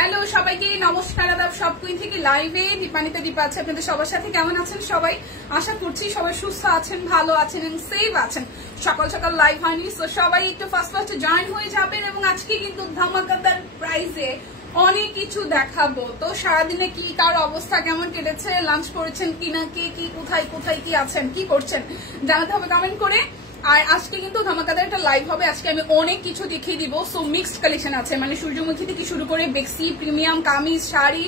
Hello সবাইকে নমস্কার, আদাব। সব কুইন থেকে লাইভে দীপানিতা দীপা আছে আপনাদের সবার সাথে। কেমন আছেন সবাই? আশা করছি সবাই সুস্থ আছেন, ভালো আছেন এবং সেফ আছেন। সকাল সকাল লাইভ হয়নি, তো সবাই একটু ফার্স্ট জয়েন হয়ে যাবেন। এবং আজকে কিন্তু ধামাকাদার প্রাইজে অনেক কিছু দেখাবো। তো সারাদিনে কি কার অবস্থা কেমন কেটেছে, লাঞ্চ করেছেন কিনা, কে কি কোথায় কোথায় কি আছেন, কি করছেন জানাতে হবে কমেন্ট করে। আর আজকে কিন্তু ধামাকাদার একটা লাইভ হবে। আজকে আমি অনেক কিছু দেখিয়ে দিব। সো মিক্সড কালেকশন আছে, মানে সূর্যমুখী থেকে শুরু করে বেক্সি, প্রিমিয়াম, কামিজ, শাড়ি,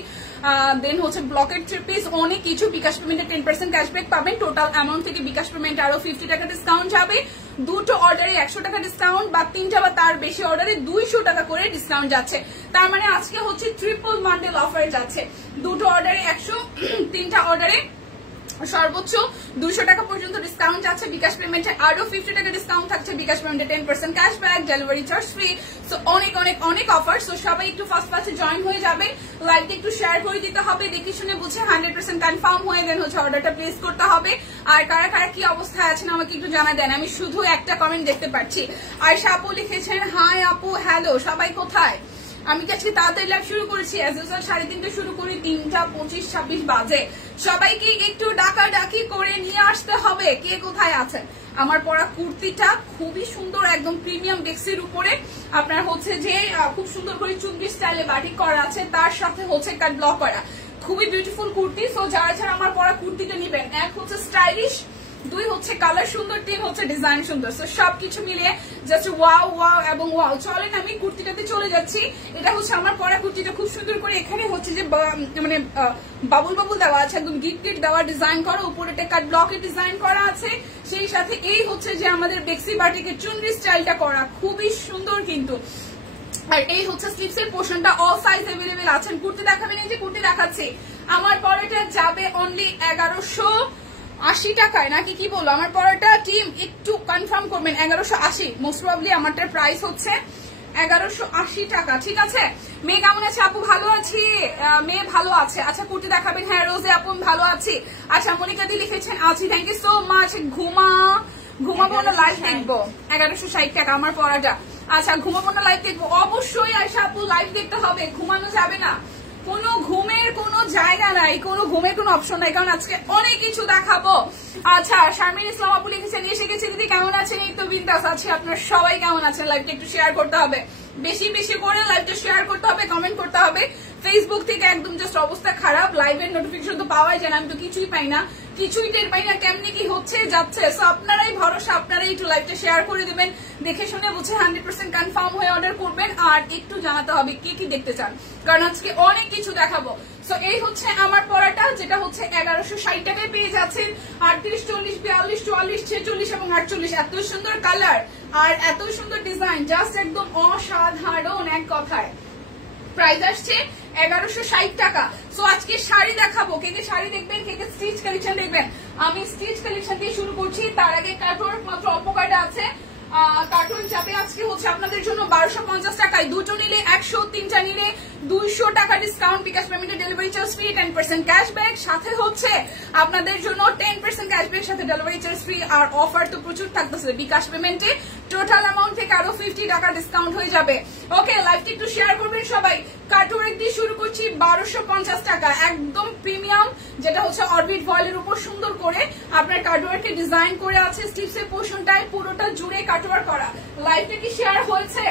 দেন হচ্ছে ব্লকেট থ্রি পিস, অনেক কিছু। বিকাশ পেমেন্টে 10% ক্যাশব্যাক পাবেন। টোটাল অ্যামাউন্ট থেকে বিকাশ পেমেন্ট আরো 50 টাকা ডিসকাউন্ট যাবে। দুটো অর্ডারে 100 টাকা ডিসকাউন্ট, বা তিনটা বা তার বেশি অর্ডারে 200 টাকা করে ডিসকাউন্ট যাচ্ছে। তার মানে আজকে হচ্ছে ট্রিপল বান্ডেল অফার যাচ্ছে। দুটো অর্ডারে 100, তিনটা অর্ডারে সর্বোচ্চ 200 টাকা পর্যন্ত ডিসকাউন্ট আছে। বিকাশ পেমেন্টে আরো 50 টাকা ডিসকাউন্ট থাকছে। বিকাশ পেমেন্টে 10% cashback, delivery charge free. So অনেক অনেক অনেক অফার। সো সবাই একটু ফার্স্ট জয়েন হয়ে যাবে। লাইভটা একটু শেয়ার করে দিতে হবে, দেখে শুনে বুঝে 100% কনফার্ম হয়ে দেন হচ্ছে অর্ডারটা প্লেস করতে হবে। আর কারা কারা কি অবস্থায় আছেন আমাকে একটু জানা দেন। আমি শুধু একটা কমেন্ট দেখতে পাচ্ছি। আয়শা আপু লিখেছেন হাই আপু, হ্যালো। সবাই কোথায়? আমি কি আজকে তাড়াতাড়ি লাইভ শুরু করেছি? অ্যাজ ইউজুয়াল 3:30 শুরু করি, 3টা 25-26 বাজে। সবাইকে একটু ডাকাডাকি করে নিয়ে আসতে হবে। কে কোথায় আছেন? আমার পরা কুর্তিটা খুবই সুন্দর, একদম প্রিমিয়াম বেক্সির উপরে আপনার হচ্ছে যে খুব সুন্দর করে চুমকি স্টাইলে বাটিক করা আছে, তার সাথে হচ্ছে কাট ব্লক করা, খুবই বিউটিফুল কুর্তি। সো যারা যারা আমার পরা কুর্তিটা নিবেন, এক হচ্ছে স্টাইলিশ, দুই হচ্ছে কালার সুন্দর, তিন হচ্ছে ডিজাইন সুন্দর। সো সবকিছু মিলিয়ে জাস্ট ওয়াও ওয়াও এবং ওয়াও। চলেন আমি কুর্তিটাতে চলে যাচ্ছি। এটা হচ্ছে আমার পরা কুর্তিটা, খুব সুন্দর করে এখানে হচ্ছে যে মানে বাবুল বাবুল দেওয়া আছে, একদম গিট দেওয়া ডিজাইন করা, উপরে কাট ব্লকের ডিজাইন করা আছে। সেই সাথে এই হচ্ছে যে আমাদের বেক্সি বাটিকের চুনরি স্টাইলটা করা, খুবই সুন্দর কিন্তু। আর এই হচ্ছে স্লিভসের পোর্শনটা, অল সাইজ अवेलेबल আছেন। কুর্তি দেখাবেন, এই যে কুর্তি দেখাচ্ছি। আমার পরাটা যাবে অনলি 1180 টাকায়, নাকি কি বলবো? আমার পরাটা টিম একটু কনফার্ম করবেন। 1180 মোস্ট প্রবাবলি আমারটার প্রাইস হচ্ছে 1180 টাকা, ঠিক আছে? মেয়ে কেমন আছে? আপু ভালো আছি, মেয়ে ভালো আছে। আচ্ছা কুর্তি দেখাবেন। হ্যাঁ রোজে আপু ভালো আছি। আচ্ছা মনিকা দি লিখেছেন আছি, থ্যাংক ইউ সো মাচ। ঘুমাবো না লাইভ দেখবো, 1160 টাকা আমার পরাটা। আচ্ছা ঘুমাবো না লাইভ দেখবো, অবশ্যই আয়শা আপু লাইভ দেখতে হবে, ঘুমানো যাবে না। কোনো ঘুমের কোনো জায়গা নাই, কোনো ঘুমের কোনো অপশন নাই, কারণ আজকে অনেক কিছু দেখাবো। আচ্ছা শারমিন ইসলাম আপু লিখেছেন এসে গেছে দিদি, কেমন আছেন? এই তো বিন্দাস আছি। আপনার সবাই কেমন আছেন? লাইভটা একটু শেয়ার করতে হবে, বেশি বেশি করে লাইভটা শেয়ার করতে হবে, কমেন্ট করতে হবে। ফেসবুক থেকে একদম জাস্ট অবস্থা খারাপ, লাইভের নোটিফিকেশন তো পাওয়াই যায় না, আমি তো কিছুই পাই না, কিছুই টের পাই না কেমনি কি হচ্ছে যাচ্ছে। সো আপনারাই ভরসা, আপনারাই একটু লাইভটা শেয়ার করে দিবেন, দেখে শুনে বুঝে 100% কনফার্ম হয়ে অর্ডার করবেন। আর একটু জানাতে হবে কে কি দেখতে চান, কারণ আজকে অনেক কিছু দেখাবো। সো এই হচ্ছে আমার পরাটা, যেটা হচ্ছে 1160 টাকায় পেয়ে যাচ্ছেন। 38, 40, 42, 44, 46 এবং 48, এত সুন্দর কালার আর এত সুন্দর ডিজাইন, জাস্ট একদম অসাধারণ এক কথায়। প্রাইস আসছে 1160 টাকা। সো আজকে শাড়ি দেখাবো, কে কে শাড়ি দেখবেন, কে কে স্টিচ কালেকশন দেখবেন। আমি স্টিচ কালেকশন দিয়ে শুরু করছি, তার আগে কাটওয়ার্ক মাত্র অল্প কয়টা আছে। কার্টুন চাপে আজকে হচ্ছে আপনাদের জন্য 1250 টাকায়, দুটো নিলে 100, তিনটা নিলে 200 টাকা ডিসকাউন্ট। বিকাশ পেমেন্টে ডেলিভারি চার্জ ফ্রি, 10% ক্যাশব্যাক, সাথে হচ্ছে আপনাদের জন্য 10% ক্যাশব্যাক সাথে ডেলিভারি চার্জ ফ্রি। আর অফার তো প্রচুর থাকতেছে, বিকাশ পেমেন্টে টোটাল অ্যামাউন্ট থেকে আরো 50 টাকা ডিসকাউন্ট হয়ে যাবে। ওকে লাইভটি একটু শেয়ার করবেন সবাই। কাটওয়ার্ক দিয়ে শুরু করছি 1250 টাকা, একদম প্রিমিয়াম, যেটা হচ্ছে অরবিট ভয়েলের উপর সুন্দর করে আপনার কাটওয়ার্কে ডিজাইন করে আছে। স্টিভসের পোর্শনটায় পুরোটা জুড়ে কাটওয়ার্ক করা। লাইভটা কি শেয়ার হয়েছে?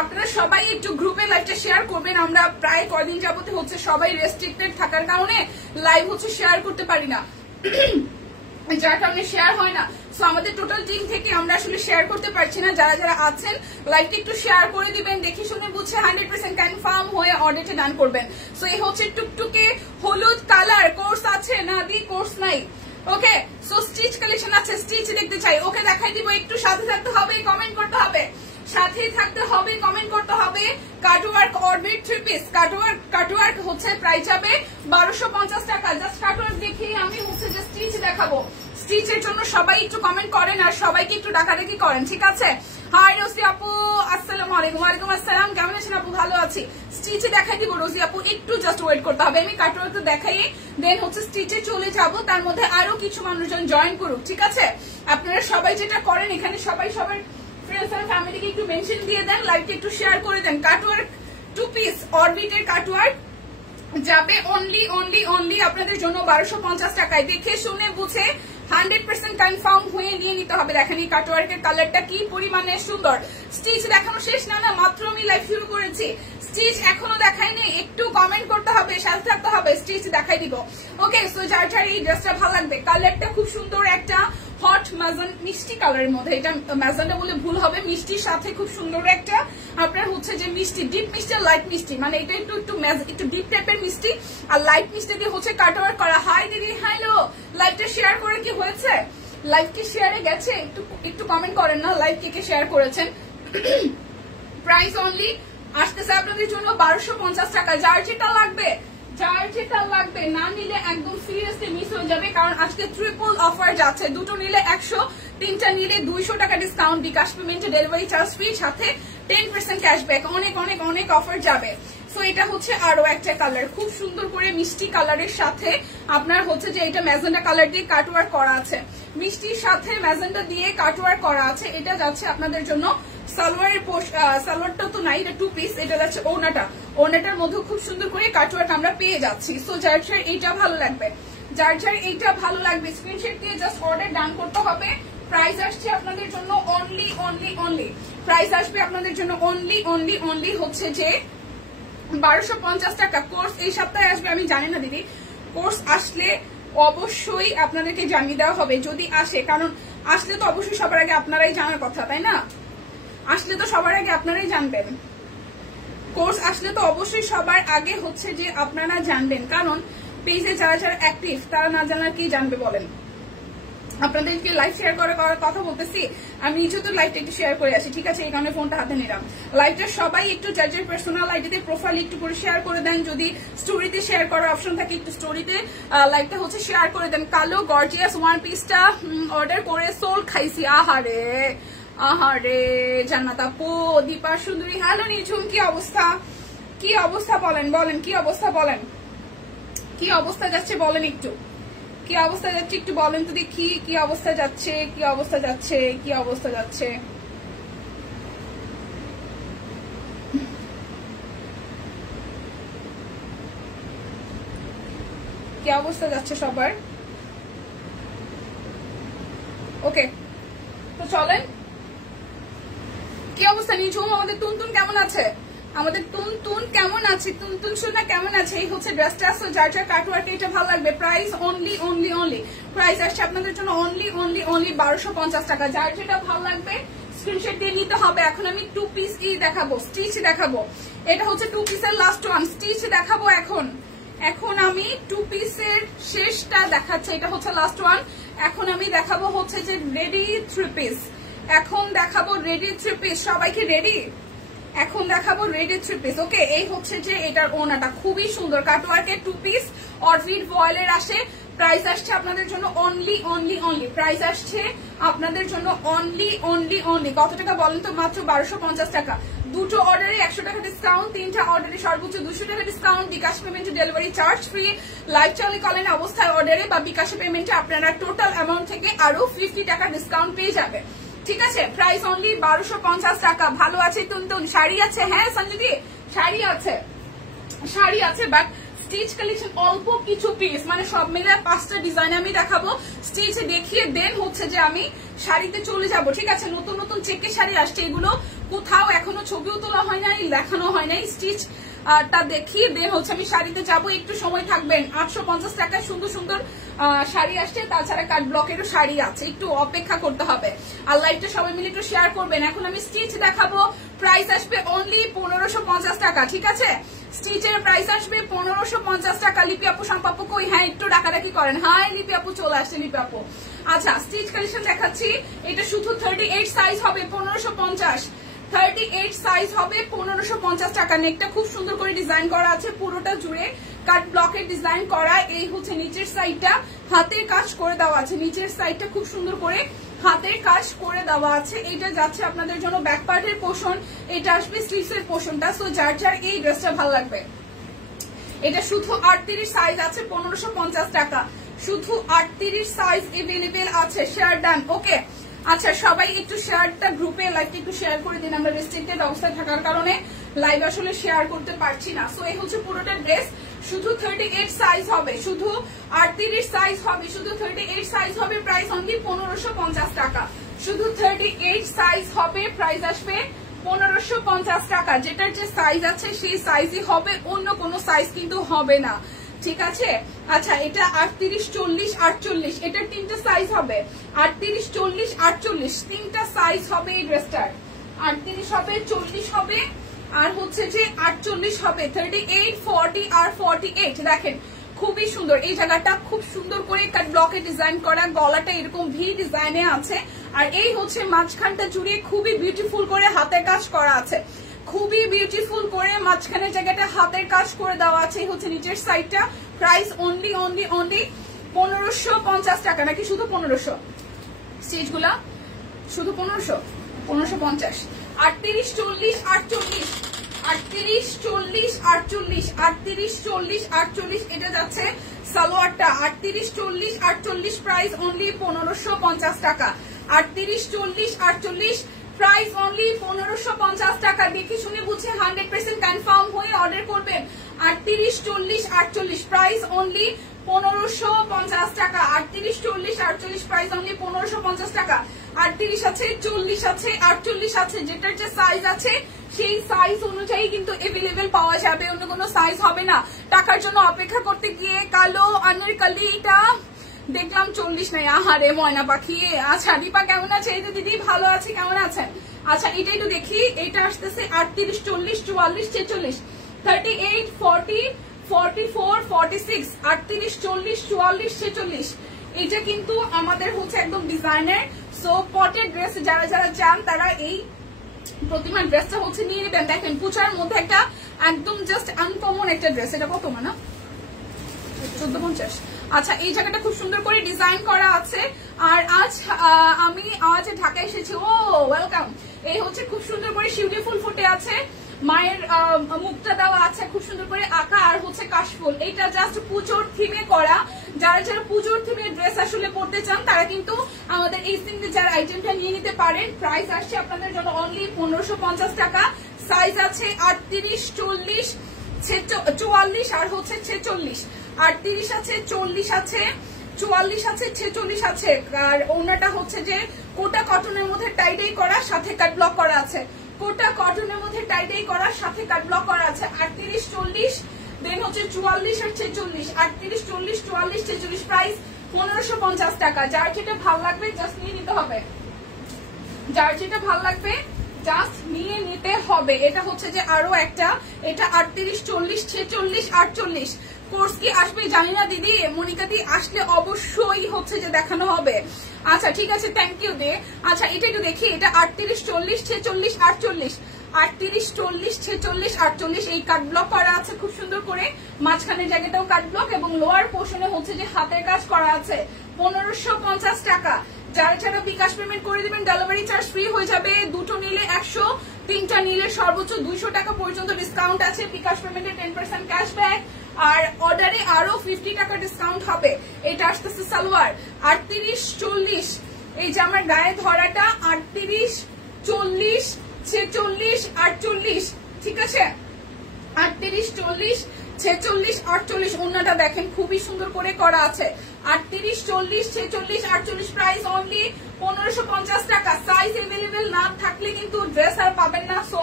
আপনারা সবাই একটু গ্রুপে লাইভটা শেয়ার করবেন। আমরা প্রায় কদিন যাবতে হচ্ছে সবাই রেস্ট্রিক্টেড থাকার কারণে লাইভ হচ্ছে শেয়ার করতে পারি না, যার কারণে শেয়ার হয় না। সো আমাদের টোটাল টিম থেকে আমরা আসলে শেয়ার করতে পারছি না। যারা যারা আছেন লাইভটা একটু শেয়ার করে দিবেন, দেখে শুনে বুঝে 100% কনফার্ম হয়ে অর্ডারটা ডান করবেন। সো এই হচ্ছে টুকটুকে হলুদ কালার, কোর্স আছে না? দি কোর্স নাই। ওকে সো স্টিচ কালেকশন আছে, স্টিচ দেখতে চাই, ওকে দেখাই দিব। একটু সাথে থাকতে হবে, কমেন্ট করতে হবে, সাথেই থাকতে হবে, কমেন্ট করতে হবে। কাটওয়ার্ক অরবিট 3 পিস, কাটওয়ার্ক হচ্ছে প্রাইস যাবে 1250 টাকা। জাস্ট কাটওয়ার্ক দেখিয়ে আমি হচ্ছে যে স্টিচ দেখাবো। স্টিচের জন্য সবাই একটু কমেন্ট করেন আর সবাইকে একটু ডাকাডাকি করেন, ঠিক আছে? হাই রোজি আপু, আসসালামু আলাইকুম। ওয়ালাইকুম আসসালাম, কেমন আছেন আপু? ভালো আছি। স্টিচে দেখাই দিব রোজি আপু, একটু জাস্ট ওয়েট করতে হবে। আমি কাটওয়ার্ক দেখাই, দেন হচ্ছে স্টিচে চলে যাব। তার মধ্যে আরো কিছু মানুষজন জয়েন করুক, ঠিক আছে? আপনারা সবাই যেটা করেন, এখানে সবাই সবার ফ্রেন্ডস আর ফ্যামিলিকে একটু মেনশন দিয়ে দেন, লাইভটা একটু শেয়ার করে দেন। কাটওয়ার্ক 2 পিস অরবিটের কাটওয়ার্ক যাবে অনলি আপনাদের জন্য 1250 টাকায়। দেখে শুনে বুঝে 100% কনফার্ম হয়ে নিয়ে নিতে হবে। দেখেন এই কাটওয়ার্কের কালারটা কি পরিমাণে সুন্দর। স্টিচ দেখানো শেষ না, মাত্র আমি লাইভ শুরু করেছি। স্টিচ এখনো দেখাইনি, একটু কমেন্ট করতে হবে, সাথে থাকতে হবে, স্টিচ দেখাই দিব। ওকে, সো যার যার এই ড্রেসটা ভালো লাগবে, কালারটা খুব সুন্দর, একটা হট ম্যাজন মিষ্টি কালারের মধ্যে, এটা ম্যাজেন্ডা বলে ভুল হবে, মিষ্টির সাথে খুব সুন্দর একটা আপনার হচ্ছে যে মিষ্টি, ডিপ মিষ্টি আর লাইট মিষ্টি, মানে এটা একটু ডিপ টাইপের মিষ্টি আর লাইট মিষ্টি দিয়ে হচ্ছে কাটওয়ার্ক করা। হাই দিদি, হ্যালো, লাইভটা শেয়ার করে কি হয়েছে? লাইভ কি শেয়ারে গেছে? একটু কমেন্ট করেন না, লাইভ কে শেয়ার করেছেন। প্রাইস অনলি আসতেছে আপনাদের জন্য 1250 টাকা। যার যেটা লাগবে না নিলে একদম সিরিয়াসলি মিস হয়ে যাবে, কারণ আজকে ট্রিপল অফার যাচ্ছে। দুটো নিলে 100, তিনটা নিলে 200 টাকা ডিসকাউন্ট, বিকাশ পেমেন্টে ডেলিভারি চার্জ ফ্রি, সাথে 10% ক্যাশব্যাক, অনেক অনেক অনেক অফার যাবে। সো এটা হচ্ছে আরো একটা কালার, খুব সুন্দর করে মিষ্টি কালারের সাথে আপনার হচ্ছে যে এটা ম্যাজেন্ডা কালার দিয়ে কাটওয়ার্ক করা আছে, মিষ্টির সাথে ম্যাজেন্ডা দিয়ে কাটওয়ার্ক করা আছে। এটা যাচ্ছে আপনাদের জন্য সালোয়ারের সালোয়ারটা তো নাই, এটা 2 পিস। এটা যাচ্ছে ওনাটার মধ্যে খুব সুন্দর করে কাটওয়ার্ক আমরা পেয়ে যাচ্ছি। সো যার যার এইটা ভালো লাগবে স্ক্রিনশট দিয়ে জাস্ট অর্ডার ডান করতে হবে। প্রাইস আসছে আপনাদের জন্য অনলি প্রাইস আসবে আপনাদের জন্য অনলি হচ্ছে যে 1250 টাকা। কোর্স এই সপ্তাহে আসবে আমি জানি না দিদি, কোর্স আসলে অবশ্যই আপনাদেরকে জানিয়ে দেওয়া হবে যদি আসে, কারণ আসলে তো অবশ্যই সবার আগে আপনারাই জানার কথা, তাই না? আসলে তো সবার আগে আপনারাই জানবেন, কোর্স আসলে তো অবশ্যই সবার আগে হচ্ছে যে আপনারা জানবেন, কারণ পেজে যারা যারা অ্যাক্টিভ তারা না জানার কি জানবে বলেন? আপনাদেরকে লাইভ শেয়ার করার কথা বলতেছি, আমি নিজেও তো লাইভটা একটু শেয়ার করে আসি, ঠিক আছে? এই কারণে ফোনটা হাতে নিলাম। লাইভটা সবাই একটু যার পার্সোনাল আইডিতে প্রোফাইল একটু করে শেয়ার করে দেন, যদি স্টোরিতে শেয়ার করার অপশন থাকে একটু স্টোরিতে লাইভটা হচ্ছে শেয়ার করে দেন। কালো গর্জিয়াস ওয়ান পিসটা অর্ডার করে সোল খাইছি। আহারে জান্নাত আপু, দীপা সুন্দরী, হ্যালো নিঝুম, কি অবস্থা বলেন কি অবস্থা যাচ্ছে বলেন একটু, কি অবস্থা যাচ্ছে একটু বলেন তো দেখি, কি অবস্থা যাচ্ছে কি অবস্থা যাচ্ছে সবার? ওকে, তো চলেন। কি অবস্থা নিঝুম? আমাদের টুনটুন কেমন আছে? টুনটুন সোনা কেমন আছে? এই হচ্ছে ড্রেসটা। সো যার যার কাটওয়ার্ক এটা ভালো লাগবে, প্রাইস অনলি প্রাইস আসছে আপনাদের জন্য অনলি 1250 টাকা। যার যেটা ভালো লাগবে স্ক্রিনশট দিয়ে নিতে হবে। এখন আমি 2 পিস দেখাবো, স্টিচ দেখাবো। এটা হচ্ছে 2 পিসের লাস্ট ওয়ান, স্টিচ দেখাবো। এখন আমি 2 পিসের শেষটা দেখাচ্ছি, এটা হচ্ছে লাস্ট ওয়ান। এখন আমি দেখাবো হচ্ছে যে রেডি 3 পিস। সবাইকে রেডি? এখন দেখাবো রেডি 3 পিস। ওকে, এই হচ্ছে যে এটার ওনাটা খুবই সুন্দর, কাটওয়ার্কের 2 পিস অরবিট ভয়েলের আসে। প্রাইস আসছে আপনাদের জন্য অনলি প্রাইস আসছে আপনাদের জন্য অনলি কত টাকা বলেন তো? মাত্র 1250 টাকা। দুটো অর্ডারে 100 টাকা ডিসকাউন্ট, 3টা অর্ডারে সর্বোচ্চ 200 টাকা ডিসকাউন্ট, বিকাশ পেমেন্টে ডেলিভারি চার্জ ফ্রি। লাইভ চলাকালীন অবস্থায় অর্ডারে বা বিকাশে পেমেন্টে আপনারা টোটাল অ্যামাউন্ট থেকে আরো 50 টাকা ডিসকাউন্ট পেয়ে যাবে, ঠিক আছে? প্রাইস অনলি 1250 টাকা। ভালো আছে টুনটুন? শাড়ি আছে? হ্যাঁ সঞ্জিদি, শাড়ি আছে বাট স্টিচ কালেকশন অল্প কিছু পিস, মানে সব মিলে 5টা ডিজাইন আমি দেখাবো। স্টিচ দেখিয়ে দেন হচ্ছে যে আমি শাড়িতে চলে যাব, ঠিক আছে? নতুন চেকের শাড়ি আসছে, এগুলো কোথাও এখনো ছবিও তোলা হয় নাই, দেখানো হয় নাই। স্টিচ টা দেখিয়ে দেন হচ্ছে আমি শাড়িতে যাব। একটু সময় থাকবেন। 850 টাকায় সুন্দর শাড়ি আসছে, তাছাড়া কাট ব্লকেরও শাড়ি আছে, একটু অপেক্ষা করতে হবে। আর লাইভটা সবাই মিলে একটু শেয়ার করবেন। এখন আমি স্টিচ দেখাবো, প্রাইস আসবে অনলি 1550 টাকা, ঠিক আছে? স্টিচের প্রাইস আসবে 1550 টাকা। লিপি আপু সম্পাপু কই? হ্যাঁ একটু ডাকাডাকি করেন। হাই লিপি আপু, চলে আসছে লিপি আপু। আচ্ছা স্টিচ কালেকশন দেখাচ্ছি, এটা শুধু 38 সাইজ হবে 1550। 38 সাইজ হবে 1550 টাকা। নেকটা খুব সুন্দর করে ডিজাইন করা আছে, পুরোটা জুড়ে কাট ব্লকের ডিজাইন করা। এই হচ্ছে নিচের সাইডটা, হাতের কাজ করে দেওয়া আছে। নিচের সাইডটা খুব সুন্দর করে হাতের কাজ করে দেওয়া আছে। এইটা যাচ্ছে আপনাদের জন্য ব্যাক পার্টের পোর্শন, এটা আসবে স্লিভসের পোর্শনটা। সো যার যার এই ড্রেসটা ভালো লাগবে, এটা শুধু 38 সাইজ আছে 1550 টাকা। শুধু 38 সাইজ এভেলেবেল আছে। শেয়ার ডান, ওকে। আচ্ছা সবাই একটু শেয়ারটা গ্রুপে লাইভটা একটু শেয়ার করে দিন, আমরা রেস্ট্রিক্টেড অবস্থায় থাকার কারণে লাইভ আসলে শেয়ার করতে পারছি না। সো এই হচ্ছে পুরোটা ড্রেস, শুধু 38 সাইজ হবে, শুধু 38 সাইজ হবে, শুধু 38 সাইজ হবে, প্রাইস অনলি 1550 টাকা। শুধু 38 সাইজ হবে, প্রাইস আসবে 1550 টাকা। যেটার যে সাইজ আছে সেই সাইজই হবে, অন্য কোনো সাইজ কিন্তু হবে না, ঠিক আছে। আচ্ছা এটা 38 40 48, এটার তিনটা সাইজ হবে, 38 40 48 তিনটা সাইজ হবে এই ড্রেসটার। 38 হবে, 40 হবে, আর হচ্ছে যে 48 হবে। 38 40 আর 48 দেখেন খুবই সুন্দর। এই জায়গাটা খুব সুন্দর করে কাট ব্লকে ডিজাইন করা, গলাটা এরকম ভি ডিজাইনে আছে, আর এই হচ্ছে মাঝখানটা জুড়ে খুবই বিউটিফুল করে হাতের কাজ করা আছে, খুবই বিউটিফুল করে মাঝখানের জায়গাটা হাতের কাজ করে দেওয়া আছে। এই হচ্ছে নিচের সাইডটা, প্রাইস অনলি অনলি অনলি 1550 টাকা। নাকি শুধু 1500? স্টিচ গুলা শুধু 1550। 38 40 48, 38 40 48, 38 40 48, এটা যাচ্ছে সালোয়ারটা। 38 40 48 প্রাইস অনলি 1550 টাকা। 38 40 48 প্রাইস অনলি 1550 টাকা। দেখে শুনে বুঝে 100% কনফার্ম হয়ে অর্ডার করবেন। 38 40 48 প্রাইস অনলি 1550 টাকা। 38 40 48 প্রাইস অনলি 1550 টাকা। 38 আছে, 40 আছে, 48 আছে, যেটার যে সাইজ আছে সেই সাইজ অনুযায়ী কিন্তু এভেলেবেল পাওয়া যাবে, অন্য কোনো সাইজ হবে না। টাকার জন্য অপেক্ষা করতে গিয়ে কালো আনারকলিটা দেখলাম 40 নাই, আহারে ময়না পাখি। আচ্ছা দীপা কেমন আছে? এই তো দিদি ভালো আছে, কেমন আছেন? আচ্ছা এটা একটু দেখি, এটা আসতেছে 38 40 44 46, 38 40 44 46, 38 40 44 46। এটা কিন্তু আমাদের হচ্ছে একদম ডিজাইনার। সো পটের ড্রেস যারা যারা চান তারা এই প্রতিমা ড্রেসটা হচ্ছে নিয়ে নেবেন। দেখেন পুচার মধ্যে একটা একদম জাস্ট আনকমন একটা ড্রেস। এটা কত মানে 1450। আচ্ছা এই জায়গাটা খুব সুন্দর করে ডিজাইন করা আছে। আর আমি ঢাকায় এসেছি। ও ওয়েলকাম। এই হচ্ছে খুব সুন্দর করে শিউলি ফুল ফুটে আছে, মায়ের মুখটা দেওয়া আছে খুব সুন্দর করে আঁকা, আর হচ্ছে কাশফুল। এটা জাস্ট পুজোর থিমে করা। যারা যারা পুজোর থিমে ড্রেস আসলে পড়তে চান তারা কিন্তু আমাদের এই সিগনেচার আইটেমটা নিয়ে নিতে পারেন। প্রাইস আসছে আপনাদের জন্য অনলি 1550 টাকা। সাইজ আছে 38 40 44 আর হচ্ছে 46। 38 আছে, 40 আছে, 44 আছে, 46 আছে। আর ওনাটা হচ্ছে যে কোটা কটনের মধ্যে টাইডাই করা, সাথে কাট ব্লক করা আছে। কোটা কটনের মধ্যে টাইডাই করা, সাথে কাট ব্লক করা আছে। 38 40 দেন হচ্ছে 44 আর 46। 38 40 44 46 প্রাইস 1550 টাকা। যার যেটা ভালো লাগবে জাস্ট নিয়ে নিতে হবে, যার যেটা ভালো লাগবে জাস্ট নিয়ে নিতে হবে। এটা হচ্ছে যে আরো একটা, এটা 38 40 46 48। কোর্স কি আসবে জানি না দিদি, মনিকা দি আসলে অবশ্যই হচ্ছে যে দেখানো হবে। আচ্ছা ঠিক আছে, থ্যাংক ইউ দে। আচ্ছা এটা একটু দেখি, এটা 38 40 46 48, 38 40 46 48। এই কাট ব্লক করা আছে খুব সুন্দর করে, মাঝখানের জায়গাটাও কাট ব্লক এবং লোয়ার পোর্শনে হচ্ছে যে হাতের কাজ করা আছে। 1550 টাকা। যারা যারা বিকাশ পেমেন্ট করে দিবেন ডেলিভারি চার্জ ফ্রি হয়ে যাবে। দুটো নিলে 100, তিনটা নিলে সর্বোচ্চ 200 টাকা পর্যন্ত ডিসকাউন্ট আছে। বিকাশ পেমেন্টে 10% ক্যাশব্যাক, আর অর্ডারে আরো 50 টাকা ডিসকাউন্ট হবে। এটা আসতেছে সালোয়ার 38 40। এই যে আমার গায়ে ধরাটা 38 40 46 48, ঠিক আছে। 38 40 46 48। ওন্নাটা দেখেন খুবই সুন্দর করে করা আছে। 38 40 46 48 প্রাইস অনলি 1550 টাকা। সাইজ এভেলেবেল না থাকলে কিন্তু ড্রেস আর পাবেন না। সো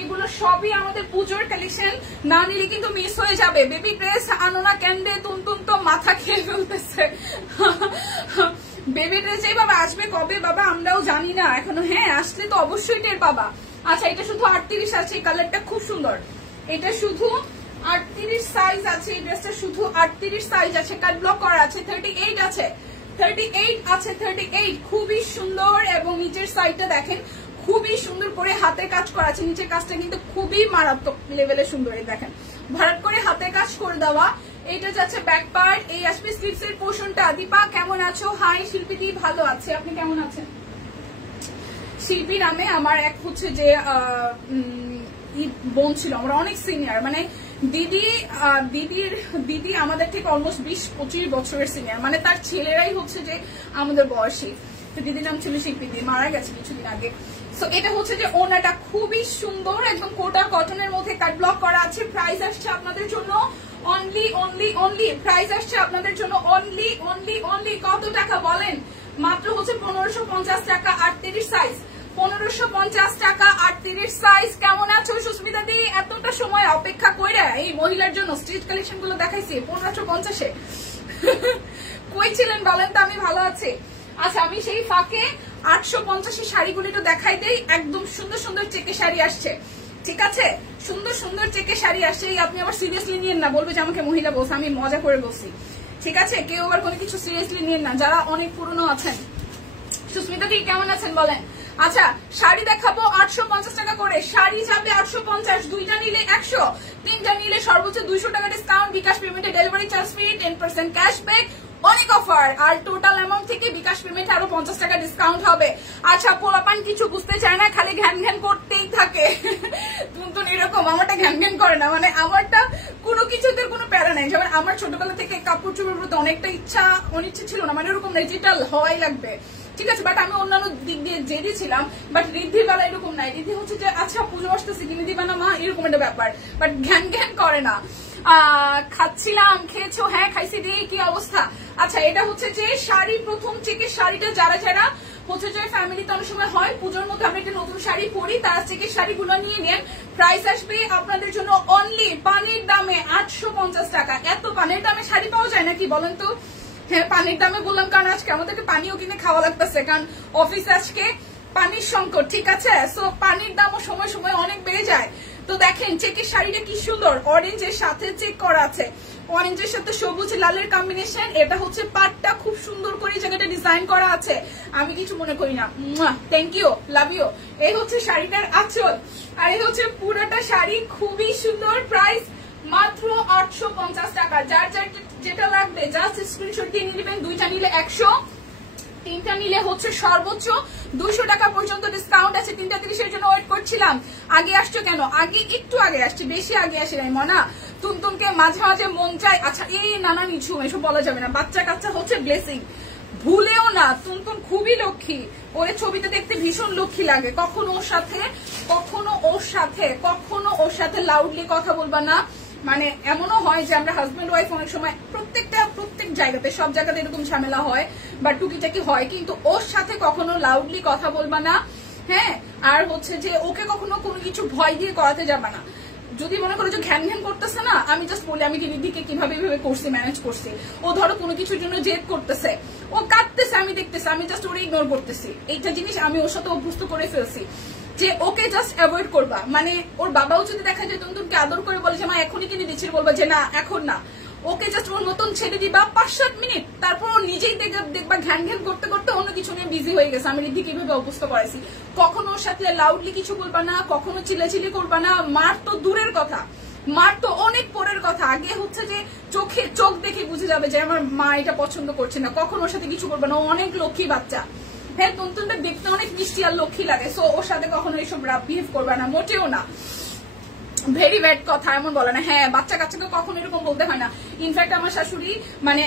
এগুলো সবই আমাদের পুজোর কালেকশন, না নিলে কিন্তু মিস হয়ে যাবে। বেবি ড্রেস আনো না ক্যান্ডে, তুমতুম তো মাথা খেয়ে ফেলতেছে। বেবি ড্রেস এইভাবে আসবে কবে বাবা আমরাও জানি না এখনো। হ্যাঁ আসলে তো অবশ্যই টের পাবা। আচ্ছা এটা শুধু 38 আছে, কালারটা খুব সুন্দর। এটা শুধু 38 সাইজ আছে, এই ড্রেসটা শুধু 38 সাইজ আছে, কাট ব্লক করা আছে, 38 আছে, 38 আছে, 38 খুবই সুন্দর। এবং নিচের সাইডটা দেখেন খুবই সুন্দর করে হাতের কাজ করা আছে, নিচের কাজটা কিন্তু খুবই মারাত্মক লেভেলে সুন্দর। এই দেখেন ভরাট করে হাতের কাজ করে দেওয়া। এইটা যাচ্ছে ব্যাক পার্ট, এই আসবে স্লিভস এর পোর্শনটা। দীপা কেমন আছো? হাই শিল্পী দি, ভালো আছে, আপনি কেমন আছেন? শিল্পী নামে আমার এক হচ্ছে যে বোন ছিল, আমরা অনেক সিনিয়র, মানে দিদি আমাদের থেকে অলমোস্ট 20-25 বছরের সিনিয়র, মানে তার ছেলেরাই হচ্ছে যে আমাদের বয়সী। তো দিদির নাম ছিল শিল্পী দি, মারা গেছে কিছুদিন আগে। সো এটা হচ্ছে যে ওনাটা খুবই সুন্দর, একদম কোটা কটনের মধ্যে কাট ব্লক করা আছে। প্রাইস আসছে আপনাদের জন্য অনলি প্রাইস আসছে আপনাদের জন্য অনলি কত টাকা বলেন? মাত্র হচ্ছে 1550 টাকা, 38 সাইজ, 1550 টাকা, 38 সাইজ। কেমন আছো সুস্মিতা দি? এতটা সময় অপেক্ষা করে এই মহিলার জন্য স্ট্রিট কালেকশন গুলো দেখাইছি 1550-এ। কই ছিলেন বলেন তো? আমি ভালো আছি। আচ্ছা, আমি সেই ফাঁকে 850 শাড়িগুলি তো দেখাই দেই। একদম সুন্দর সুন্দর চেকে শাড়ি আসছে, ঠিক আছে? সুন্দর সুন্দর চেকে শাড়ি আসছে। আপনি আবার সিরিয়াসলি নিয়েন না, বলবে যে আমাকে মহিলা বলছে, আমি মজা করে বলছি, ঠিক আছে? কেউ আবার কোনো কিছু সিরিয়াসলি নিয়েন না, যারা অনেক পুরনো আছেন। সুস্মিতা দি কেমন আছেন বলেন? আচ্ছা, শাড়ি দেখাবো 850 টাকা করে, শাড়ি যাবে 850, দুইটা নিলে 100, তিনটা নিলে সর্বোচ্চ 200 টাকা ডিসকাউন্ট, বিকাশ পেমেন্টে ডেলিভারি চার্জ ফ্রি, 10% ক্যাশব্যাক, অনেক অফার। আর টোটাল অ্যামাউন্ট থেকে বিকাশ পেমেন্ট আরো 50 টাকা ডিসকাউন্ট হবে। আচ্ছা, পোলাপান কিছু বুঝতে চায় না, খালি ঘ্যান ঘ্যান করতেই থাকে। কিন্তু এরকম আমারটা ঘ্যান ঘ্যান করে না, মানে আমারটা কোনো কিছুতে কোনো প্যারা নাই। যেমন আমার ছোটবেলা থেকে কাপড় চোপড়ের প্রতি অনেকটা অনিচ্ছা ছিল না, মানে এরকম ডিজিটাল হওয়াই লাগবে, ঠিক আছে? বাট আমি অন্যান্য দিক দিয়ে জেদি ছিলাম, বাট ঋদ্ধির বেলা এরকম নাই। ঋদ্ধি হচ্ছে যে আচ্ছা পুজো আসতেছে কিনে দিবা না মা, এরকম একটা ব্যাপার, বাট ঘ্যান ঘ্যান করে না। খাচ্ছিলাম, খেয়েছো? হ্যাঁ খাইছি। দিয়ে কি অবস্থা? আচ্ছা, এটা হচ্ছে যে শাড়ি, প্রথম চেকের শাড়িটা যারা যারা হচ্ছে যে ফ্যামিলিতে অনেক সময় হয় পুজোর মধ্যে আমরা একটা নতুন শাড়ি পরি, তার চেকের শাড়িগুলো নিয়ে নেন। প্রাইস আসবে আপনাদের জন্য অনলি পানির দামে 850 টাকা। এত পানির দামে শাড়ি পাওয়া যায় নাকি বলেন তো? হ্যাঁ, পানির দামে বললাম কারণ আজকে আমাদেরকে পানিও কিনে খাওয়া লাগতেছে, কারণ অফিসে আজকে পানির সংকট, ঠিক আছে? সো পানির দামও সময় সময় অনেক বেড়ে যায়। তো দেখেন চেকের শাড়িটা কি সুন্দর, অরেঞ্জের সাথে চেক করা আছে, অরেঞ্জের সাথে সবুজ লালের কম্বিনেশন। এটা হচ্ছে পাটটা খুব সুন্দর করে জায়গাটা ডিজাইন করা আছে, আমি কিছু মনে করি না। Thank you, love you. এই হচ্ছে শাড়িটার আঁচল, আর এই হচ্ছে পুরোটা শাড়ি, খুবই সুন্দর। প্রাইস মাত্র 850 টাকা। যার যার যেটা লাগবে জাস্ট স্ক্রিনশট দিয়ে নিয়ে নেবেন। দুইটা নিলে 100, তিনটা নিলে হচ্ছে সর্বোচ্চ 200 টাকা পর্যন্ত ডিসকাউন্ট আছে। 3:30-এর জন্য ওয়েট করছিলাম। আগে আসছো কেন? আগে একটু আগে আসছে, বেশি আগে আসে নাই মনা। তুমতুমকে মাঝে মাঝে মন চায়। আচ্ছা, এই নানা নিছু এসব বলা যাবে না, বাচ্চা কাচ্চা হচ্ছে ব্লেসিং, ভুলেও না। তুমতুম খুবই লক্ষ্মী, ওরে ছবিতে দেখতে ভীষণ লক্ষ্মী লাগে। কখনো ওর সাথে লাউডলি কথা বলবা না। মানে এমনও হয় যে আমরা হাজব্যান্ড ওয়াইফ অনেক সময় প্রত্যেক জায়গাতে, সব জায়গাতে এরকম ঝামেলা হয় বা টুকিটাকি হয়, কিন্তু ওর সাথে কখনো লাউডলি কথা বলবা না, হ্যাঁ? আর হচ্ছে যে ওকে কখনো কোনো কিছু ভয় দিয়ে করাতে যাবা না। যদি মনে করো যে ঘ্যান ঘ্যান করতেছে না, আমি জাস্ট বলি আমি রিদ্ধিকে কিভাবে করছি, ম্যানেজ করছি। ও ধরো কোনো কিছুর জন্য জেদ করতেছে, ও কাঁদতেছে, আমি দেখতেছি, আমি জাস্ট ওরে ইগনোর করতেছি। এইটা জিনিস আমি ওর সাথে অভ্যস্ত করে ফেলছি যে ওকে জাস্ট অ্যাভয়েড করবা। মানে ওর বাবাও যদি দেখা যায় তুমতুমকে আদর করে বলে যে মা এখনই কিনে দিচ্ছি, বলবা যে না এখন না, ওকে জাস্ট ওর মতন ছেড়ে দিবা 5-7 মিনিট, তারপর ও নিজেই দেখবা ঘ্যান ঘ্যান করতে করতে অন্য কিছু নিয়ে বিজি হয়ে গেছে। আমি রিদ্ধিকে এইভাবে অভ্যস্ত করাইছি। কখনো ওর সাথে লাউডলি কিছু বলবা না, কখনো চিল্লাচিল্লি করবা না। মার তো দূরের কথা, মার তো অনেক পরের কথা। আগে হচ্ছে যে চোখ দেখে বুঝে যাবে যে আমার মা এটা পছন্দ করছে না। কখনো ওর সাথে কিছু করবা না, ও অনেক লক্ষ্মী বাচ্চা। হ্যাঁ, তুমতুমটা দেখতে অনেক মিষ্টি আর লক্ষ্মী লাগে। সো ওর সাথে কখনো এইসব রাফ বিহেভ করবে না, মোটেও না। ভেরি ব্যাড কথা এমন বলে না। হ্যাঁ, বাচ্চা কাচ্চাকে কখনো এরকম বলতে হয় না। ইনফ্যাক্ট আমার শাশুড়ি মানে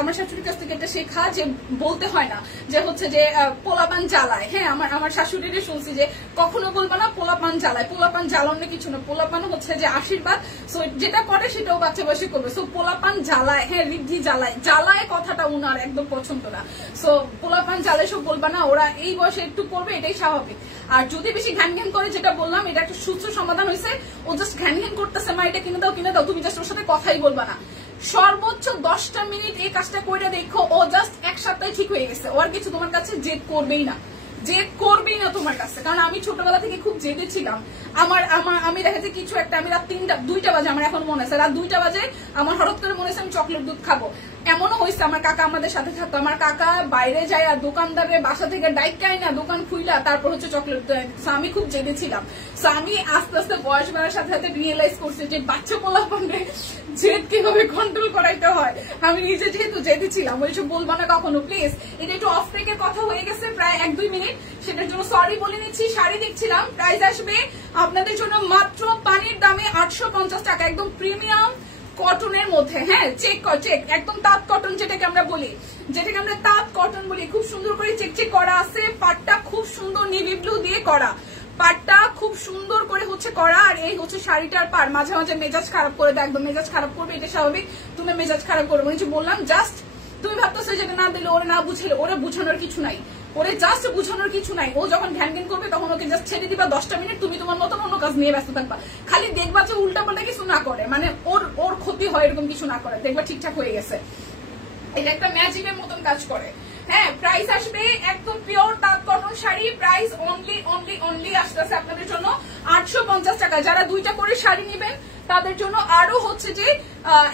আমার শাশুড়ির কাছ থেকে এটা শেখা যে বলতে হয় না যে হচ্ছে যে পোলাপান জ্বালায়। হ্যাঁ, আমার শাশুড়িরই শুনছি যে কখনো বলবো না পোলাপান জ্বালায়। পোলাপান জ্বালানো কিছু না, পোলাপান হচ্ছে যে আশীর্বাদ। সো যেটা করে সেটাও বাচ্চা বয়সে করবে। সো পোলাপান জ্বালায়, হ্যাঁ রিদ্ধি জ্বালায় কথাটা উনার একদম পছন্দ না। সো পোলাপান জ্বালায় সব বলবা না, ওরা এই বয়সে একটু করবে, এটাই স্বাভাবিক। আর যদি বেশি ঘ্যান ঘ্যান করে, যেটা বললাম এটা একটা সুস্থ সমাধান হয়েছে। ও জাস্ট ঘ্যান ঘ্যান করতেছে, মা এটা কিনে দাও, তুমি জাস্ট ওর সাথে কথাই বলবা না। সর্বোচ্চ 10টা মিনিট এই কাজটা করে দেখো, ও জাস্ট এক সপ্তাহে ঠিক হয়ে গেছে। ও আর কিছু তোমার কাছে জেদ করবেই না। জেদ করবেই না তোমার কাছে, কারণ আমি ছোটবেলা থেকে খুব জেদে ছিলাম। আমি দেখা যায় কিছু একটা, আমি রাত 2টা বাজে, আমার এখন মনে আছে রাত 2টা বাজে আমার হঠাৎ করে মনে হচ্ছে আমি চকলেট দুধ খাবো। এমনও হয়েছে আমার কাকা আমাদের সাথে থাকতো, আমার কাকা বাইরে যায় আর দোকানদারের বাসা থেকে ডাইকাই না দোকান খুইলা তারপর হচ্ছে চকলেট। আমি খুব জেদে ছিলাম। আমি আস্তে আস্তে বয়স বাড়ার সাথে সাথে রিয়েলাইজ করছি যে বাচ্চা পোলাপানে জেদ কিভাবে কন্ট্রোল করাইতে হয়। আমি নিজে যেহেতু জেদে ছিলাম, ওইসব বলবো না কখনো প্লিজ। এটা একটু অফ টেকের কথা হয়ে গেছে প্রায় 1-2 মিনিট, সেটার জন্য সরি বলে নিচ্ছি। শাড়ি দেখছিলাম, প্রাইস আসবে আপনাদের জন্য মাত্র পানির দামে 850 টাকা, একদম প্রিমিয়াম কটনের মধ্যে। হ্যাঁ, চেক একদম তাঁত কটন, যেটাকে আমরা তাঁত কটন বলি। খুব সুন্দর করে চেক করা আছে, পাটটা খুব সুন্দর নেভি ব্লু দিয়ে করা, পাটটা খুব সুন্দর করে হচ্ছে করা। আর এই হচ্ছে শাড়িটার পার। মাঝে মাঝে মেজাজ খারাপ করে দেয়, একদম মেজাজ খারাপ করবে, এটা স্বাভাবিক। তুমি মেজাজ খারাপ করবে কিছু বললাম, জাস্ট তুমি ভাবতেছো যেটা না দিলে ওরা না বুঝলে, ওরা বুঝানোর কিছু নাই, ওরে জাস্ট বুঝানোর কিছু নাই। ও যখন ঘ্যান ঘ্যান করবে তখন ওকে জাস্ট ছেড়ে দিবা 10টা মিনিট, তুমি তোমার মতন অন্য কাজ নিয়ে ব্যস্ত থাকবা। খালি দেখবা যে উল্টা পাল্টা কিছু না করে, মানে ওর ক্ষতি হয় এরকম কিছু না করে, দেখবা ঠিকঠাক হয়ে গেছে। এটা একটা ম্যাজিকের মতন কাজ করে। হ্যাঁ, প্রাইস আসবে একদম পিওর তাঁত কটন শাড়ি, প্রাইস অনলি আসতেছে আপনাদের জন্য 850 টাকা। যারা 2টা করে শাড়ি নেবেন তাদের জন্য আরো হচ্ছে যে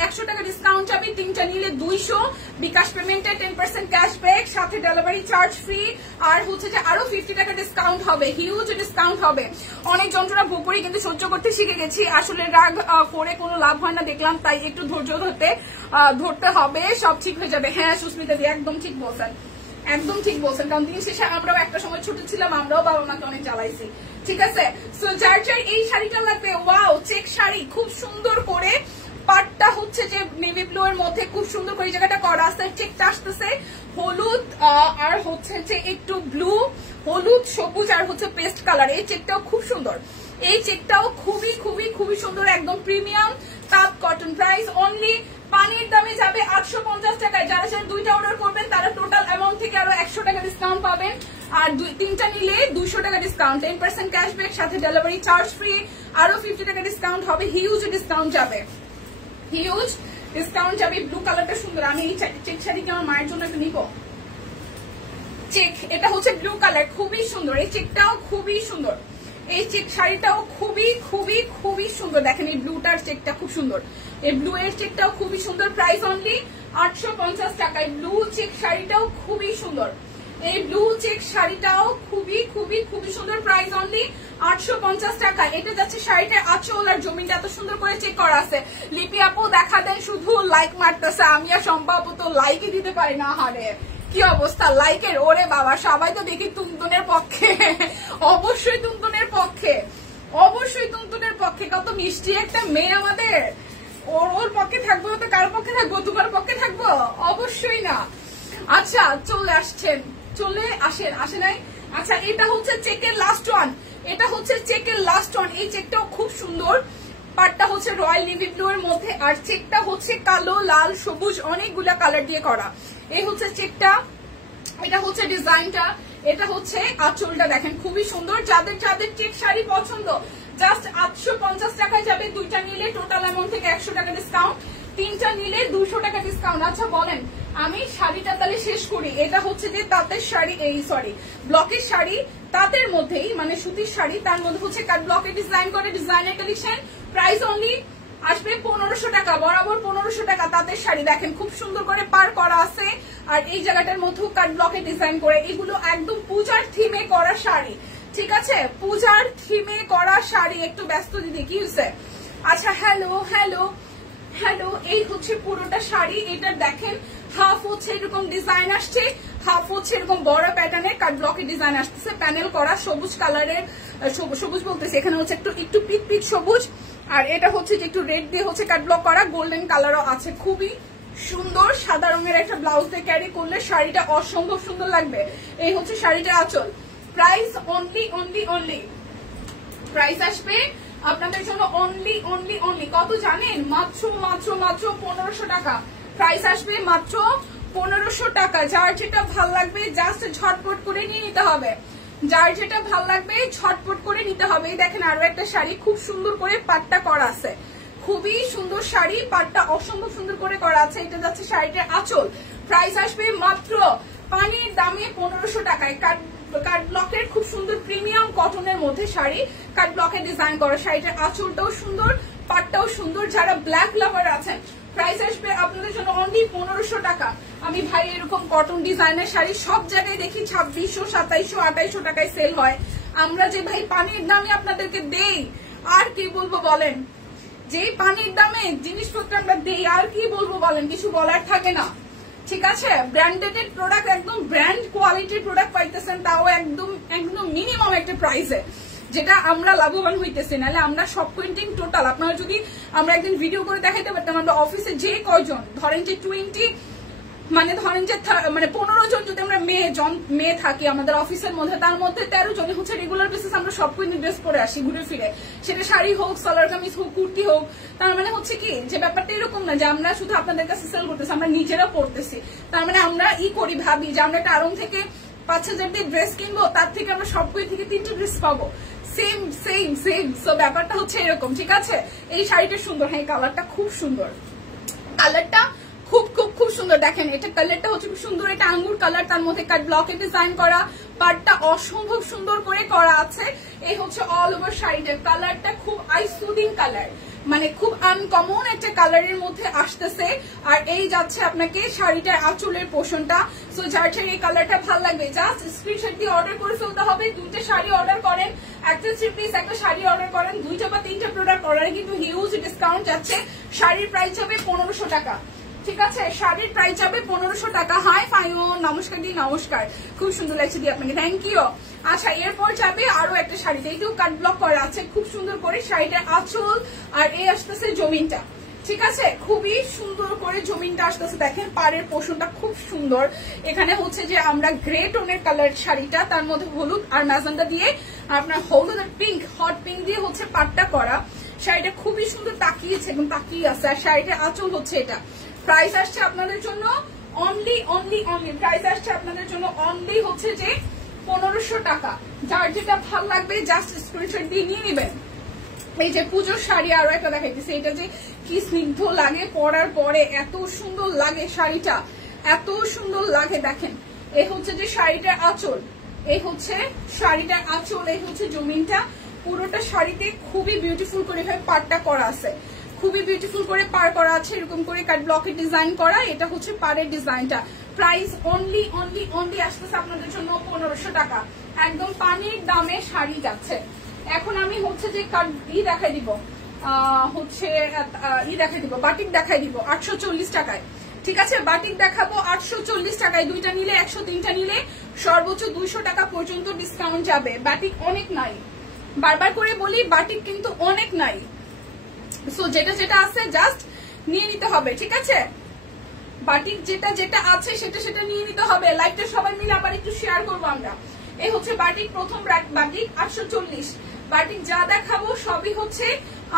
100 টাকা ডিসকাউন্ট যাবে, 3টা নিলে 200, বিকাশ পেমেন্টে 10% ক্যাশব্যাক, সাথে ডেলিভারি চার্জ ফ্রি, আর হচ্ছে যে আরো 50 টাকা ডিসকাউন্ট হবে, হিউজ ডিসকাউন্ট হবে। অনেক যন্ত্রণা ভোগ করে কিন্তু সহ্য করতে শিখে গেছি, আসলে রাগ করে কোনো লাভ হয় না দেখলাম, তাই একটু ধৈর্য ধরতে হবে, সব ঠিক হয়ে যাবে। হ্যাঁ সুস্মিতা দি একদম ঠিক বলছেন, একদম ঠিক বলছেন, কারণ দিন শেষে আমরাও একটা সময় ছোট ছিলাম, আমরাও বাবা মাকে অনেক জ্বালাইছি। ঠিক আছে, সো যার এই শাড়িটা লাগবে, ওয়াও চেক শাড়ি, খুব সুন্দর করে পাটটা হচ্ছে যে নেভি ব্লু এর মধ্যে খুব সুন্দর করে জায়গাটা করা আছে, চেকটা আসতেছে হলুদ আর হচ্ছে যে একটু ব্লু, হলুদ সবুজ আর হচ্ছে পেস্ট কালার। এই চেকটাও খুব সুন্দর, এই চেকটাও খুবই সুন্দর, একদম প্রিমিয়াম তাঁত কটন। প্রাইস অনলি পানির দামে যাবে 850 টাকায়। যারা 2টা অর্ডার করবেন তারা টোটাল অ্যামাউন্ট থেকে আরো 100 টাকা ডিসকাউন্ট পাবেন, আর 3টা নিলে 200 টাকা ডিসকাউন্ট, 10% ক্যাশব্যাক, সাথে ডেলিভারি চার্জ ফ্রি, আরো 50 টাকা ডিসকাউন্ট হবে, হিউজ ডিসকাউন্ট যাবে, হিউজ ডিসকাউন্ট যাবে। ব্লু কালারটা সুন্দর, আমি এই চেক শাড়িকে আমার মায়ের জন্য একটু নিবো। চেক, এটা হচ্ছে ব্লু কালার, খুবই সুন্দর, এই চেকটাও খুবই সুন্দর, এই চেক শাড়িটাও খুবই সুন্দর। দেখেন এই ব্লুটার চেকটা খুব সুন্দর, এই ব্লু এর চেকটাও খুবই সুন্দর। প্রাইস অনলি 850 টাকায়। ব্লু চেক শাড়িটাও খুবই সুন্দর, এই ব্লু চেক শাড়িটাও খুবই সুন্দর, প্রাইস অনলি 850 টাকা। এটা যাচ্ছে শাড়িটার আঁচল আর জমিনটা এত সুন্দর করে চেক করা আছে। লিপি আপু দেখা দেন, শুধু লাইক মারতেছে, আমি আর শম্পা আপু তো লাইকই দিতে পারি না। হারে কি অবস্থা লাইকের, ওরে বাবা, সবাই তো দেখি তুমতুনের পক্ষে, অবশ্যই তুমতুনের পক্ষে, কত মিষ্টি একটা মেয়ে আমাদের, ওর পক্ষে থাকবো তো কার পক্ষে থাকবো, তোমার পক্ষে থাকবো? অবশ্যই না। আচ্ছা চলে আসে নাই। আচ্ছা এটা হচ্ছে চেকের লাস্ট ওয়ান, এই চেকটাও খুব সুন্দর, পাটটা হচ্ছে রয়্যাল নেভি ব্লু এর মধ্যে, আর চেকটা হচ্ছে কালো লাল সবুজ অনেকগুলা কালার দিয়ে করা। এই হচ্ছে চেকটা, এটা হচ্ছে ডিজাইনটা, এটা হচ্ছে আঁচলটা, দেখেন খুবই সুন্দর। যাদের চেক শাড়ি পছন্দ জাস্ট 850 টাকায় যাবে, 2টা নিলে টোটাল অ্যামাউন্ট থেকে 100 টাকা ডিসকাউন্ট, 3টা নিলে 200 টাকা ডিসকাউন্ট। আচ্ছা বলেন, আমি শাড়িটা তাহলে শেষ করি। এটা হচ্ছে যে তাঁতের শাড়ি, ব্লকের শাড়ি, তাঁতের মধ্যেই মানে সুতির শাড়ি, তার মধ্যে হচ্ছে কাট ব্লকে ডিজাইন করে, ডিজাইনের কালেকশন। প্রাইস অনলি আসবে 1500 টাকা, বরাবর 1500 টাকা। তাঁতের শাড়ি দেখেন খুব সুন্দর করে পার করা আছে, আর এই জায়গাটার মধ্যেও কাট ব্লকে ডিজাইন করে। এগুলো একদম পূজার থিমে করা শাড়ি, ঠিক আছে, পূজার থিমে করা শাড়ি। একটু ব্যস্ত দিদি, কি হচ্ছে? আচ্ছা হ্যালো, এই হচ্ছে পুরোটা শাড়ি। এটা দেখেন হাফ হচ্ছে এরকম ডিজাইন আসছে, হাফ হচ্ছে এরকম বড় প্যাটার্নের কাট ব্লকে ডিজাইন আসতেছে, প্যানেল করা সবুজ কালারের, সবুজ বলতেছে এখানে হচ্ছে একটু পিট সবুজ, আর এটা হচ্ছে যে একটু রেড দিয়ে হচ্ছে কাট ব্লক করা, গোল্ডেন কালারও আছে, খুবই সুন্দর। সাদা রঙের একটা ব্লাউজ দিয়ে ক্যারি করলে শাড়িটা অসম্ভব সুন্দর লাগবে। এই হচ্ছে শাড়িটা আঁচল। প্রাইস অনলি প্রাইস আসবে আপনাদের জন্য অনলি কত জানেন? মাত্র 1500 টাকা। প্রাইস আসবে মাত্র 1500 টাকা। যার যেটা ভাল লাগবে জাস্ট ঝটপট করে নিয়ে নিতে হবে, এই দেখেন আরো একটা শাড়ি, খুব সুন্দর করে পাটটা করা আছে, খুবই সুন্দর শাড়ি, পাটটা অসম্ভব সুন্দর করে করা আছে। এটা যাচ্ছে শাড়িটার আঁচল। প্রাইস আসবে মাত্র পানির দামে 1500 টাকায়। কাট ব্লকের খুব সুন্দর প্রিমিয়াম কটনের মধ্যে শাড়ি, কাট ব্লকের ডিজাইন করা। শাড়িটার আঁচলটাও সুন্দর, পাটটাও সুন্দর। যারা ব্ল্যাক লাভার আছেন, প্রাইস আসবে আপনাদের জন্য অনলি 1500 টাকা। আমি ভাই এরকম কটন ডিজাইনের শাড়ি সব জায়গায় দেখি 2600, 2700, 2800 টাকায় সেল হয়। আমরা যে ভাই পানির দামে আপনাদেরকে দেই, আর কি বলবো বলেন, যে পানির দামে জিনিসপত্র আমরা দেই, আর কি বলবো বলেন, কিছু বলার থাকে না। ঠিক আছে, ব্র্যান্ডেড প্রোডাক্ট, একদম ব্র্যান্ড কোয়ালিটির প্রোডাক্ট পাইতেছেন, তাও একদম একদম মিনিমাম একটা প্রাইসে, যেটা আমরা লাভবান হইতেছি। নাহলে আমরা সব প্রিন্টিং টোটাল, আপনারা যদি আমরা একদিন ভিডিও করে দেখাইতে পারতাম, আমরা অফিসে যে কয়জন ধরেন যে 20 মানে ধরেন যে 15 জন যদি আমরা মেয়ে থাকি আমাদের অফিসের মধ্যে, তার মধ্যে 13 জন হচ্ছে রেগুলার বেসিস আমরা সব প্রিন্টিং ড্রেস পরে আসি ঘুরে ফিরে, সেটা শাড়ি হোক, সালোয়ার কামিজ হোক, কুর্তি হোক। তার মানে হচ্ছে কি যে ব্যাপারটা এরকম না যে আমরা শুধু আপনাদের কাছে সেল করতেছি, আমরা নিজেরা পড়তেছি। তার মানে আমরা করি, ভাবি যে আমরা একটা আড়ং থেকে 5000 দিয়ে ড্রেস কিনবো, তার থেকে আমরা সব থেকে 3টা ড্রেস পাবো। Same same same. সো ব্যাপারটা হচ্ছে এরকম। ঠিক আছে, এই শাড়িটা সুন্দর, হ্যাঁ কালারটা খুব সুন্দর, কালারটা খুব খুব খুব সুন্দর। দেখেন এটা কালারটা হচ্ছে খুব সুন্দর, এটা আঙ্গুর কালার, তার মধ্যে কাট ব্লকে ডিজাইন করা, পাটটা অসম্ভব সুন্দর করে করা আছে। এই হচ্ছে অল ওভার শাড়িটার কালারটা খুব আই সুদিং কালার, মানে খুব আনকমন একটা কালারের মধ্যে আসতেছে। আর এই যাচ্ছে আপনাকে শাড়িটার আঁচলের পোর্শনটা। সো যার এই কালারটা ভালো লাগবে জাস্ট স্ক্রিনশট দিয়ে অর্ডার করে ফেলতে হবে। 2টা শাড়ি অর্ডার করেন, একটা 3 পিস একটা শাড়ি অর্ডার করেন, 2টা বা 3টা প্রোডাক্ট অর্ডারে কিন্তু হিউজ ডিসকাউন্ট যাচ্ছে। শাড়ির প্রাইস হবে 1500 টাকা। ঠিক আছে, শাড়ির প্রাইস যাবে 1500 টাকা। হাই ফাইন, নমস্কার দি, নমস্কার, খুব সুন্দর লাগছে দি আপনাকে, থ্যাংক ইউ। আচ্ছা, এরপর যাবে আরো একটা শাড়িতে, এইটাও কাট ব্লক করা আছে খুব সুন্দর করে। শাড়িটার আঁচল আর এই আসতেছে জমিনটা। ঠিক আছে, খুবই সুন্দর করে জমিনটা আসতেছে। দেখেন পাড়ের পোর্শনটা খুব সুন্দর। এখানে হচ্ছে যে আমরা গ্রে টোনের কালার শাড়িটা, তার মধ্যে হলুদ আর ম্যাজেন্টা দিয়ে, আপনার হলুদ আর পিঙ্ক, হট পিঙ্ক দিয়ে হচ্ছে পাটটা করা। শাড়িটা খুবই সুন্দর তাকিয়েছে এবং তাকিয়ে আছে। আর শাড়িটার আঁচল হচ্ছে এটা। প্রাইস আসছে আপনাদের জন্য অনলি প্রাইস আসছে আপনাদের জন্য অনলি হচ্ছে যে 1500 টাকা। যার যেটা ভালো লাগবে জাস্ট স্ক্রিনশট দিয়ে নিয়ে নেবেন। এই যে পুজোর শাড়ি আরো একটা দেখাইতেছে, এটা যে কি স্নিগ্ধ লাগে পরার পরে, এত সুন্দর লাগে শাড়িটা, এত সুন্দর লাগে। দেখেন এই হচ্ছে যে শাড়িটার আঁচল, এই হচ্ছে শাড়িটার আঁচল, এই হচ্ছে জমিনটা। পুরোটা শাড়িতে খুবই বিউটিফুল করে পাড়টা করা আছে, খুবই বিউটিফুল করে পার করা আছে, এরকম করে কাট ব্লকের ডিজাইন করা। এটা হচ্ছে পাড়ের ডিজাইনটা। প্রাইস অনলি আসতেছে আপনাদের জন্য 1500 টাকা। একদম পানির দামে শাড়ি যাচ্ছে। এখন আমি হচ্ছে যে দেখাই দিব, বাটিক দেখাই দিব 840 টাকায়। ঠিক আছে, বাটিক দেখাবো 840 টাকায়। 2টা নিলে 100, 3টা নিলে সর্বোচ্চ 200 টাকা পর্যন্ত ডিসকাউন্ট যাবে। বাটিক অনেক নাই, বারবার করে বলি, বাটিক কিন্তু অনেক নাই। সো যেটা যেটা আছে জাস্ট নিয়ে নিতে হবে। ঠিক আছে, বাটিক যেটা যেটা আছে সেটা সেটা নিয়ে নিতে হবে। লাইভটা সবাই মিলে আবার একটু শেয়ার করবো আমরা। এই হচ্ছে বাটিক, প্রথম বাটিক 840। বাটিক যা দেখাবো সবই হচ্ছে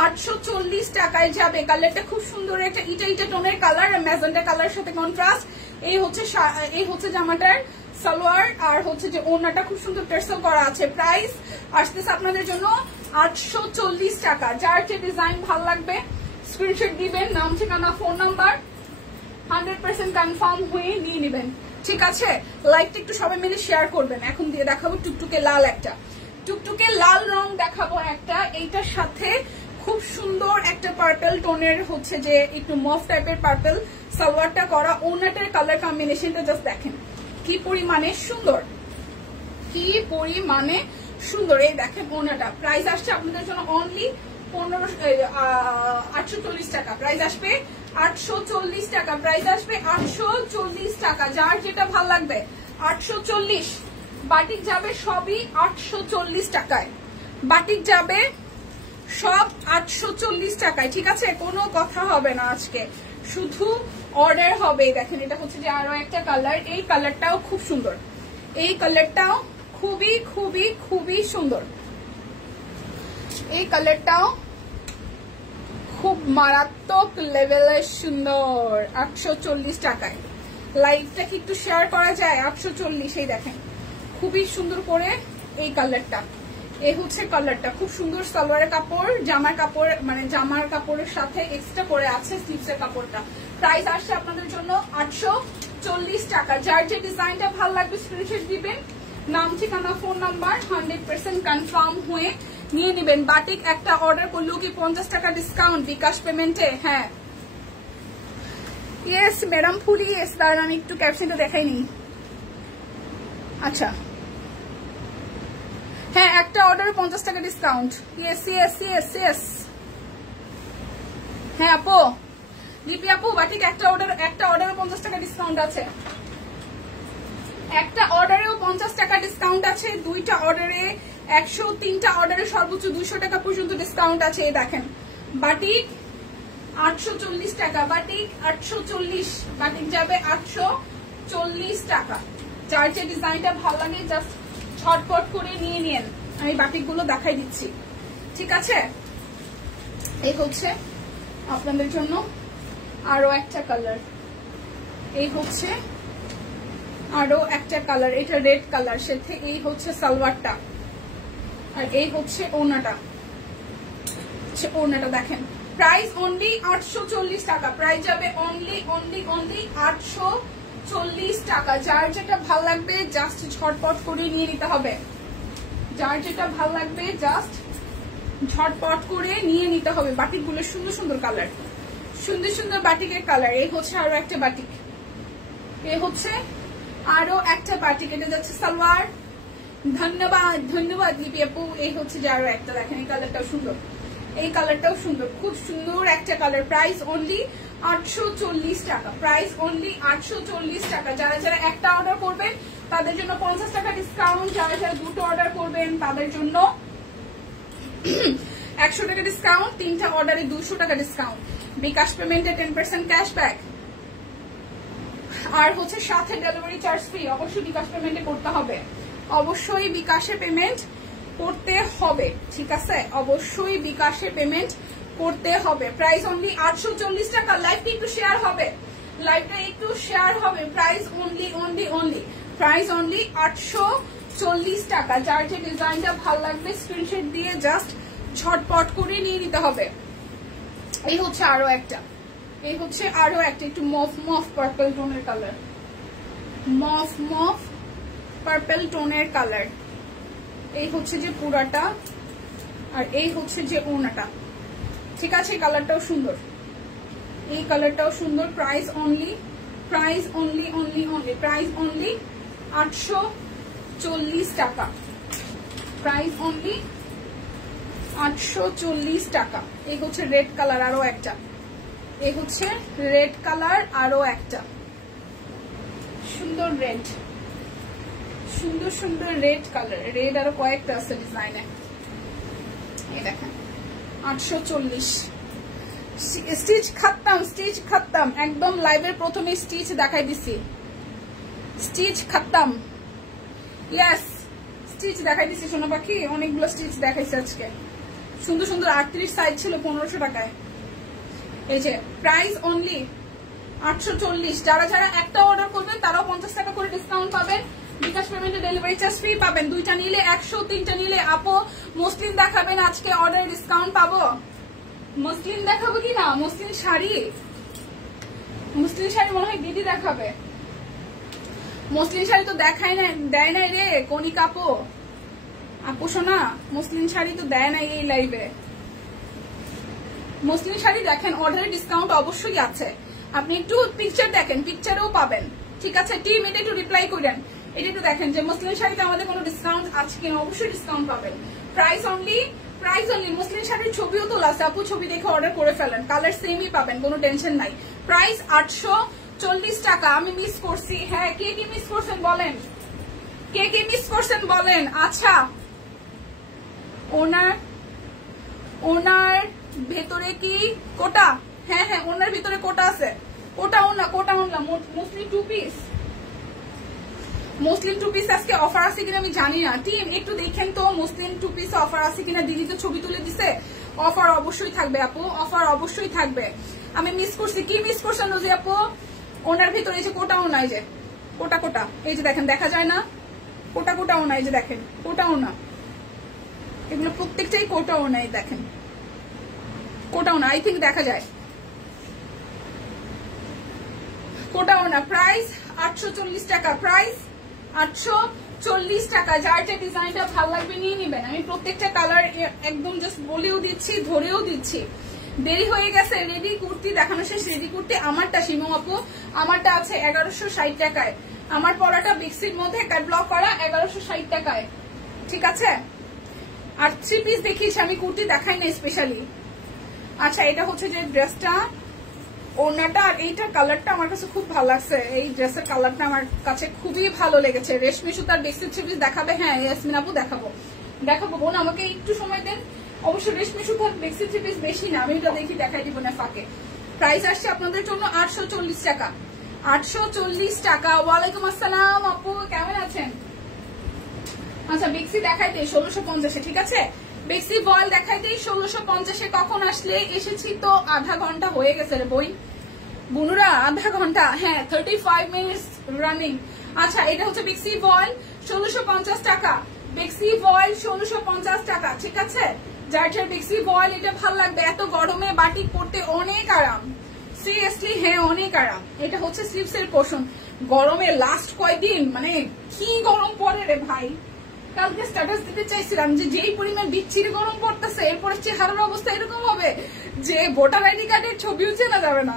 840 টাকায় যাবে। কালারটা খুব সুন্দর, একটা ইটা টোনের কালার, ম্যাজেন্টা কালার সাথে কন্ট্রাস্ট। এই হচ্ছে জামাটার সালোয়ার, আর হচ্ছে যে ওড়নাটা খুব সুন্দর টেসেল করা আছে। প্রাইস আসতেছে আপনাদের জন্য 840 টাকা। যার যে ডিজাইন ভালো লাগবে স্ক্রিনশট দিবেন, নাম ঠিকানা ফোন নাম্বার 100% কনফার্ম হয়ে নিয়ে নেবেন। ঠিক আছে, লাইকটা একটু সবাই মিলে শেয়ার করবেন। এখন দিয়ে দেখাবো টুকটুকে লাল, একটা টুকটুকে লাল রং দেখাবো একটা। এইটার সাথে খুব সুন্দর একটা পার্পল টোনের হচ্ছে যে একটু মফ টাইপের পার্পল সালোয়ারটা করা। ওনাটার কালার কম্বিনেশনটা জাস্ট দেখেন কি পরিমাণে সুন্দর, কি পরিমাণে সুন্দর। এই দেখেন ওনাটা। প্রাইস আসছে আপনাদের জন্য অনলি 840 টাকা। প্রাইস আসবে 840 টাকা। প্রাইস আসবে 840 টাকা। যার যেটা ভাল লাগবে 840। বাটিক যাবে সবই 840 টাকায়। বাটিক যাবে সব 840 টাকায়। ঠিক আছে, কোনো কথা হবে না আজকে, শুধু অর্ডার হবে। দেখেন এটা হচ্ছে যে আরো একটা কালার। এই কালারটাও খুব সুন্দর, এই কালারটাও খুবই খুবই খুবই সুন্দর। এই কালারটাও খুব মারাত্মক লেভেলের সুন্দর। 840 টাকায়। লাইভটা কি একটু শেয়ার করা যায়? 840। এই দেখেন খুবই সুন্দর করে এই কালারটা। এই হচ্ছে কালারটা, খুব সুন্দর। সালোয়ারের কাপড়, জামার কাপড়, মানে জামার কাপড়ের সাথে এক্সট্রা করে আছে স্লিভসের কাপড়টা। প্রাইস আসছে আপনাদের জন্য 840 টাকা। যার যে ডিজাইনটা ভালো লাগবে স্ক্রিনশট দিবেন, নাম ঠিকানা ফোন নাম্বার 100% কনফার্ম হয়ে নিয়ে নেবেন। বাটিক একটা অর্ডার করলেও কি 50 টাকা ডিসকাউন্ট বিকাশ পেমেন্টে? হ্যাঁ ইয়েস ম্যাডাম ফুলি ইয়েস। দাঁড়ান আমি একটু ক্যাপশনটা দেখাই নি। আচ্ছা হ্যাঁ একটা অর্ডারে 50 টাকা discount. Yes yes yes yes. হ্যাঁ আপু লিপি আপু বাটিক একটা অর্ডারে 50 টাকা ডিসকাউন্ট আছে। একটা অর্ডারেও 50 টাকা ডিসকাউন্ট আছে। দুইটা অর্ডারে 100, 3টা অর্ডারে সর্বোচ্চ 200 টাকা পর্যন্ত ডিসকাউন্ট আছে। এই দেখেন বাটিক 840 টাকা, বাটিক 840, বাটিক যাবে 840 টাকা। যার যে ডিজাইনটা ভালো লাগে জাস্ট ছটপট করে নিয়ে নিন। আমি বাটিক গুলো দেখাই দিচ্ছি, ঠিক আছে? এই হচ্ছে আপনাদের জন্য আরো একটা কালার, এই হচ্ছে আরো একটা কালার, এটা রেড কালার সাথে এই হচ্ছে সালোয়ারটা, আর এই হচ্ছে ওড়নাটা। ওড়নাটা দেখেন প্রাইস অনলি 840 টাকা, প্রাইস যাবে অনলি 840 টাকা। যার যেটা ভালো লাগবে জাস্ট ঝটপট করে নিয়ে নিতে হবে। যার যেটা ভালো লাগবে জাস্ট ঝটপট করে নিয়ে নিতে হবে। বাটিক গুলো সুন্দর সুন্দর কালার, সুন্দর সুন্দর বাটিকের কালার। এই হচ্ছে আরো একটা বাটিক, এই হচ্ছে আরো একটা বাটিক। এটা যাচ্ছে সালোয়ার। ধন্যবাদ ধন্যবাদ লিপি আপু। এই হচ্ছে যে আরো একটা দেখেন, এই কালারটাও সুন্দর, এই কালারটাও সুন্দর, খুব সুন্দর একটা কালার। প্রাইস অনলি 840 টাকা, প্রাইস অনলি 840 টাকা। যারা যারা একটা অর্ডার করবেন তাদের জন্য 50 টাকা ডিসকাউন্ট, যারা যারা দুটো অর্ডার করবেন তাদের জন্য 100 টাকা ডিসকাউন্ট, 3টা অর্ডারে 200 টাকা ডিসকাউন্ট, বিকাশ পেমেন্টে 10% ক্যাশব্যাক, আর হচ্ছে সাথে ডেলিভারি চার্জ ফ্রি। অবশ্যই বিকাশ পেমেন্টে করতে হবে, অবশ্যই বিকাশে পেমেন্ট করতে হবে, ঠিক আছে? অবশ্যই বিকাশে পেমেন্ট করতে হবে। প্রাইস অনলি 840 টাকা। লাইভটা একটু শেয়ার হবে, লাইভটা একটু শেয়ার হবে। প্রাইস অনলি প্রাইস অনলি 840 টাকা। যার যে ডিজাইনটা ভালো লাগবে স্ক্রিনশট দিয়ে জাস্ট ঝটপট করে নিয়ে নিতে হবে। এই হচ্ছে আরো একটা, এই হচ্ছে আরো একটা একটু মফ পার্পল টোনের কালার, মফ পার্পল টোনের কালার। এই হচ্ছে যে পুরাটা, আর এই হচ্ছে যে ওড়নাটা, ঠিক আছে? এই কালারটাও সুন্দর, এই কালারটাও সুন্দর। প্রাইস অনলি প্রাইস অনলি 840 টাকা, প্রাইস অনলি 840 টাকা। এই হচ্ছে রেড কালার আরো একটা, এই হচ্ছে রেড কালার আরো একটা সুন্দর রেড, সুন্দর সুন্দর রেড কালার। রেড আরো কয়েকটা আছে ডিজাইনে। এই দেখেন 840। স্টিচ খাত্তাম একদম লাইভের প্রথমে স্টিচ দেখাই দিছি, স্টিচ খাত্তাম। ইয়েস স্টিচ দেখাই দিছি সোনা পাখি, অনেকগুলো স্টিচ দেখাইছে আজকে। সুন্দর সুন্দর 38 সাইজ ছিল 1500 টাকায়। এই যে প্রাইস অনলি 840। যারা যারা একটা অর্ডার করবেন তারাও 50 টাকা করে ডিসকাউন্ট পাবেন, বিকাশ পেমেন্টে ডেলিভারি চার্জ ফ্রি পাবেন। দুইটা নিলে 100, 3টা নিলে আপু মসলিন দেখাবেন আজকে অর্ডার ডিসকাউন্ট পাবো। মসলিন দেখাবো কি না? মসলিন শাড়ি মনে হয় দিদি দেখাবে। মসলিন শাড়ি তো দেখাই না, দেয় নাই রে কনিকা আপু শোনা, মসলিন শাড়ি তো দেয় নাই এই লাইভে। মসলিন শাড়ি দেখেন অর্ডারে ডিসকাউন্ট অবশ্যই আছে, আপনি একটু পিকচার দেখেন, পিকচারেও পাবেন, ঠিক আছে? টিম এটা একটু রিপ্লাই করেন, এটা একটু দেখেন যে মসলিন শাড়িতে আমাদের কোনো ডিসকাউন্ট আছে কিনা। অবশ্যই ডিসকাউন্ট পাবেন। প্রাইস অনলি মসলিন শাড়ির ছবিও তোলা আছে আপু, ছবি দেখে অর্ডার করে ফেলেন, কালার সেমই পাবেন, কোনো টেনশন নাই। প্রাইস 840 টাকা। আমি মিস করছি, হ্যাঁ কে কি মিস করছেন বলেন, কে কে মিস করছেন বলেন। আচ্ছা ওনার ভেতরে কি কোটা? হ্যাঁ হ্যাঁ ওনার ভিতরে কোটা আছে, কোটা ওনা মোস্টলি 2 পিস, মুসলিম 2 পিস আজকে অফার আছে কিনা আমি জানি না। টিম একটু দেখেন তো মুসলিম 2 পিস অফার আছে কিনা। দিদি তো ছবি তুলে দিছে, অফার অবশ্যই থাকবে আপু, অফার অবশ্যই থাকবে। আমি মিস করছি, কি মিস করছেন রোজি আপু? ওনার ভিতরে এই যে কোটাও নাই, যে কোটা এই যে দেখেন, দেখা যায় না? কোটাও নাই, যে দেখেন কোটাও না, এগুলো প্রত্যেকটাই কোটাও নাই, দেখেন কোটাও না, আই থিঙ্ক দেখা যায় কোটাও না। প্রাইস 840 টাকা, প্রাইস 840 টাকা। যার যে ডিজাইনটা ভালো লাগবে নিয়ে নেবেন। আমি প্রত্যেকটা কালার একদম জাস্ট বলেও দিচ্ছি, ধরেও দিচ্ছি। দেরি হয়ে গেছে, রেডি কুর্তি দেখানো শেষ। রেডি কুর্তি আমারটা শিমু আপু, আমারটা আছে 1160 টাকায়। আমার পরাটা বিক্সির মধ্যে ক্যাটলগ করা 1160 টাকায়, ঠিক আছে। আর 3 পিস দেখিয়েছি আমি, কুর্তি দেখাই না স্পেশালি। আচ্ছা, এটা হচ্ছে যে ড্রেসটা, ওড়নাটা, আর এইটার কালারটা আমার কাছে খুব ভালো লাগছে। এই ড্রেসের কালারটা আমার কাছে খুবই ভালো লেগেছে। রেশমি সুতার বেক্সির 3 পিস দেখাবে? হ্যাঁ ইয়াসমিন আপু দেখাবো বোন, আমাকে একটু সময় দেন। অবশ্য রেশমি সুতার বেক্সির 3 পিস বেশি না, আমি এটা দেখি দেখাই দিব না ফাঁকে। প্রাইস আসছে আপনাদের জন্য 840 টাকা। 840 টাকা। ওয়ালাইকুম আসসালাম আপু, কেমন আছেন? আচ্ছা, বেক্সি দেখাই দিই 1650, ঠিক আছে। বেক্সি ভয়েল দেখাই দিই 1650। কখন আসলে? এসেছি তো আধা ঘন্টা হয়ে গেছে রে বই, বুনুরা আধা ঘন্টা। হ্যাঁ 35 মিনিটস রানিং। আচ্ছা, এটা হচ্ছে বেক্সি ভয়েল 1650 টাকা। বেক্সি ভয়েল 1650 টাকা, ঠিক আছে। যার যার বেক্সি ভয়েল এটা ভালো লাগবে। এত গরমে বাটিক পরতে অনেক আরাম, সিরিয়াসলি। হ্যাঁ অনেক আরাম। এটা হচ্ছে স্লিভস এর পোর্শন। গরমে লাস্ট কয়দিন মানে কি গরম পড়ে রে ভাই। কালকে স্ট্যাটাস দিতে চাইছিলাম যে যেই পরিমাণ বিচ্ছিরি গরম পড়তেছে, এরপরে চেহারার অবস্থা এরকম হবে যে ভোটার আইডি কার্ডের ছবিও চেনা যাবে না,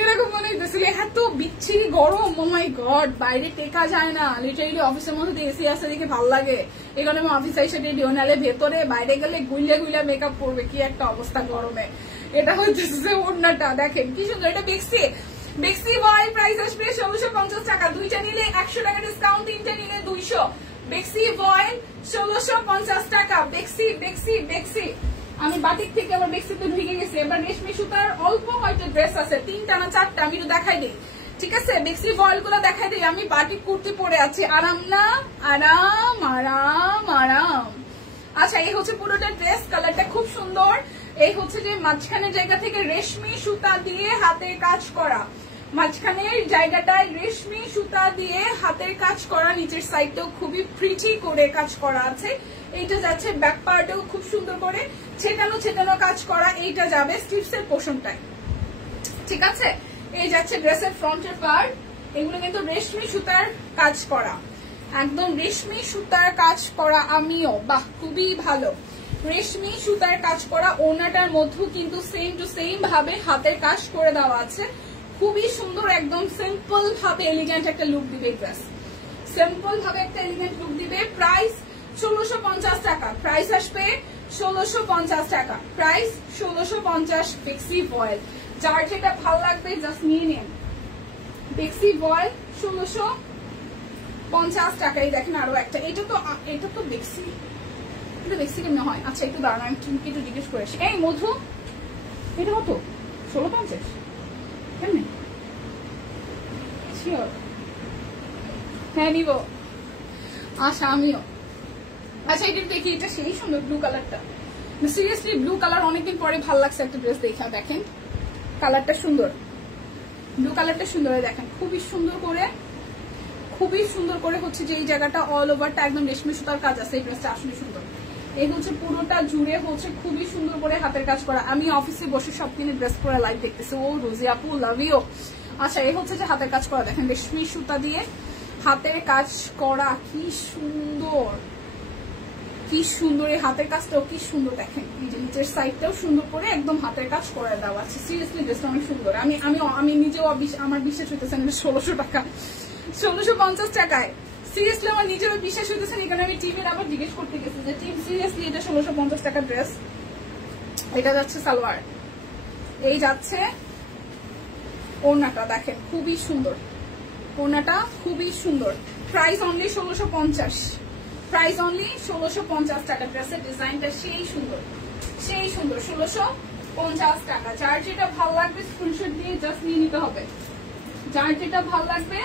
এরকম মনে হইতেছিল। এত বিচ্ছিরি গরম, ও মাই গড, বাইরে টেকা যায় না। লিটারেলি অফিসের মধ্যে এসি আছে দেখে ভালো লাগে, এখানে আমি অফিস এসে রেডি নালে ভেতরে, বাইরে গেলে গুইলা গুইলা মেকআপ করবে, কি একটা অবস্থা গরমে। এটা হচ্ছে ওড়নাটা দেখেন কি সুন্দর। এটা বেক্সি, বেক্সি ভয়েল প্রাইস আসবে 1650 টাকা। দুইটা নিলে 100 টাকা ডিসকাউন্ট, তিনটা নিলে 200। বেক্সি ভয়েল 1650 টাকা। বেক্সি বেক্সি বেক্সি। আমি বাটিক থেকে আবার বেক্সিতে ঢুকে গেছি। এবার রেশমি সুতার অল্প হয়তো ড্রেস আছে, 3টা না 4টা, আমি তো দেখাই দিই, ঠিক আছে। বেক্সি ভয়েল গুলো দেখাই দিই। আমি বাটিক কুর্তি পরে আছি, আরাম না? আরাম আরাম আরাম। আচ্ছা, এই হচ্ছে পুরোটা ড্রেস, কালারটা খুব সুন্দর। এই হচ্ছে যে মাঝখানের জায়গা থেকে রেশমি সুতা দিয়ে হাতের কাজ করা, মাঝখানের জায়গাটায় রেশমি সুতা দিয়ে হাতের কাজ করা, নিচের সাইডটাও খুবই প্রিটি করে কাজ করা আছে। এইটা যাচ্ছে ব্যাক পার্টেও খুব সুন্দর করে ছেটানো ছেটানো কাজ করা। এইটা যাবে স্লিভস এর পোর্শনটায়, ঠিক আছে। এই যাচ্ছে ড্রেসের ফ্রন্টের পার্ট। এগুলো কিন্তু রেশমি সুতার কাজ করা, একদম রেশমি সুতার কাজ করা। আমিও বাহ, খুবই ভালো। রেশমি সুতার কাজ করা। ওড়নাটার মধ্যেও কিন্তু সেম টু সেম ভাবে হাতের কাজ করে দেওয়া আছে। খুবই সুন্দর, একদম সিম্পল ভাবে এলিগেন্ট একটা লুক দিবে ড্রেস, সিম্পল ভাবে একটা এলিগেন্ট লুক দিবে। প্রাইস 1650 টাকা। প্রাইস আসবে 1650 টাকা। প্রাইস 1650। বেক্সি ভয়েল, যার যেটা ভালো লাগবে জাস্ট নিয়ে নিন। বেক্সি ভয়েল 1650 টাকাই। দেখেন আরো একটা, এটা তো বেক্সি, এটা বেক্সি কেমন হয়? আচ্ছা একটু দাঁড়ান, আমি একটু জিজ্ঞেস করে আসি। এই মধু, এটা কত? 1650 কেমনে? শিওর? হ্যাঁ নিব। আচ্ছা আমিও। আচ্ছা এটা দেখি, এটা সেই সুন্দর ব্লু কালারটা। সিরিয়াসলি ব্লু কালার অনেকদিন পরে ভালো লাগছে একটা ড্রেস দেখা। দেখেন কালারটা সুন্দর, ব্লু কালারটা সুন্দর। দেখেন খুবই সুন্দর করে, খুবই সুন্দর করে হচ্ছে যে এই জায়গাটা অল ওভারটা একদম রেশমি সুতার কাজ আছে। এই ড্রেসটা আসলে সুন্দর। এই হচ্ছে পুরোটা জুড়ে হচ্ছে খুবই সুন্দর করে হাতের কাজ করা। আমি অফিসে বসে সব দিনে ড্রেস পরে লাইভ দেখতেছি। ও রোজি আপু লাভ ইউ। আচ্ছা, এই হচ্ছে যে হাতের কাজ করা। দেখেন রেশমি সুতা দিয়ে হাতের কাজ করা, কি সুন্দর, কি সুন্দর। এই হাতের কাজটাও কি সুন্দর। দেখেন এই যে নিচের সাইডটাও সুন্দর করে একদম হাতের কাজ করে দেওয়া আছে। সিরিয়াসলি ড্রেসটা অনেক সুন্দর। আমি নিজেও আমার বিশ্বাস হইতেছে 1600 টাকা, 1650 টাকায়। সিরিয়াসলি আমার নিজেরও বিশ্বাস হইতেছে। এখানে আমি টিমের আবার জিজ্ঞেস করতে গেছি যে টিম সিরিয়াসলি এটা 1650 টাকা ড্রেস। এটা যাচ্ছে সালোয়ার, এই যাচ্ছে ওড়নাটা। দেখেন খুবই সুন্দর, ওড়নাটা খুবই সুন্দর। Price only 1650। প্রাইস অনলি 1650 টাকা। ড্রেসের ডিজাইনটা সেই সুন্দর, সেই সুন্দর। 1650 টাকা। যার যেটা ভালো লাগবে স্ক্রিনশট দিয়ে জাস্ট নিয়ে নিতে হবে। যার যেটা ভালো লাগবে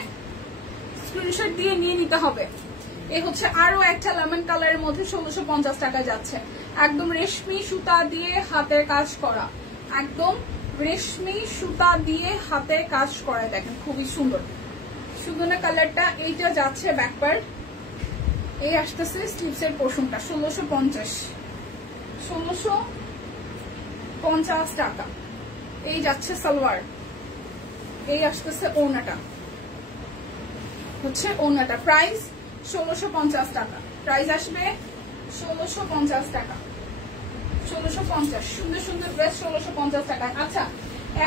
স্ক্রিনশট দিয়ে নিয়ে নিতে হবে। এই হচ্ছে আরো একটা লেমন কালারের মধ্যে 1650 টাকা যাচ্ছে। একদম রেশমি সুতা দিয়ে হাতের কাজ করা, একদম রেশমি সুতা দিয়ে হাতের কাজ করা। দেখেন খুবই সুন্দর, সুন্দর না কালারটা। এইটা যাচ্ছে ব্যাক পার্ট, এই আসতেছে স্লিভস এর পোর্শনটা। 1650 টাকা। এই যাচ্ছে সালোয়ার, এই আসতেছে ওড়নাটা, হচ্ছে ওড়নাটা। প্রাইস 1650 টাকা প্রাইস আসবে 1650 টাকা 1650 সুন্দর সুন্দর ড্রেস 1650 টাকা। আচ্ছা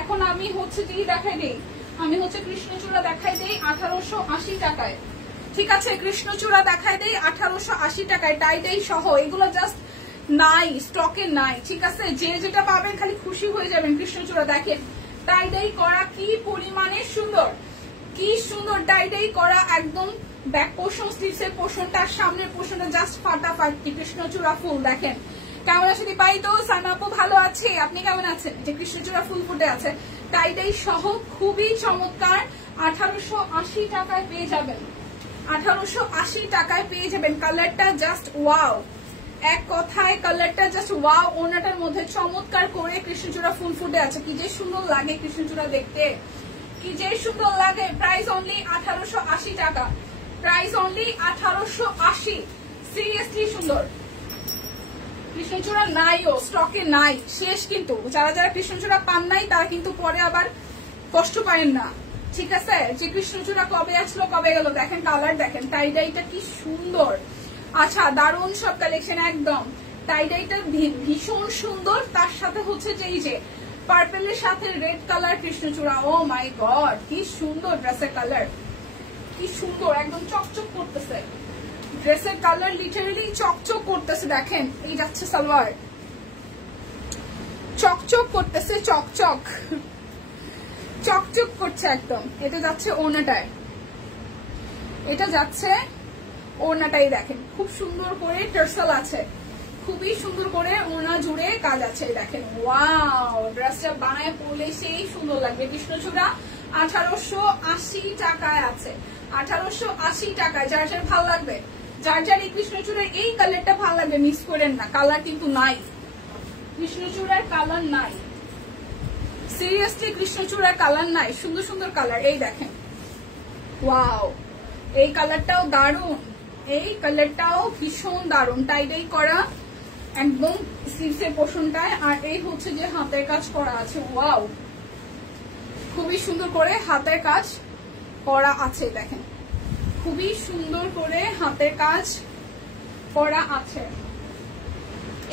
এখন আমি হচ্ছে কি দেখাই দেই, আমি হচ্ছে কৃষ্ণচূড়া দেখাই দেই 1880 টাকায়। ঠিক আছে কৃষ্ণচূড়া দেখাই দেই 1880 টাকায় টাই ডাই সহ। এগুলো জাস্ট নাই, স্টকে নাই। ঠিক আছে যে যেটা পাবেন খালি খুশি হয়ে যাবেন। কৃষ্ণচূড়া দেখেন টাই ডাই করা কি পরিমাণে সুন্দর, কি সুন্দর টাই ডাই করা, একদম ব্যাক পোর্শন স্লিভসের পোর্শনটা সামনের পোর্শনটা জাস্ট ফাটাফাটি কৃষ্ণচূড়া ফুল। দেখেন কেমন আছে পাই তো সানাপু ভালো আছে, আপনি কেমন আছেন? যে কৃষ্ণচূড়া ফুল ফুটে আছে টাই ডাই সহ খুবই চমৎকার 1880 টাকায় পেয়ে যাবেন। 1880 টাকায় পেয়ে যাবেন। কালারটা জাস্ট ওয়াও, এক কথায় কালারটা জাস্ট ওয়াও। ওনাটার মধ্যে চমৎকার করে কৃষ্ণচূড়া ফুল ফুটে আছে, কি যে সুন্দর লাগে কৃষ্ণচূড়া দেখতে, কি যে সুন্দর লাগে। প্রাইস অনলি 1880 টাকা, প্রাইস অনলি 1880। সিরিয়াসলি সুন্দর। কৃষ্ণচূড়া নাইও, স্টকে নাই, শেষ। কিন্তু যারা যারা কৃষ্ণচূড়া পান নাই তারা কিন্তু পরে আবার কষ্ট পাবেন না। ঠিক আছে যে কৃষ্ণচূড়া কবে আসলো কবে গেল। দেখেন কালার দেখেন, টাই ডাইটা কি সুন্দর। আচ্ছা দারুণ সব কালেকশন একদম। টাই ডাইটা ভীষণ সুন্দর, তার সাথে হচ্ছে যে এই যে পার্পেলের সাথে রেড কালার কৃষ্ণচূড়া। ও মাই গড কি সুন্দর ড্রেসের কালার, কি সুন্দর একদম চকচক করতেছে ড্রেসের কালার, লিটারেলি চকচক করতেছে। দেখেন এই যাচ্ছে সালোয়ার, চকচক করতেছে, চকচক চকচক করছে একদম। এটা যাচ্ছে ওড়নাটায়, এটা যাচ্ছে ওড়নাটাই দেখেন খুব সুন্দর করে টার্সেল আছে, খুবই সুন্দর করে ওড়না জুড়ে কাজ আছে। দেখেন ওয়াও, ড্রেসটা বানায় পরলে সেই সুন্দর লাগবে। কৃষ্ণচূড়া 1880 টাকায় আছে, 1880 টাকায়। যার যার ভালো লাগবে, যার যার এই কৃষ্ণচূড়ার এই কালারটা ভালো লাগবে মিস করেন না। কালার কিন্তু নাই, কৃষ্ণচূড়ার কালার নাই, সিরিয়াসলি কৃষ্ণচূড়ার কালার নাই। সুন্দর সুন্দর কালার এই দেখেন, ওয়াও এই কালারটাও দারুণ, এই কালারটাও ভীষণ দারুণ। টাই ডাই করা একদম স্লিভসের পোর্শনটায়, আর এই হচ্ছে যে হাতের কাজ করা আছে। ওয়াও খুবই সুন্দর করে হাতের কাজ করা আছে। দেখেন খুবই সুন্দর করে হাতের কাজ করা আছে।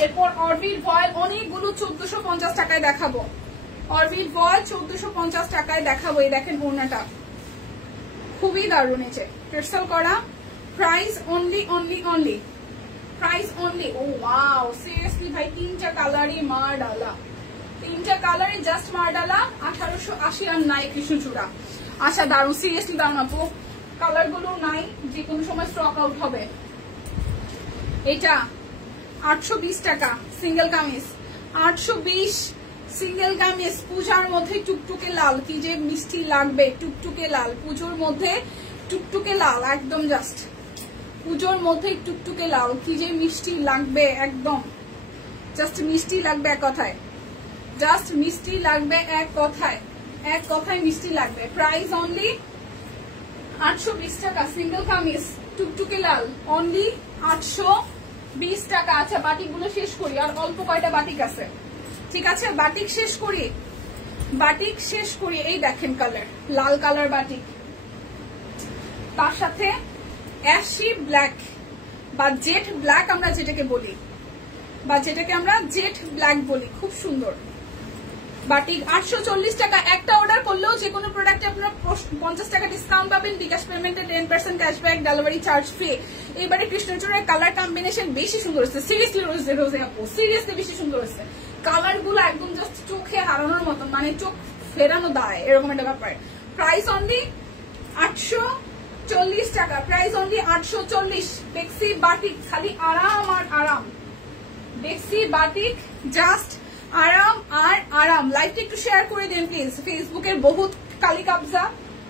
এরপর অরবিট ভয়েল অনেকগুলো 1450 টাকায় দেখাবো। অরবিট ভয়েল 1450 টাকায় দেখাবো। এই দেখেন ওড়নাটা খুবই দারুণ, এই যে টার্সেল করা। Price only only only, price only. ও ওয়াও সিরিয়াসলি ভাই তিনটা কালারই মার ডালা, তিনটা কালারই জাস্ট মার ডালা। 1880 আর নাই কৃষ্ণচূড়া। আচ্ছা দারুণ, সিরিয়াসলি দারুণ আপু। কালার গুলো নাই, যে কোনো সময় স্টক আউট হবে। এটা 820 টাকা সিঙ্গেল কামিজ, 820 সিঙ্গেল কামিজ। পূজার মধ্যে টুকটুকে লাল, কি যে মিষ্টি লাগবে। টুকটুকে লাল পুজোর মধ্যে, টুকটুকে লাল একদম জাস্ট পুজোর মধ্যে টুকটুকে লাল, কি যে মিষ্টি লাগবে। একদম জাস্ট মিষ্টি লাগবে এক কথায়, জাস্ট মিষ্টি লাগবে এক কথায়, এক কথায় মিষ্টি লাগবে। প্রাইস অনলি 820 টাকা সিঙ্গেল কামিজ টুকটুকে লাল, অনলি 820 টাকা। আচ্ছা বাটিক গুলো শেষ করি, আর অল্প কয়টা বাটিক আছে। ঠিক আছে বাটিক শেষ করি, বাটিক শেষ করি। এই দেখেন কালার, লাল কালার বাটিক, তার সাথে অ্যাশি ব্ল্যাক বা জেট ব্ল্যাক আমরা যেটাকে বলি, বা যেটাকে আমরা জেট ব্ল্যাক বলি। খুব সুন্দর বাটিক। 840 টাকা। একটা অর্ডার করলেও যে কোনো প্রোডাক্টে আপনারা 50 টাকা ডিসকাউন্ট পাবেন। বিকাশ পেমেন্টে 10% ক্যাশব্যাক, ডেলিভারি চার্জ ফ্রি। এবারে কৃষ্ণচূড়ার কালার কম্বিনেশন বেশি সুন্দর হচ্ছে, সিরিয়াসলি রোজে আপু সিরিয়াসলি বেশি সুন্দর হচ্ছে। কালার গুলো একদম জাস্ট চোখে হারানোর মতো, মানে চোখ ফেরানো দায় এরকম একটা ব্যাপার। প্রাইস অনলি 840 টাকা, প্রাইস অনলি 840। দেখছি বাটিক খালি আরাম আর আরাম, দেখছি বাটিক জাস্ট আরাম আর আরাম। লাইভটা একটু শেয়ার করে দেন প্লিজ। ফেসবুকের বহুত কালি কাবজা,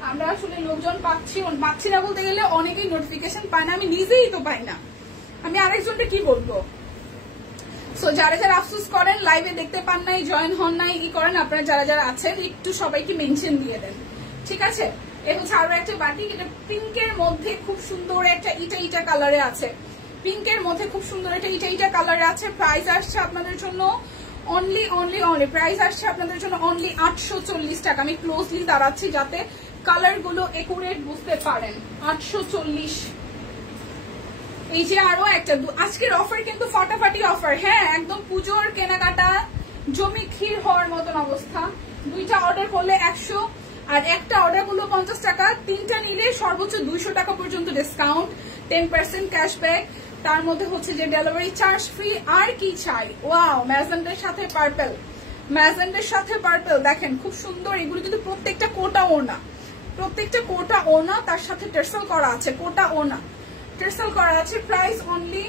আমরা আসলে লোকজন পাচ্ছি না বলতে গেলে, অনেকেই নোটিফিকেশন পায় না, আমি নিজেই তো পাই না, আমি আরেকজনকে কি বলবো। সো যারা যারা আফসোস করেন লাইভে দেখতে পান নাই, জয়েন হন নাই, ই করেন, আপনারা যারা যারা আছেন একটু সবাইকে মেনশন দিয়ে দেন। ঠিক আছে এ হচ্ছে আরো একটা বাটিক, এটা পিঙ্কের মধ্যে খুব সুন্দর একটা ইটা ইটা কালারে আছে, পিঙ্কের মধ্যে খুব সুন্দর একটা ইটা ইটা কালারে আছে। প্রাইস আসছে আপনাদের জন্য অনলি অনলি অনলি, প্রাইস আসছে আপনাদের জন্য অনলি 840 টাকা। আমি ক্লোজলি দাঁড়াচ্ছি যাতে কালার গুলো একুরেট বুঝতে পারেন। 840 এই যে আরো একটা আজকের অফার কিন্তু ফাটাফাটি অফার। হ্যাঁ, একদম পুজোর কেনাকাটা জমি ক্ষীর হওয়ার মতন অবস্থা। দুইটা অর্ডার করলে 100 আর একটা অর্ডার করলে 50 টাকা, তিনটা নিলে সর্বোচ্চ 200 টাকা পর্যন্ত ডিসকাউন্ট, 10% ক্যাশব্যাক, তার মধ্যে হচ্ছে যে ডেলিভারি চার্জ ফ্রি। আর কি চাই? ওয়াও, ম্যাজেন্টার সাথে পার্পল, ম্যাজেন্টার সাথে পার্পল দেখেন খুব সুন্দর। এগুলো কিন্তু প্রত্যেকটা কোটা ওড়না, প্রত্যেকটা কোটা ওড়না, তার সাথে টেসেল করা আছে, কোটা ওড়না টেসেল করা আছে। প্রাইস অনলি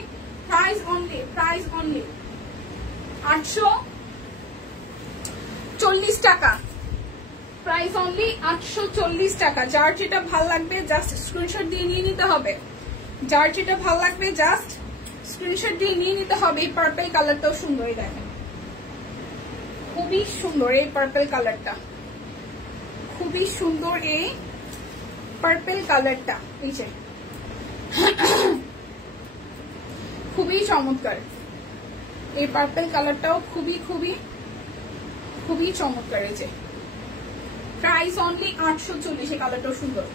840 টাকা, প্রাইস অনলি 840 টাকা। যার যেটা ভাল লাগবে জাস্ট স্ক্রিনশট দিয়ে নিয়ে নিতে হবে, যার যেটা ভাল লাগবে জাস্ট স্ক্রিনশট দিয়ে নিয়ে নিতে হবে। এই পার্পল কালারটাও সুন্দর, দেখেন খুবই সুন্দর এই পার্পল কালারটা, খুবই সুন্দর এই পার্পল কালারটা। এই যে খুবই চমৎকার এই পার্পল কালারটাও, খুবই খুবই খুবই চমৎকার। এই যে প্রাইস অনলি 840। এই কালারটাও সুন্দর,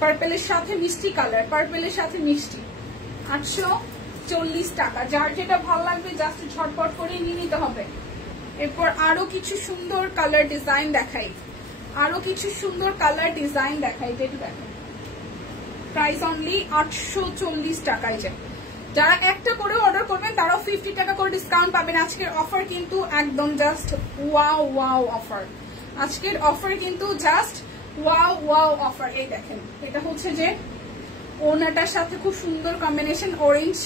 পার্পলের সাথে মিষ্টি কালার, পার্পলের সাথে মিষ্টি, 840 টাকা। যার যেটা ভালো লাগবে জাস্ট ঝটপট করে নিয়ে নিতে হবে। এরপর আরো কিছু সুন্দর কালার ডিজাইন দেখাই, আরো কিছু সুন্দর কালার ডিজাইন দেখাই। যেটা দেখেন প্রাইস অনলি 840 টাকায়। যে যারা একটা করে অর্ডার করবেন তারাও 50 টাকা করে ডিসকাউন্ট পাবেন। আজকের অফার কিন্তু একদম জাস্ট ওয়াও ওয়াও অফার, আজকের অফার কিন্তু জাস্ট ওয়াও ওয়াও অফার। এই দেখেন এটা হচ্ছে যে ওনাটার সাথে খুব সুন্দর কম্বিনেশন, অরেঞ্জ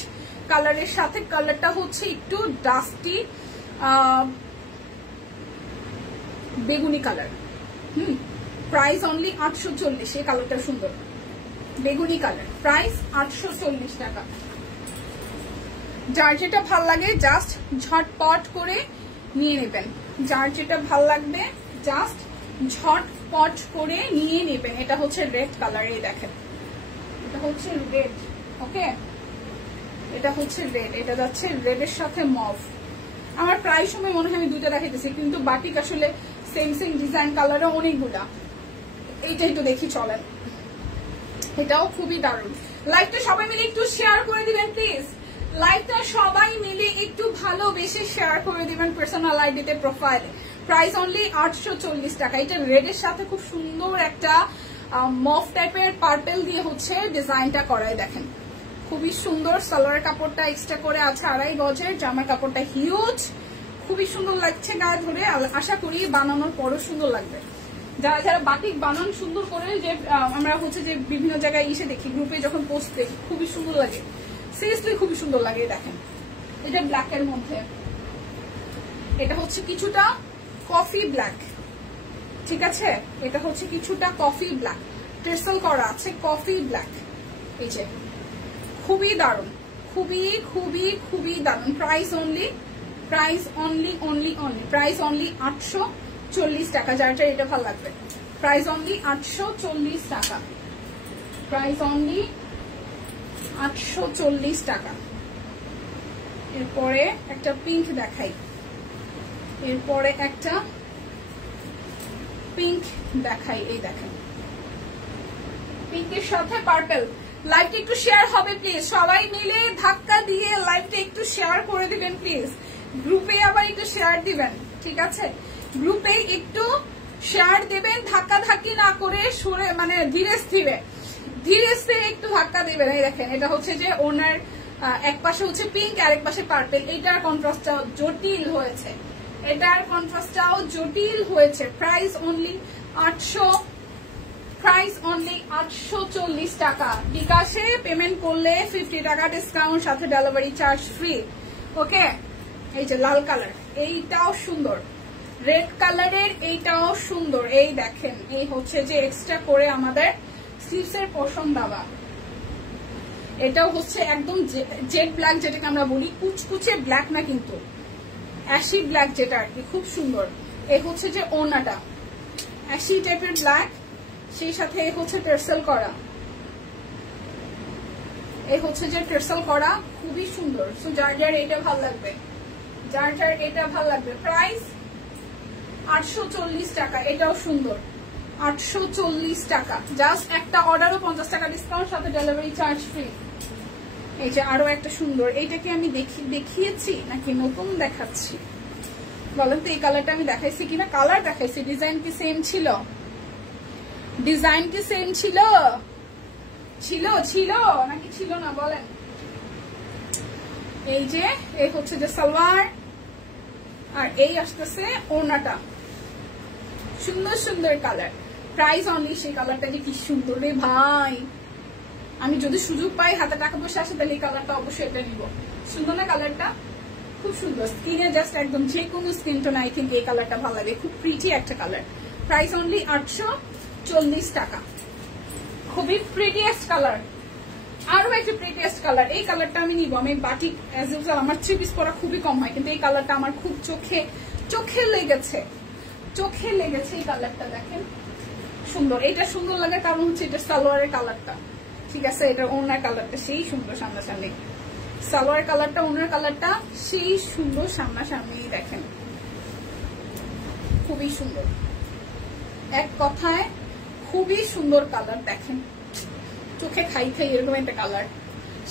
কালারের সাথে, কালারটা হচ্ছে একটু ডাস্টি বেগুনি কালার। Price only 840। এই কালারটা সুন্দর, বেগুনি কালার, প্রাইস 840 টাকা। যার যেটা ভাল লাগে জাস্ট ঝটপট করে নিয়ে নেবেন, যার যেটা ভাল লাগবে জাস্ট ঝটপট করে নিয়ে নেবেন। এটা হচ্ছে রেড কালার, এই দেখেন এটা হচ্ছে রেড, ওকে এটা হচ্ছে রেড, এটা যাচ্ছে রেডের সাথে মভ। আমার প্রায় সময় মনে হয় আমি দুইটা দেখাইতেছি, কিন্তু বাটিক আসলে সেম সেম ডিজাইন কালারও অনেকগুলা। এইটাই তো দেখি চলেন, এটাও খুবই দারুণ। লাইভটা সবাই মিলে একটু শেয়ার করে দিবেন প্লিজ, লাইভটা সবাই মিলে একটু ভালোবেসে শেয়ার করে দিবেন পার্সোনাল আইডিতে, প্রোফাইলে। প্রাইস অনলি 840 টাকা। এটা রেডের সাথে খুব সুন্দর একটা মফ টাইপের পার্পেল দিয়ে হচ্ছে ডিজাইনটা করায়, দেখেন খুবই সুন্দর। সালোয়ার কাপড়টা এক্সট্রা করে আছে 2.5 গজের, জামার কাপড়টা হিউজ, খুবই সুন্দর লাগছে গায়ে ধরে। আশা করি বানানোর পরও সুন্দর লাগবে। যারা যারা বাটিক বানান সুন্দর করে, যে আমরা হচ্ছে যে বিভিন্ন জায়গায় এসে দেখি, গ্রুপে যখন পোস্ট দেখি, খুবই সুন্দর লাগে, সিরিয়াসলি খুবই সুন্দর লাগে। দেখেন এটা ব্ল্যাক এর মধ্যে, এটা হচ্ছে কিছুটা কফি ব্ল্যাক, ঠিক আছে, এটা হচ্ছে কিছুটা কফি ব্ল্যাক, টেসেল করা আছে কফি ব্ল্যাক। এই যে খুবই দারুণ, খুবই খুবই খুবই দারুণ। প্রাইস অনলি প্রাইস অনলি 840 টাকা। যার যার এটা ভালো লাগবে, প্রাইস অনলি 840 টাকা, প্রাইস অনলি 840 টাকা। এরপরে একটা পিঙ্ক দেখাই, এরপরে একটা পিঙ্ক দেখাই। এই দেখেন পিঙ্কের সাথে পার্পল। লাইভটা একটু শেয়ার হবে প্লিজ, সবাই মিলে ধাক্কা দিয়ে লাইভটা একটু শেয়ার করে দিবেন প্লিজ। গ্রুপে আবার একটু শেয়ার দিবেন, ঠিক আছে, গ্রুপে একটু শেয়ার দেবেন, ধাক্কা ধাক্কি না করে সরে, মানে ধীরে স্থিরে একটু ধাক্কা দেবেন। এই দেখেন এটা হচ্ছে যে ওনার এক পাশে হচ্ছে পিঙ্ক আর এক পাশে পার্পল। এটার কন্ট্রাস্টটাও জটিল হয়েছে, এটার কন্ট্রাস্টটাও জটিল হয়েছে। প্রাইস অনলি 840 টাকা। বিকাশে পেমেন্ট করলে 50 টাকা ডিসকাউন্ট, সাথে ডেলিভারি চার্জ ফ্রি, ওকে। এই যে লাল কালার, এইটাও সুন্দর, রেড কালারের এইটাও সুন্দর। এই দেখেন এই হচ্ছে যে এক্সট্রা করে আমাদের স্লিভসের পোর্শন দেওয়া, এটাও হচ্ছে একদম জেড ব্ল্যাক, যেটাকে আমরা বলি কুচকুচে ব্ল্যাক না, কিন্তু অ্যাশি ব্ল্যাক যেটা আর কি, খুব সুন্দর। এই হচ্ছে যে ওড়নাটা অ্যাশি টাইপের ব্ল্যাক, সেই সাথে এই হচ্ছে টেসেল করা, এই হচ্ছে যে টেসেল করা, খুবই সুন্দর। সো যার যার এটা ভালো লাগবে, যার যার এটা ভালো লাগবে। প্রাইস 840 টাকা, এটাও সুন্দর, 840 টাকা। জাস্ট একটা অর্ডারও 50 টাকা ডিসকাউন্ট, সাথে ডেলিভারি চার্জ ফ্রি। এই যে আরো একটা সুন্দর, এইটাকে আমি দেখিয়েছি নাকি নতুন দেখাচ্ছি বলেন তো? এই কালারটা আমি দেখাইছি কিনা? কালার দেখাইছি, ডিজাইন কি সেম ছিল? ডিজাইন কি সেম ছিল? ছিল নাকি ছিল না বলেন? এই যে এই হচ্ছে যে সালোয়ার, আর এই আসতেছে ওড়নাটা। সুন্দর সুন্দর কালার, প্রাইস অনলি। সেই কালারটা যে কি সুন্দর রে ভাই, আমি যদি সুযোগ পাই, হাতে টাকা পয়সা আসে, তাহলে এই কালারটা অবশ্যই এটা নিব। সুন্দর না কালারটা? খুব সুন্দর, স্কিনে জাস্ট একদম যে কোনো স্কিন টোন আই থিঙ্ক এই কালারটা ভালো লাগে। খুব প্রিটি একটা কালার, প্রাইস অনলি 840 টাকা। খুবই প্রিটিয়েস্ট কালার, আরো একটা প্রিটিয়েস্ট কালার। এই কালারটা আমি নিব। আমি বাটিক অ্যাজ ইউজুয়াল আমার 3 পিস পরা খুবই কম হয়, কিন্তু এই কালারটা আমার খুব চোখে লেগেছে এই কালারটা। দেখেন সুন্দর, এটা সুন্দর লাগার কারণ হচ্ছে এটা সালোয়ারের কালারটা, ঠিক আছে? এটা ওনার কালারটা সেই সুন্দর সামনাসামনি, সালোয়ার কালারটা ওনার কালারটা সেই সুন্দর সামনাসামনি। দেখেন খুবই সুন্দর, এক কথায় খুবই সুন্দর কালার। দেখেন চোখে খাই এরকম একটা কালার,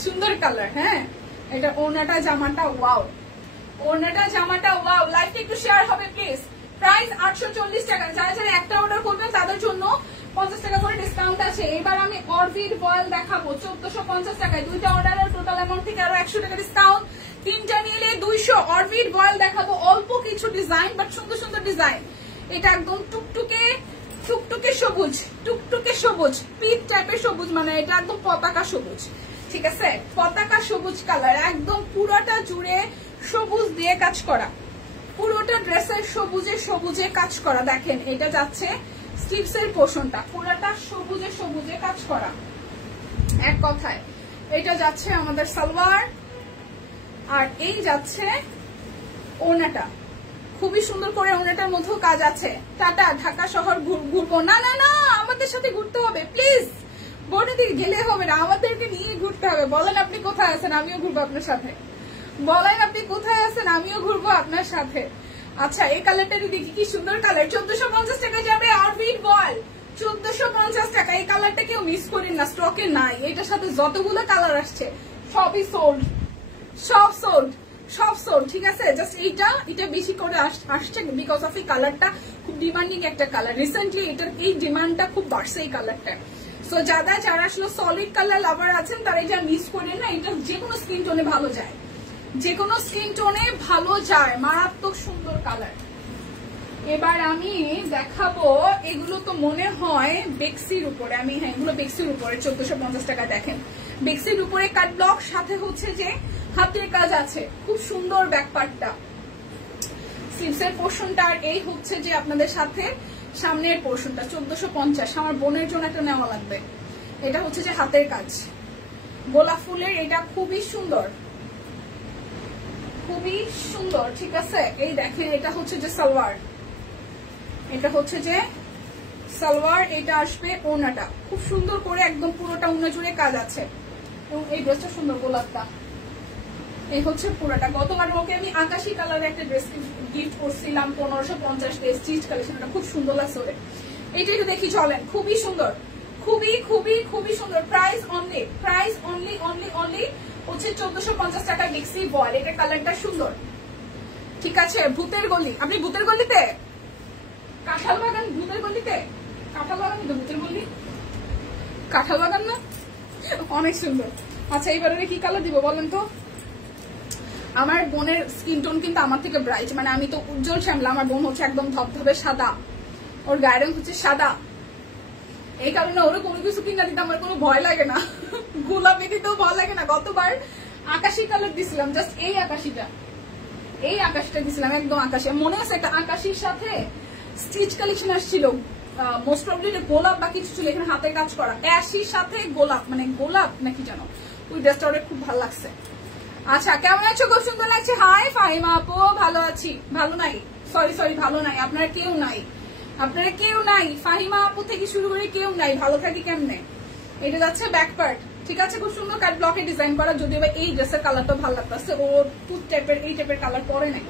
সুন্দর কালার। হ্যাঁ, এটা ওনাটা জামাটা ওয়াও, ওনাটা জামাটা ওয়াও। লাইভটা একটু শেয়ার হবে প্লিজ। প্রাইস 840 টাকা। যারা যারা একটা অর্ডার করবেন তাদের জন্য 50 টাকা করে ডিসকাউন্ট আছে। এবার আমি অরবিট বয়েল দেখাবো 1450 টাকায়। দুইটা অর্ডারের টোটাল অ্যামাউন্ট থেকে আরো 100 টাকা ডিসকাউন্ট, তিনটা নিলে 200। অরবিট বয়েল দেখাবো, অল্প কিছু ডিজাইন বাট সুন্দর সুন্দর ডিজাইন। এটা একদম টুকটুকে সবুজ, পিট টাইপের সবুজ, মানে এটা একদম পতাকা সবুজ, ঠিক আছে? পতাকা সবুজ কালার, একদম পুরোটা জুড়ে সবুজ দিয়ে কাজ করা, পুরোটা ড্রেসের সবুজে কাজ করা। দেখেন এটা যাচ্ছে স্লিভস এর পোর্শনটা পুরোটা সবুজে কাজ করা। এক কথায় এটা যাচ্ছে আমাদের সালোয়ার, আর এই যাচ্ছে ওড়নাটা। খুবই সুন্দর করে ওড়নাটার মধ্যেও কাজ আছে। টাটা, ঢাকা শহর ঘুরবো না, আমাদের সাথে ঘুরতে হবে প্লিজ। বনেদিকে গেলে হবে না, আমাদেরকে নিয়ে ঘুরতে হবে। বলেন আপনি কোথায় আছেন, আমিও ঘুরবো আপনার সাথে। বলেন আপনি কোথায় আছেন, আমিও ঘুরবো আপনার সাথে। আচ্ছা, এই কালারটা দেখি, কি সুন্দর কালার। 1450 টাকা যাবে অরবিট বয়েল, 1450 টাকা। এই কালারটা কেউ মিস করেন না, স্টকে নাই। এটার সাথে যতগুলো কালার আসছে সবই সোল্ড, সব সোল্ড, ঠিক আছে? জাস্ট এটা বেশি করে আসছে বিকজ অফ এই কালারটা খুব ডিমান্ডিং একটা কালার। রিসেন্টলি এটার এই ডিমান্ডটা খুব বাড়ছে এই কালারটা। সো যারা আসলে সলিড কালার লাভার আছেন তারা এটা মিস করেন না। এটা যে কোনো স্কিন টোনে ভালো যায়, মারাত্মক সুন্দর কালার। এবার আমি দেখাবো, এগুলো তো মনে হয় বেক্সির উপরে। এগুলো বেক্সির উপরে 1450 টাকা। দেখেন বেক্সির উপরে কাট ব্লক, সাথে হচ্ছে যে হাতের কাজ আছে, খুব সুন্দর ব্যাক পার্টটা, স্লিভসের পোর্শনটা। আর এই হচ্ছে যে আপনাদের সাথে সামনের পোর্শনটা 1450। আমার বোনের জন্য একটা নেওয়া লাগবে। এটা হচ্ছে যে হাতের কাজ, গোলাপ ফুলের। এটা খুবই সুন্দর, ঠিক আছে? এই দেখেন এটা হচ্ছে যে সালোয়ার, এটা আসবে ওড়নাটা। খুব সুন্দর করে একদম পুরোটা ওড়না জুড়ে কাজ আছে। এবং এই ড্রেসটা সুন্দর, গোলাপটা। এই হচ্ছে পুরোটা। গতবার ওকে আমি আকাশি কালারের একটা ড্রেস গিফট করছিলাম 1550 দিয়ে, স্টিচ কালেকশনটা খুব সুন্দর লাগছে ওরে। এটা একটু দেখি চলেন, খুবই সুন্দর, খুবই সুন্দর। প্রাইস অনলি হচ্ছে 1450 টাকা বেক্সি বয়েল। এটা কালারটা সুন্দর, ঠিক আছে? ভূতের গলি, আপনি ভূতের গলিতে, কাঁঠাল বাগান, ভূতের গলিতে কাঁঠাল বাগান, ভূতের গলি কাঁঠাল বাগান না, অনেক সুন্দর। আচ্ছা, এইবারে কি কালার দিব বলেন তো? আমার বোনের স্কিন টোন কিন্তু আমার থেকে ব্রাইট, মানে আমি তো উজ্জ্বল শ্যামলা, আমার বোন হচ্ছে একদম ধবধবে সাদা, ওর গায়ের রং হচ্ছে সাদা। এই কারণে ওরা কোনো কিছু কিনা দিতে আমার কোনো ভয় লাগে না, গোলাপি দিতেও ভয় লাগে না। গতবার আকাশি কালার দিছিলাম, জাস্ট এই আকাশিটা দিছিলাম, একদম আকাশি। মনে আছে একটা আকাশির সাথে স্টিচ কালেকশন আসছিল, মোস্ট প্রবলি গোলাপ বা কিছু ছিল, এখানে হাতে কাজ করা, অ্যাশির সাথে গোলাপ, মানে গোলাপ নাকি জানো, ওই ড্রেসটা ওর খুব ভালো লাগছে। আচ্ছা, কেমন আছো? খুব সুন্দর লাগছে। হাই ফাহিমা আপু, ভালো আছি। ভালো নাই, সরি ভালো নাই। আপনারা কেউ নাই, ফাহিমা আপু থেকে শুরু করে কেউ নাই। ভালো থাকি কেমনে? এটা যাচ্ছে ব্যাক পার্ট, ঠিক আছে? খুব সুন্দর কাট ব্লকে ডিজাইন করা। যদিও এই ড্রেসের কালারটা ভালো লাগতেছে, ও এই টাইপের কালার পরে নাই।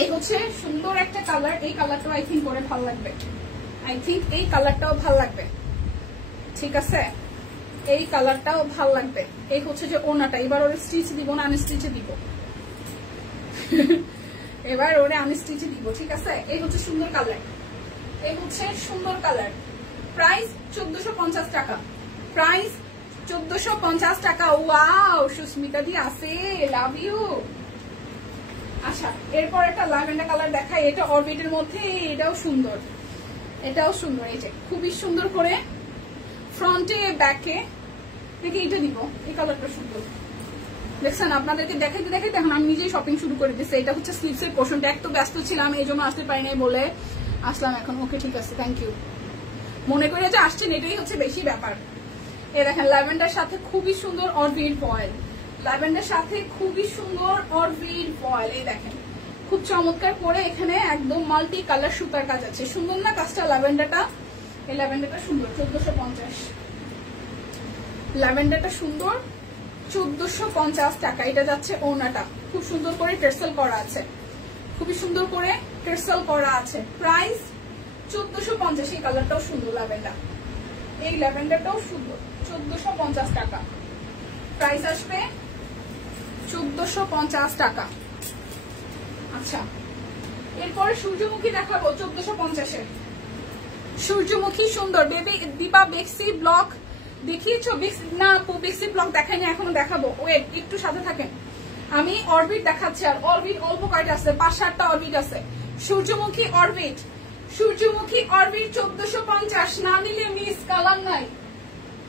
এই হচ্ছে সুন্দর একটা কালার। এই কালারটাও আই থিঙ্ক করে ভালো লাগবে, এই কালারটাও ভালো লাগবে, ঠিক আছে? এই কালারটাও ভাল লাগবে। এই হচ্ছে যে ওনাটা, এবার ওরে স্টিচ দিব না, আনস্টিচে দিব। এবার ওরে আনস্টিচে দিব, ঠিক আছে। এই হচ্ছে সুন্দর কালার, এই হচ্ছে সুন্দর কালার। প্রাইস 1450 টাকা, প্রাইস 1450 টাকা। ওয়াও, সুস্মিতা দি আছে, লাভ ইউ। আচ্ছা, এরপর একটা ল্যাভেন্ডার কালার দেখাই। এটা অরবিটের মধ্যে, এটাও সুন্দর, এটাও সুন্দর। এই যে খুবই সুন্দর করে ফ্রন্টে ব্যাকে দেখে এটা দিব। এই কালারটা সুন্দর, দেখছেন। আপনাদেরকে দেখাইতে দেখাইতে এখন আমি নিজেই শপিং শুরু করে দিচ্ছি। এটা হচ্ছে স্লিভসের পোর্শনটা। এক তো ব্যস্ত ছিলাম, এই জন্য আসতে পারি নাই বলে আসলাম এখন। ওকে, ঠিক আছে, থ্যাংক ইউ। মনে করে যে আসছেন, এটাই হচ্ছে বেশি ব্যাপার। এই দেখেন ল্যাভেন্ডার সাথে খুবই সুন্দর অরবিট ফয়েল, ল্যাভেন্ডার সাথে খুবই সুন্দর অরবিট ফয়েল। এই দেখেন খুব চমৎকার করে এখানে একদম মাল্টি কালার সুতার কাজ আছে। সুন্দর না কাজটা? ল্যাভেন্ডারটা, এই ল্যাভেন্ডারটা সুন্দর। 1450 ল্যাভেন্ডারটা সুন্দর, 1450 টাকা। এটা যাচ্ছে ওনাটা, খুব সুন্দর করে টেরসেল করা আছে, খুবই সুন্দর করে টেরসেল করা আছে। প্রাইস 1450। এই কালারটাও সুন্দর ল্যাভেন্ডার, এই ল্যাভেন্ডারটাও সুন্দর, 1450 টাকা। প্রাইস আসবে 1450 টাকা। আচ্ছা, এরপরে সূর্যমুখী দেখাবো 1450-এর। সূর্যমুখী সুন্দর। বেবি দীপা বেক্সি ব্লক দেখিয়েছো? না, বেক্সি ব্লক দেখাইনি, এখনো দেখাবো। ওয়েট, একটু সাথে থাকেন। আমি অরবিট দেখাচ্ছি, আর অরবিট অল্প কয়টা আছে, 5-7টা অরবিট আছে। সূর্যমুখী অরবিট, সূর্যমুখী অরবিট 1450। না নিলে মিস, কালার নাই।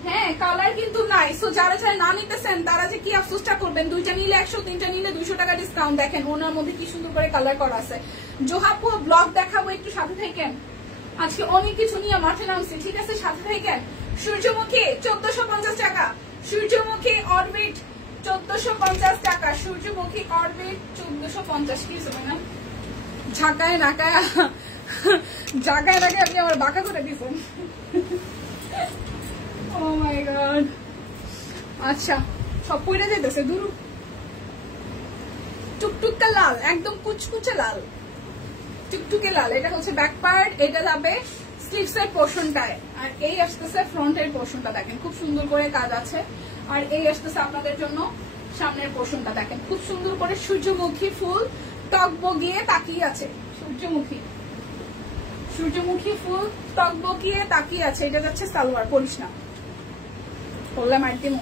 হ্যাঁ, কালার কিন্তু নাই। সো যারা যারা না নিতেছেন তারা যে কি আফসোসটা করবেন। 2টা নিলে 100, 3টা নিলে 200 টাকা ডিসকাউন্ট। দেখেন ওনার মধ্যে কি সুন্দর করে কালার করা আছে। জোহাপু ব্লগ দেখাবো, একটু সাথে থাকেন। আজকে অনেক কিছু নিয়ে মাঠে নামছি, ঠিক আছে, সাথে থাকেন। সূর্যমুখী 1450 টাকা, সূর্যমুখী অরবিট 1450 টাকা, সূর্যমুখী অরবিট 1450। কি সময় না ঝাঁকায় নাকায় জায়গায় রাখে আপনি আমার বাঁকা করে দিয়েছেন। ও মাই গড। আচ্ছা, সব পড়ে যেতেছে দূর। টুকটুকে লাল, একদম কুচকুচে লাল, টুকটুকে লাল। এটা হচ্ছে ব্যাক পার্ট, এটা যাবে স্লিভস এর পোর্শনটায়, আর এই আসতেছে ফ্রন্টের পোর্শনটা। দেখেন খুব সুন্দর করে কাজ আছে। আর এই আসতেছে আপনাদের জন্য সামনের পোর্শনটা। দেখেন খুব সুন্দর করে সূর্যমুখী ফুল টকবগিয়ে তাকিয়ে আছে। সূর্যমুখী, সূর্যমুখী ফুল টকবগিয়ে তাকিয়ে আছে। এটা যাচ্ছে সালোয়ার, পরিস না বললাম একদম।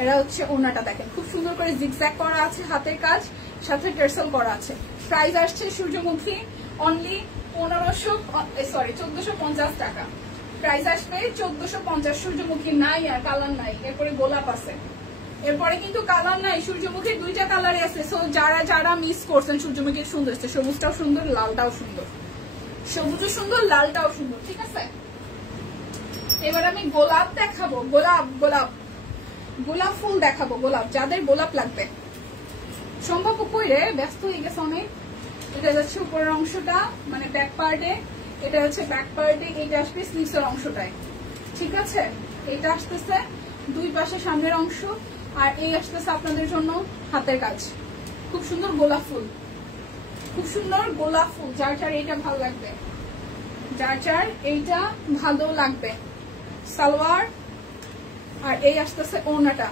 এটা হচ্ছে ওনাটা। দেখেন খুব সুন্দর করে জিগজ্যাগ করা আছে, হাতের কাজ, সাথে টেরসেল করা আছে। প্রাইস আসছে সূর্যমুখী অনলি 1450 টাকা। প্রাইস আসবে 1450। সূর্যমুখী নাই আর কালার নাই। এরপরে গোলাপ আছে, এরপরে কিন্তু কালার নাই। সূর্যমুখীর 2টা কালারে আছে। সো যারা যারা মিস করছেন, সূর্যমুখীর সুন্দর, সবুজটাও সুন্দর, লালটাও সুন্দর, সবুজও সুন্দর, লালটাও সুন্দর, ঠিক আছে। এবার আমি গোলাপ দেখাবো, গোলাপ গোলাপ গোলাপ ফুল দেখাবো। গোলাপ, যাদের গোলাপ লাগবে সম্ভব কইরে, ব্যস্ত হয়ে গেছে অনেক। এটা যাচ্ছে উপরের অংশটা, মানে ব্যাক পার্টে। এটা হচ্ছে ব্যাক পার্টে, এটা আসবে স্লিভসের অংশটায়, ঠিক আছে। এটা আসতেছে দুই পাশে সামনের অংশ, আর এই আসতেছে আপনাদের জন্য হাতের কাজ। খুব সুন্দর গোলাপ ফুল, খুব সুন্দর গোলাপ ফুল। যার যার এইটা ভালো লাগবে, যার যার এইটা ভালো লাগবে। সালোয়ার, আর এই আসতেছে ওড়নাটা।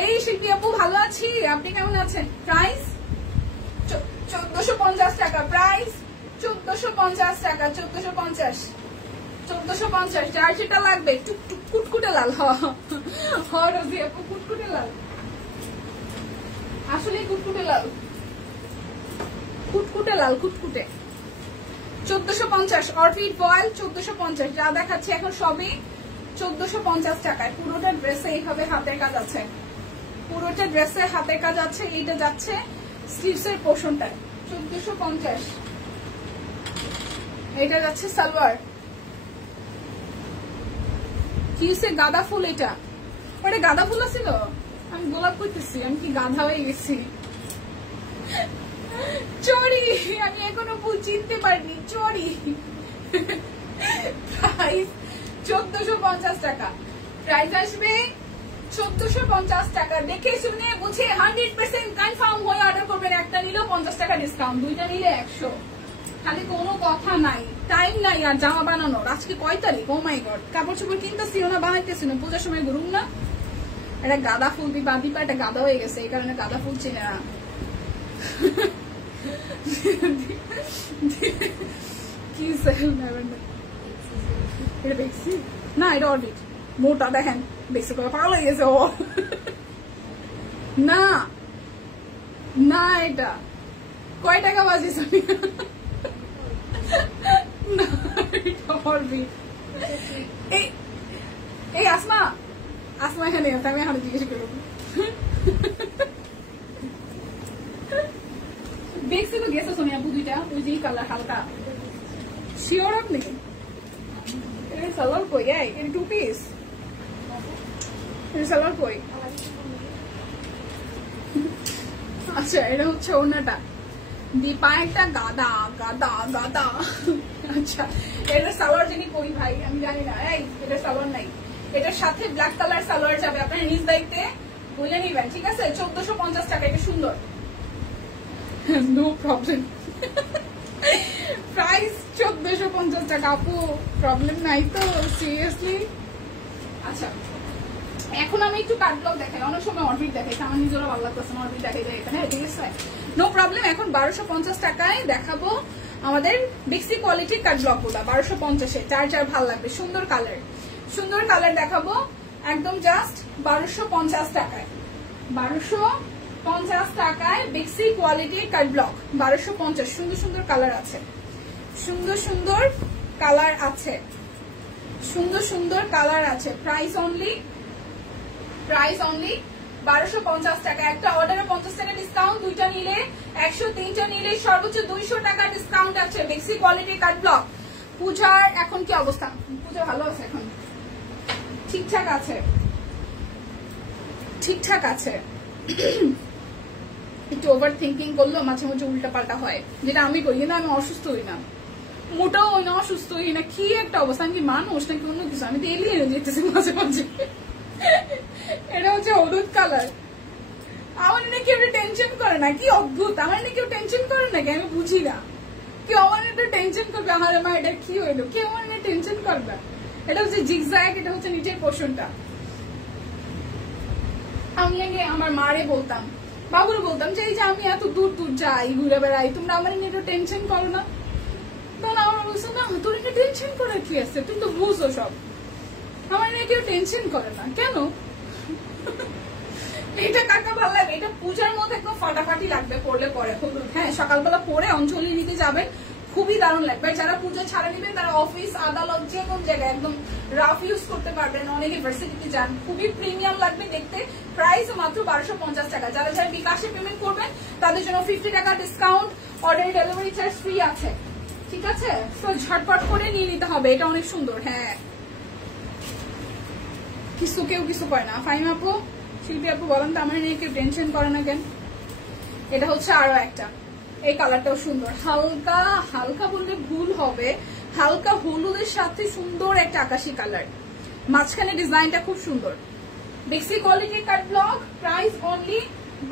এই শিল্পী আপু, ভালো আছি, আপনি কেমন আছেন? প্রাইস 1450 টাকা, প্রাইস 1450 টাকা, 1450। যার যেটা লাগবে, টুকটুক কুটকুটে লাল। রোজি আপু, কুটকুটে লাল, আসলে কুটকুটে লাল, কুটকুটে লাল, কুটকুটে। 1450 অরবিট বয়েল 1450। যা দেখাচ্ছে এখন সবই 1450 টাকায়। পুরোটা ড্রেসে এইভাবে হাতের কাজ আছে, পুরোটা ড্রেসে হাতের কাজ আছে। এইটা যাচ্ছে স্লিভস এর পোর্শনটায় 1450। এটা যাচ্ছে সালোয়ার। কি সে গাঁদা ফুল? এটা ওটা গাঁদা ফুল আছিল, আমি গোলাপ করতেছি। আমি কি গাঁদা হয়ে গেছি? চড়ি, আমি এখনো ফুল চিনতে পারিনি। চড়ি। প্রাইস 1450 টাকা। প্রাইস আসবে 1450 টাকা। দেখে শুনে বুঝে 100% কনফার্ম হয়ে অর্ডার করবেন। একটা নিলেও 50 টাকা ডিসকাউন্ট, 2টা নিলে 100। খালি কোনো কথা নাই, টাইম নাই আর জামা বানানোর। আজকে কয় তারিখ? ও মাই গড, কাপড় চোপড় কিনতেছিও না, বানাইতেছি না, পূজার সময় ঘুরুম না। একটা গাঁদা ফুল দিবা দিবা, একটা গাঁদা হয়ে গেছে, এই কারণে গাঁদা ফুল চিনে না। কি এটা দেখছি না, এটা অডিট মোটা দেখেন, দেখছি করে পাগল হয়ে গেছে ও। না না, এটা কয় টাকা বাজিস? এই আসমা, আসমা এখানে আছে, আমি এখন জিজ্ঞেস করব। দেখছি তো গেছে সোনিয়া বুঝিটা, ওই যে কালার হালকা শিওর আপনি? সালোয়ার কই? এটা 2 পিস সালোয়ার কই? আচ্ছা, এটা হচ্ছে ওড়নাটা, দীপা একটা গাদা গাদা গাদা। আচ্ছা, এটা সালোয়ার জানি কই ভাই, আমি জানি না। এই এটা সালোয়ার নাই, এটার সাথে ব্ল্যাক কালার সালোয়ার যাবে, আপনার নিজ দায়িত্বে বুঝে নিবেন, ঠিক আছে? 1450 টাকা, এটা সুন্দর, নো প্রবলেম। প্রাইস 1450 টাকা আপু, প্রবলেম নাই তো, সিরিয়াসলি। আচ্ছা, এখন আমি একটু কাটব্লক দেখাই, অনেক সময় অরবিট দেখাই, আমার নিজেরও ভালো লাগতেছে না অরবিট দেখাই যায় এখানে, ঠিক আছে? No problem. এখন 1250 টাকায় দেখাবো আমাদের বেক্সি কোয়ালিটির কাটব্লক গুলা, 1250-এ, যার যার ভালো লাগবে। সুন্দর কালার, সুন্দর কালার দেখাবো, একদম জাস্ট 1250 টাকায়। 1250 টাকায় বেক্সি কোয়ালিটির কাটব্লক, 1250। সুন্দর সুন্দর কালার আছে, সুন্দর সুন্দর কালার আছে, সুন্দর সুন্দর কালার আছে। প্রাইস অনলি 1250 টাকা। একটা অর্ডারে 50 টাকা ডিসকাউন্ট, 2টা নিলে 100, 3টা নিলে সর্বোচ্চ 200 টাকা ডিসকাউন্ট আছে। বেক্সি কোয়ালিটির কাটব্লক। পূজার এখন কি অবস্থা? পূজা ভালো আছে এখন, ঠিকঠাক আছে, ঠিকঠাক আছে। একটু ওভার থিঙ্কিং করলো, মাঝে মাঝে উল্টা পাল্টা হয়, যেটা আমি করি, কিন্তু আমি অসুস্থ হই না, মোটাও হই না, অসুস্থ হই না। কি একটা অবস্থা, আমি কি মানুষ নাকি অন্য কিছু? আমি তো এলিয়ে যেতেছি মাঝে মাঝে। এটা হচ্ছে হলুদ কালার। আমার এটা কেউ টেনশন করে না, কি অদ্ভুত, আমার এটা কেউ টেনশন করে নাকি? আমি বুঝি না, কেউ আমার এটা টেনশন করবে? আমার মা এটা কি হইলো, কেউ আমার এটা টেনশন করবে? এটা হচ্ছে জিগজ্যাগ, এটা হচ্ছে নিচের পোর্শনটা। আমি আগে আমার মারে বলতাম, বাবুরে বলতাম যে এই যে আমি এত দূর দূর যাই, ঘুরে বেড়াই, তোমরা আমার নিয়ে একটু টেনশন করো না? তখন আমার বলছে না, তোর এটা টেনশন করার কি আছে, তুই তো বুঝো সব। আমার নিয়ে কেউ টেনশন করে না, কেন? এটা কাকা ভালো লাগবে, এটা পূজার মধ্যে একদম ফাটাফাটি লাগবে পরলে পরে। হ্যাঁ, সকালবেলা পরে অঞ্জলি নিতে যাবেন, খুবই দারুণ লাগবে। যারা পুজো ছাড়া নিবেন তারা অফিস, আদালত, যে কোন জায়গায় একদম রাফ ইউজ করতে পারবেন। অনেকে ভার্সিটিতে যান, খুবই প্রিমিয়াম লাগবে দেখতে। প্রাইস মাত্র 1250 টাকা। যারা যারা বিকাশে পেমেন্ট করবেন তাদের জন্য 50 টাকা discount, order delivery charge free আছে, ঠিক আছে? তো ঝটপট করে নিয়ে নিতে হবে, এটা অনেক সুন্দর। হ্যাঁ, কিছু কেউ কিছু করে না। ফাইম আপু, শিল্পী আপু বলেন তো, আমার নিয়ে কেউ টেনশন করে না কেন? এটা হচ্ছে আরো একটা, এই কালারটাও সুন্দর, হালকা হালকা বললে ভুল হবে, হালকা হলুদের সাথে সুন্দর একটা আকাশি কালার, মাঝখানে ডিজাইনটা খুব সুন্দর। বেক্সি কোয়ালিটির কাটব্লক, প্রাইস অনলি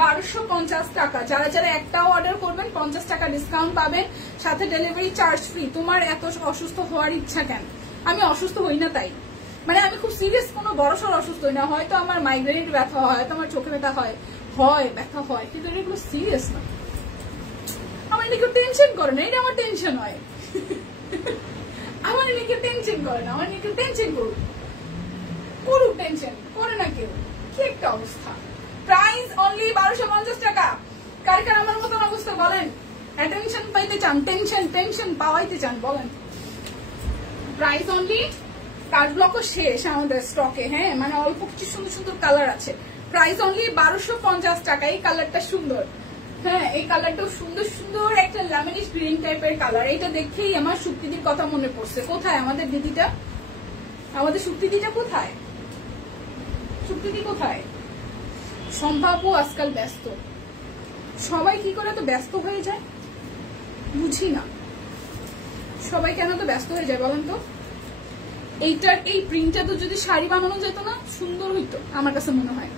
1250 টাকা। যারা যারা একটাও অর্ডার করবেন 50 টাকা ডিসকাউন্ট পাবেন, সাথে ডেলিভারি চার্জ ফ্রি। তোমার এত অসুস্থ হওয়ার ইচ্ছা কেন? আমি অসুস্থ হই না তাই, মানে আমি খুব সিরিয়াস কোনো বড়সড় অসুস্থ হই না। হয়তো আমার মাইগ্রেনের ব্যথা হয়, হয়তো আমার চোখে ব্যথা হয়, ব্যথা হয়, কিন্তু এটা কোনো সিরিয়াস না। আমার এটা কেউ টেনশন করে না, এটা আমার টেনশন হয়। আমার এটা কেউ টেনশন করে না, আমার এটা কেউ টেনশন করুক, টেনশন করে না কেউ। কি একটা অবস্থা। প্রাইস অনলি 1250 টাকা। কার কার আমার মতন অবস্থা বলেন? অ্যাটেনশন পাইতে চান, টেনশন পাওয়াইতে চান, বলেন। প্রাইস অনলি, কাটব্লকও শেষ আমাদের স্টকে। হ্যাঁ, মানে অল্প কিছু সুন্দর সুন্দর কালার আছে। প্রাইস অনলি 1250 টাকা। এই কালারটা সুন্দর, হ্যাঁ এই কালারটাও সুন্দর, সুন্দর একটা লেমনিশ গ্রিন টাইপের কালার। এটা দেখেই আমার সুপ্তিদির কথা মনে পড়ছে। কোথায় আমাদের দিদিটা, আমাদের সুপ্তিদিটা কোথায়? সুপ্তিদি কোথায়? সম্ভাব্য আজকাল ব্যস্ত, সবাই কি করে তো ব্যস্ত হয়ে যায় বুঝি না, সবাই কেন তো ব্যস্ত হয়ে যায় বলেন তো? এইটার এই প্রিন্টটা তো যদি শাড়ি বানানো যেত না, সুন্দর হইতো আমার কাছে মনে হয়।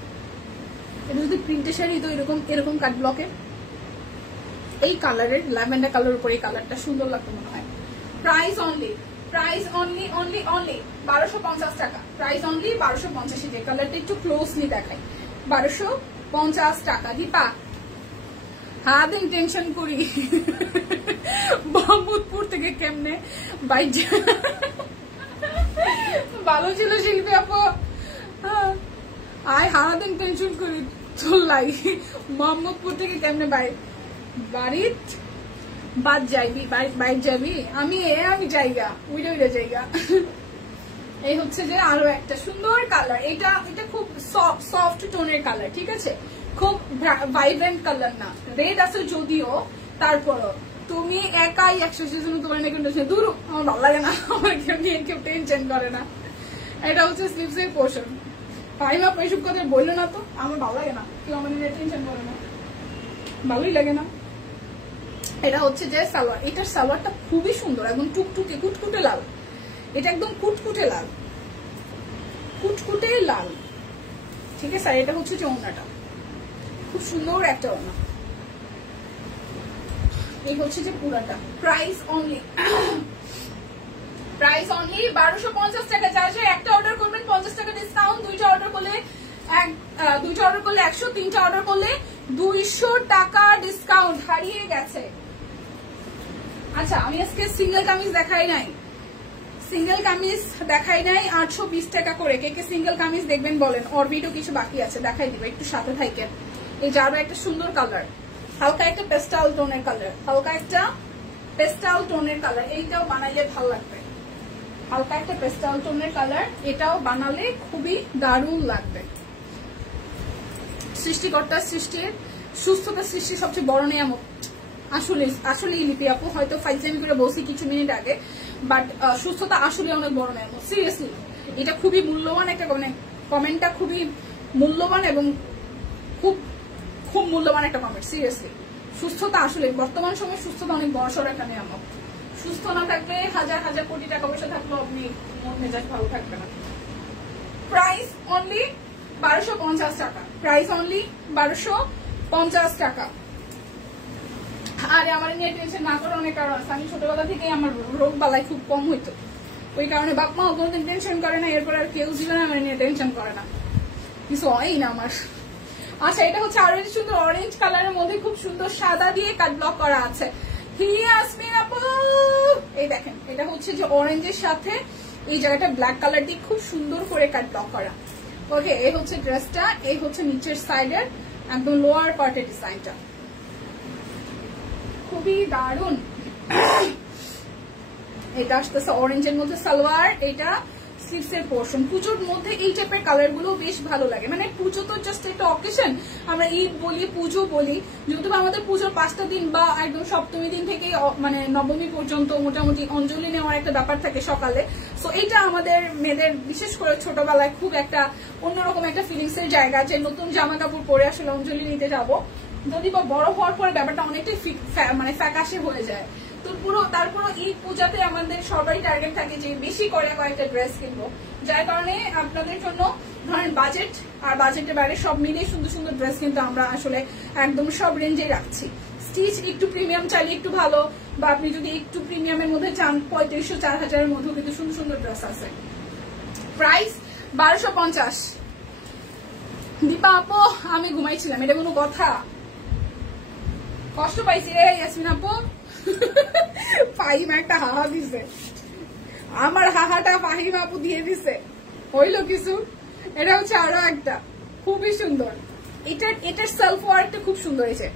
এটা যদি প্রিন্টের শাড়ি তো এরকম এরকম কাট ব্লকের, এই কালারের ল্যাভেন্ডার কালার উপরে এই কালারটা সুন্দর লাগতো মনে হয়। প্রাইস অনলি 1250 টাকা। Price only 1250। যে কালারটা একটু ক্লোজলি দেখাই, 1250 টাকা। দীপা হ্যাঁ দিন টেনশন করি মোহাম্মদপুর থেকে কেমনে বাইক ভালো ছিল শিল্পী আপু। আয় হারা দিন টেনশন করি চললাই মোহাম্মদপুর থেকে কেমনে বাড়ির বাদ যাইবি, বাইক যাবি। আমি জায়গা উইডা জায়গা। এই হচ্ছে যে আরো একটা সুন্দর কালার, এটা খুব সফট টোনের কালার, ঠিক আছে, খুব ভাইব্রেন্ট কালার না, রেড আছে যদিও, তারপরও তুমি একাই 100 জন্য তোমার নাকি দূর, আমার ভালো লাগে না, আমার কেউ নিয়ে কেউ টেনশন করে না। এটা হচ্ছে স্লিভস এর পোর্শন। ফাইমা এইসব কথা বললো না তো, আমার ভালো লাগে না, কেউ আমার নিয়ে টেনশন করে না, ভালোই লাগে না। এটা হচ্ছে যে সালোয়ার, এটার সালোয়ারটা খুবই সুন্দর, একদম টুকটুকে কুটকুটে লাল, এটা একদম কুটকুটে লাল, কুটকুটে লাল, ঠিক আছে। আর এটা হচ্ছে যে ওড়নাটা, খুব সুন্দর একটা ওড়না। এই হচ্ছে যে পুরাটা। প্রাইস অনলি 1250 টাকা। যা একটা অর্ডার করবেন 50 টাকা ডিসকাউন্ট, দুইটা অর্ডার করলে 100, তিনটা অর্ডার করলে 200 টাকা ডিসকাউন্ট। হারিয়ে গেছে। আচ্ছা আমি আজকে সিঙ্গেল কামিজ দেখাই নাই, 820 টাকা করে। কে সিঙ্গেল কামিজ দেখবেন বলেন, অরবিটও কিছু বাকি আছে, দেখাই দিবে, একটু সাথে থাকেন। এই যারও একটা সুন্দর কালার, হালকা একটা পেস্টাল টোনের কালার, এইটাও বানাইলে ভালো লাগবে। হালকা একটা পেস্টাল টোনের কালার, এটাও বানালে খুবই দারুণ লাগবে। সৃষ্টিকর্তা সৃষ্টির সুস্থতা সৃষ্টির সবচেয়ে বড় নিয়ামত আসলে লিপি আপু, হয়তো ফাইজলামি করে বলছি কিছু মিনিট আগে, বাট সুস্থতা আসলে অনেক বড় নিয়ামত। সিরিয়াসলি এটা খুবই মূল্যবান একটা কমেন্টটা, খুবই মূল্যবান এবং খুব খুব মূল্যবান একটা কমেন্ট। সিরিয়াসলি সুস্থতা আসলে বর্তমান সময়ে সুস্থতা অনেক বড়সড় একটা নিয়ামত। সুস্থ না থাকলে হাজার হাজার কোটি টাকা পয়সা থাকলেও আপনি মন মেজাজ ভালো থাকবে না। প্রাইস অনলি 1250 টাকা। প্রাইস অনলি 1250 টাকা। আরে আমার নিয়ে টেনশন না করার অনেক কারণ আছে। আমি ছোটবেলা থেকে আমার রোগ বালাই খুব কম হইতো, ওই কারণে বাপ মা কোনোদিন টেনশন করে না, এরপর আর কেউ জীবনে আমার নিয়ে টেনশন করে না, কিছু হয়ই না আমার। আচ্ছা এটা হচ্ছে আরো সুন্দর অরেঞ্জ কালারের মধ্যে খুব সুন্দর সাদা দিয়ে কাট ব্লক করা আছে। এই দেখেন, এটা হচ্ছে যে অরেঞ্জের সাথে এই জায়গাটা ব্ল্যাক কালার দিয়ে খুব সুন্দর করে কাট ব্লক করা। ওকে, এই হচ্ছে ড্রেসটা, এই হচ্ছে নিচের সাইডের একদম লোয়ার পার্টের ডিজাইনটা, খুবই দারুণ। এটা আসতেছে অরেঞ্জের মধ্যে সালোয়ার, এটা স্লিভসের পোর্শন। পুজোর মধ্যে এই টাইপের কালার গুলো বেশ ভালো লাগে, মানে পুজো তো জাস্ট একটা অকেশন, আমরা ঈদ বলি পুজো বলি, যেহেতু আমাদের পুজোর 5টা দিন বা একদম সপ্তমী দিন থেকে মানে নবমী পর্যন্ত মোটামুটি অঞ্জলি নেওয়ার একটা ব্যাপার থাকে সকালে। সো এটা আমাদের মেয়েদের বিশেষ করে ছোটবেলায় খুব একটা অন্যরকম একটা ফিলিংস এর জায়গা, যে নতুন জামা কাপড় পরে আসলে অঞ্জলি নিতে যাবো। যদি বা বড় হওয়ার পরে ব্যাপারটা অনেকটাই মানে ফ্যাকাশে হয়ে যায়। তো তারপর ঈদ পূজাতে আমাদের সবাই টার্গেট থাকে যে বেশি করে কয়েকটা ড্রেস কিনবো, যার কারণে আপনাদের জন্য ধরেন বাজেট আর বাজেটের বাইরে সব মিলিয়ে সুন্দর সুন্দর ড্রেস কিন্তু আমরা আসলে একদম সব রেঞ্জে রাখছি। স্টিচ একটু প্রিমিয়াম চাইলে একটু ভালো, বা আপনি যদি একটু প্রিমিয়ামের মধ্যে চান 3500-4000 মধ্যেও কিন্তু সুন্দর সুন্দর ড্রেস আছে। প্রাইস 1250। দীপা আপু আমি ঘুমাইছিলাম, এটা কোনো কথা? কষ্ট পাইছি রে ইয়াসমিন আপু। ফাহিমা একটা হাহা দিছে, আমার হাহাটা ফাহিমা আপু দিয়ে দিছে, হইলো কিছু। এটা হচ্ছে আরো একটা খুবই সুন্দর, এটার সেলফ ওয়ার্কটা খুব সুন্দর হয়েছে,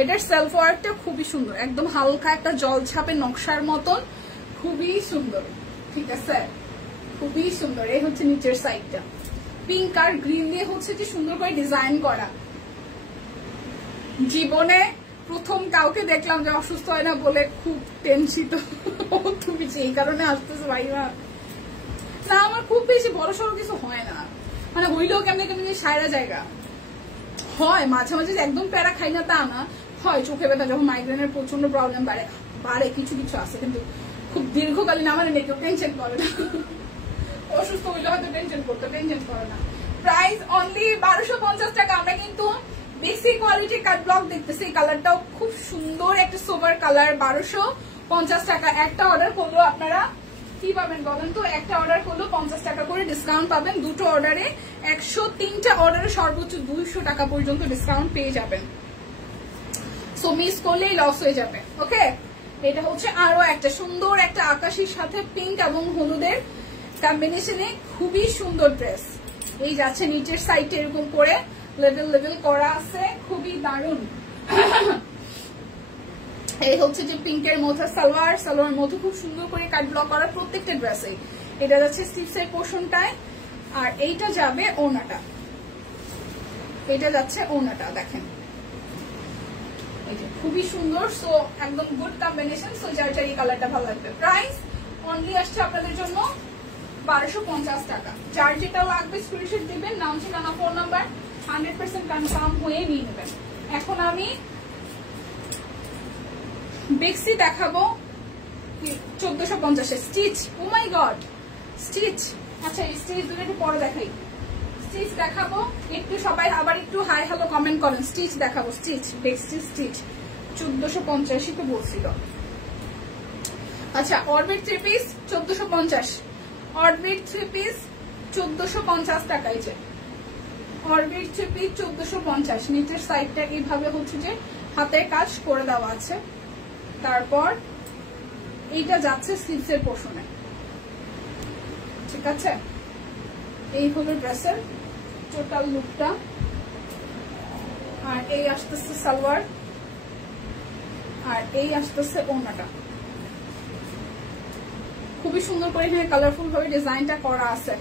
এটার সেলফ ওয়ার্কটা খুবই সুন্দর, একদম হালকা একটা জল ছাপে নকশার মতন, খুবই সুন্দর, ঠিক আছে, খুবই সুন্দর। এই হচ্ছে নিচের সাইডটা পিঙ্ক আর গ্রিন দিয়ে হচ্ছে যে সুন্দর করে ডিজাইন করা। জীবনে প্রথম কাউকে দেখলাম যে অসুস্থ হয় না বলে খুব টেনশিত, তুমি এই কারণে আসতেছো ভাইয়া? না আমার খুব বেশি বড় সড়ো কিছু হয় না, মানে হইলেও কেমনি কেমনি সারা জায়গা হয়, মাঝে মাঝে একদম প্যারা খাই না তা না, হয় চোখে ব্যথা যখন মাইগ্রেনের প্রচন্ড প্রবলেম বাড়ে কিছু কিছু আছে, কিন্তু খুব দীর্ঘকালীন আমার কেউ টেনশন করে না, অসুস্থ হইলে হয়তো টেনশন করতো, টেনশন করে না। প্রাইস অনলি 1250 টাকা। আমরা কিন্তু বেসিক কোয়ালিটি কাট ব্লক দেখতেছি, এই কালারটাও খুব সুন্দর একটা সোভার কালার। 1250 টাকা। একটা অর্ডার করলো আপনারা কি পাবেন বলেন তো? একটা অর্ডার করলো 50 টাকা করে ডিসকাউন্ট পাবেন। দুটো অর্ডারে 103টা অর্ডারে সর্বোচ্চ 200 টাকা পর্যন্ত ডিসকাউন্ট পেয়ে যাবেন। সো মিস করলেই লস হয়ে যাবে। ওকে, এটা হচ্ছে আরো একটা সুন্দর একটা আকাশির সাথে পিঙ্ক এবং হলুদের কম্বিনেশনে খুবই সুন্দর ড্রেস। এই যাচ্ছে নিচের সাইডে এরকম করে লেভেল লেভেল করা আছে, খুবই দারুণ। এই হচ্ছে যে পিঙ্কের মধ্যে সালোয়ার মধ্যে খুব সুন্দর করে কাট ব্লক করা প্রত্যেকটা ড্রেসে। এটা যাচ্ছে স্লিভসের পোর্শনটায়, আর এইটা যাবে ওনাটা, এটা যাচ্ছে ওনাটা। দেখেন খুবই সুন্দর। সো একদম গুড কম্বিনেশন। সো যার যার এই কালারটা ভালো লাগবে। প্রাইস অনলি আসছে আপনাদের জন্য 1250 টাকা। যার যেটা লাগবে স্ক্রিনশট দিবেন, নাম ঠিকানা ফোন নাম্বার 100% কনফার্ম হয়ে নিয়ে নেবেন। এখন আমি বেক্সি দেখাবো 1450 স্টিচ। ও মাই গড, স্টিচ। আচ্ছা এই স্টিচ দুটো একটু পরে দেখাই। স্টিচ দেখাবো, একটু সবাই আবার একটু হাই হ্যালো কমেন্ট করেন। স্টিচ দেখাবো, স্টিচ বেক্সি স্টিচ 1450 তো বলছিল। আচ্ছা অরবিট 3 পিস 1450, অরবিট 3 পিস 1450 টাকায়। যে অরবিট 3 পিস 1450। নিচের সাইডটা এইভাবে হচ্ছে যে হাতের কাজ করে দেওয়া আছে। তারপর এইটা যাচ্ছে স্লিভসের পোর্শনে, ঠিক আছে। এই হলো ড্রেসের টোটাল লুকটা। আর এই আসতেছে সালোয়ার, আর এই আসতেছে ওড়নাটা। খুবই সুন্দর করে এখানে কালারফুল ভাবে ডিজাইনটা করা আছে।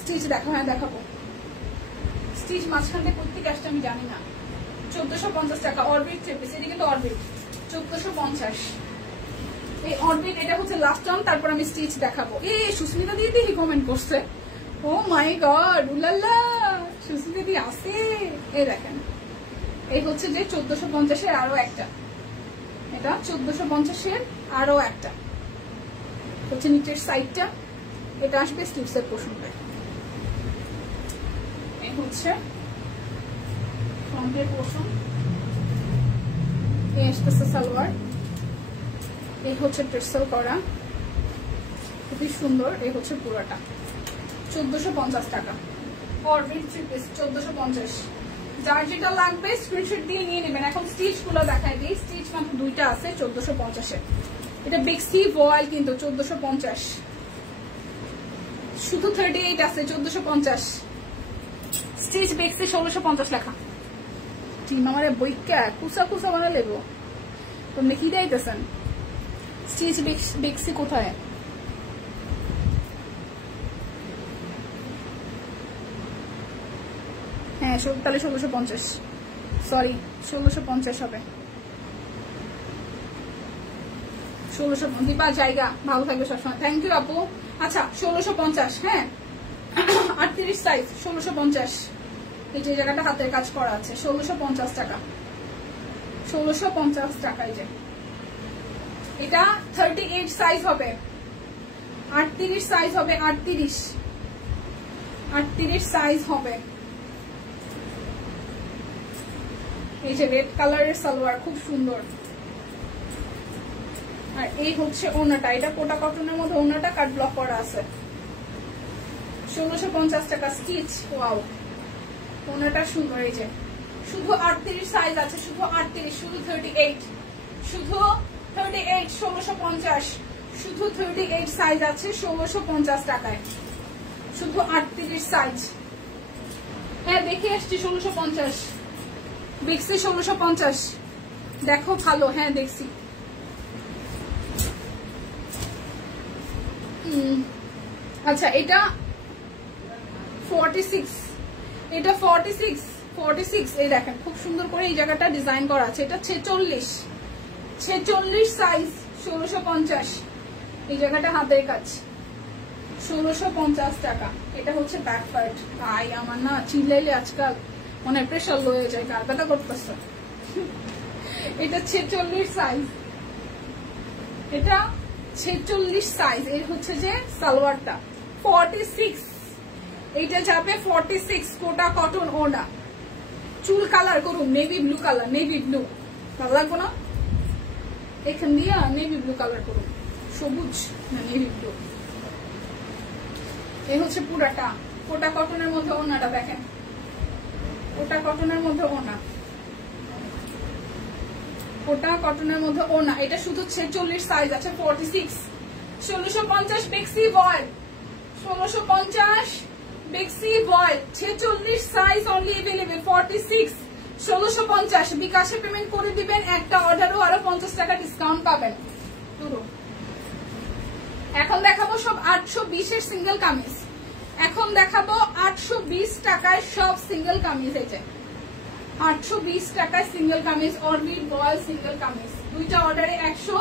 স্টিচ দেখো, হ্যাঁ দেখাবো। স্টিচ মাঝখানে প্রত্যেক আসছে আমি জানি না। 1450 টাকা অরবিট 3 পিস। এটা কিন্তু অরবিট 1450। এই অরবিট এটা হচ্ছে লাস্ট টার্ম। তারপর আমি স্টিচ দেখাবো। এই সুস্মিতা দিদি কমেন্ট করছে, ও মাই গড, উলাল্লা সুস্মিতা দিদি আসে। এই দেখেন এই হচ্ছে যে 1450 এর আরো একটা, এটা 1450 এর আরো একটা হচ্ছে নিচের সাইডটা। এটা আসবে স্লিভসের পোর্শনটা। এই হচ্ছে ফ্রন্টের পোর্শন, এই আসতেছে সালোয়ার, এই হচ্ছে ট্রেসেল করা, খুবই সুন্দর। এই হচ্ছে পুরোটা 1450 টাকা। Orbit 3 piece 1450। যার যেটা লাগবে স্ক্রিনশট দিয়ে নিয়ে নেবেন। এখন স্টিচ গুলো দেখাই দিই। স্টিচ মাত্র দুইটা আছে 1450 এর। এটা বেক্সি ভয়েল কিন্তু 1450। শুধু 38 আছে 1450। স্টিচ বেক্সি 1650 লেখা। টিম আমার বইকা কুসা কুসা বানা লেবো, তোমরা কি দিতেছেন? স্টিচ বেক্সি কোথায়? হ্যাঁ তাহলে 1650, সরি 1650 হবে। 1650 দীপা জায়গা ভালো থাকবে সবসময়। থ্যাংক ইউ আপু। আচ্ছা 1650, হ্যাঁ 38 সাইজ 1650। এই যে জায়গাটা হাতের কাজ করা আছে 1650 টাকা। 1650 টাকায় যে এটা 38 সাইজ হবে, 38 সাইজ হবে, 38 সাইজ হবে। এই যে রেড কালারের সালোয়ার খুব সুন্দর। আর এই হচ্ছে ওড়নাটা, এটা কোটা কটনের মধ্যে ওড়নাটা কাট ব্লক করা আছে। 1650 টাকা স্টিচ। ওয়াও, ওড়নাটা সুন্দর। এই যে শুধু 38 সাইজ আছে, শুধু 38, শুধু 38, শুধু 38 1650, শুধু 38 সাইজ আছে 1650 টাকায়, শুধু 38 সাইজ। হ্যাঁ দেখে আসছি 1650 বেক্সি 1650। দেখো ভালো, হ্যাঁ দেখছি। আচ্ছা এটা 46, এটা 46 এই দেখেন খুব সুন্দর করে এই জায়গাটা ডিজাইন করা আছে। এটা 46 সাইজ 1650। এই জায়গাটা হাতের কাজ 1650 টাকা। এটা হচ্ছে ব্যাক পার্ট। ভাই আমার না চিল্লাইলে আজকাল মনে প্রেশার লো হয়ে যায়, কারবাটা করতেছে। এটা 46 সাইজ, এটা 46 সাইজ। এর হচ্ছে যে সালোয়ারটা 46, এইটা যাবে 46 কোটা কটন ওড়না। চুল কালার করুন navy blue colour, navy blue ভালো লাগবো না? এখান দিয়ে নেভি ব্লু কালার করুন, সবুজ না নেভি ব্লু। এই হচ্ছে পুরাটা কোটা কটনের মধ্যে ওনাটা দেখেন, কোটা কটনের মধ্যে ওনা, কোটা কটনের মধ্যে ওনা। এটা শুধু 46 সাইজ আছে, 46 1650 বেক্সি বয়েল, 1650 বেক্সি বয়েল, 46 সাইজ অনলি अवेलेबल, 46 1650। বিকাশে পেমেন্ট করে দিবেন, একটা অর্ডারও আরো 50 টাকা ডিসকাউন্ট পাবেন পুরো। এখন দেখাবো সব 820 এর সিঙ্গেল কামিজ, এখন দেখাবো 820 টাকায় সব সিঙ্গেল কামিজ। এই যে 820 টাকায় single kameez, Orbit voile single kameez, দুইটা অর্ডারে 100,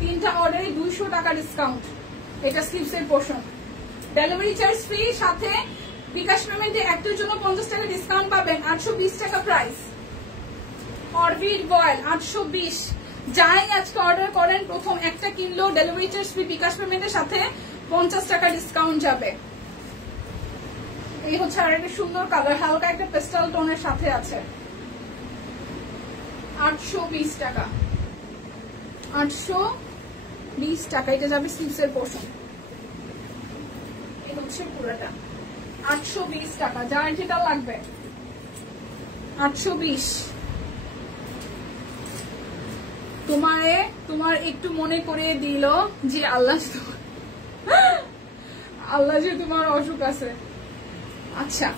তিনটা অর্ডারে 200 টাকা ডিসকাউন্ট। এটা স্লিভসের পোর্শন, ডেলিভারি চার্জ ফ্রি, সাথে বিকাশ পেমেন্টে একটার জন্য 50 টাকা ডিসকাউন্ট পাবেন। 820 টাকা প্রাইস, অরবিট বয়েল 820। যাই আজকে অর্ডার করেন প্রথম একটা কিনলেও ডেলিভারি চার্জ ফ্রি, বিকাশ পেমেন্টের সাথে 50 টাকা ডিসকাউন্ট যাবে। এই হচ্ছে আর একটা সুন্দর কালার, হালকা একটা পেস্টাল টোনের সাথে আছে, 820 টাকা, 820 টাকা। এটা যাবে স্লিভসের পোর্শন। এই হচ্ছে পুরোটা 820 টাকা, যার যেটা লাগবে 820। তোমার একটু মনে করে দিল যে আল্লাহ যে তোমার অসুখ আছে। আচ্ছা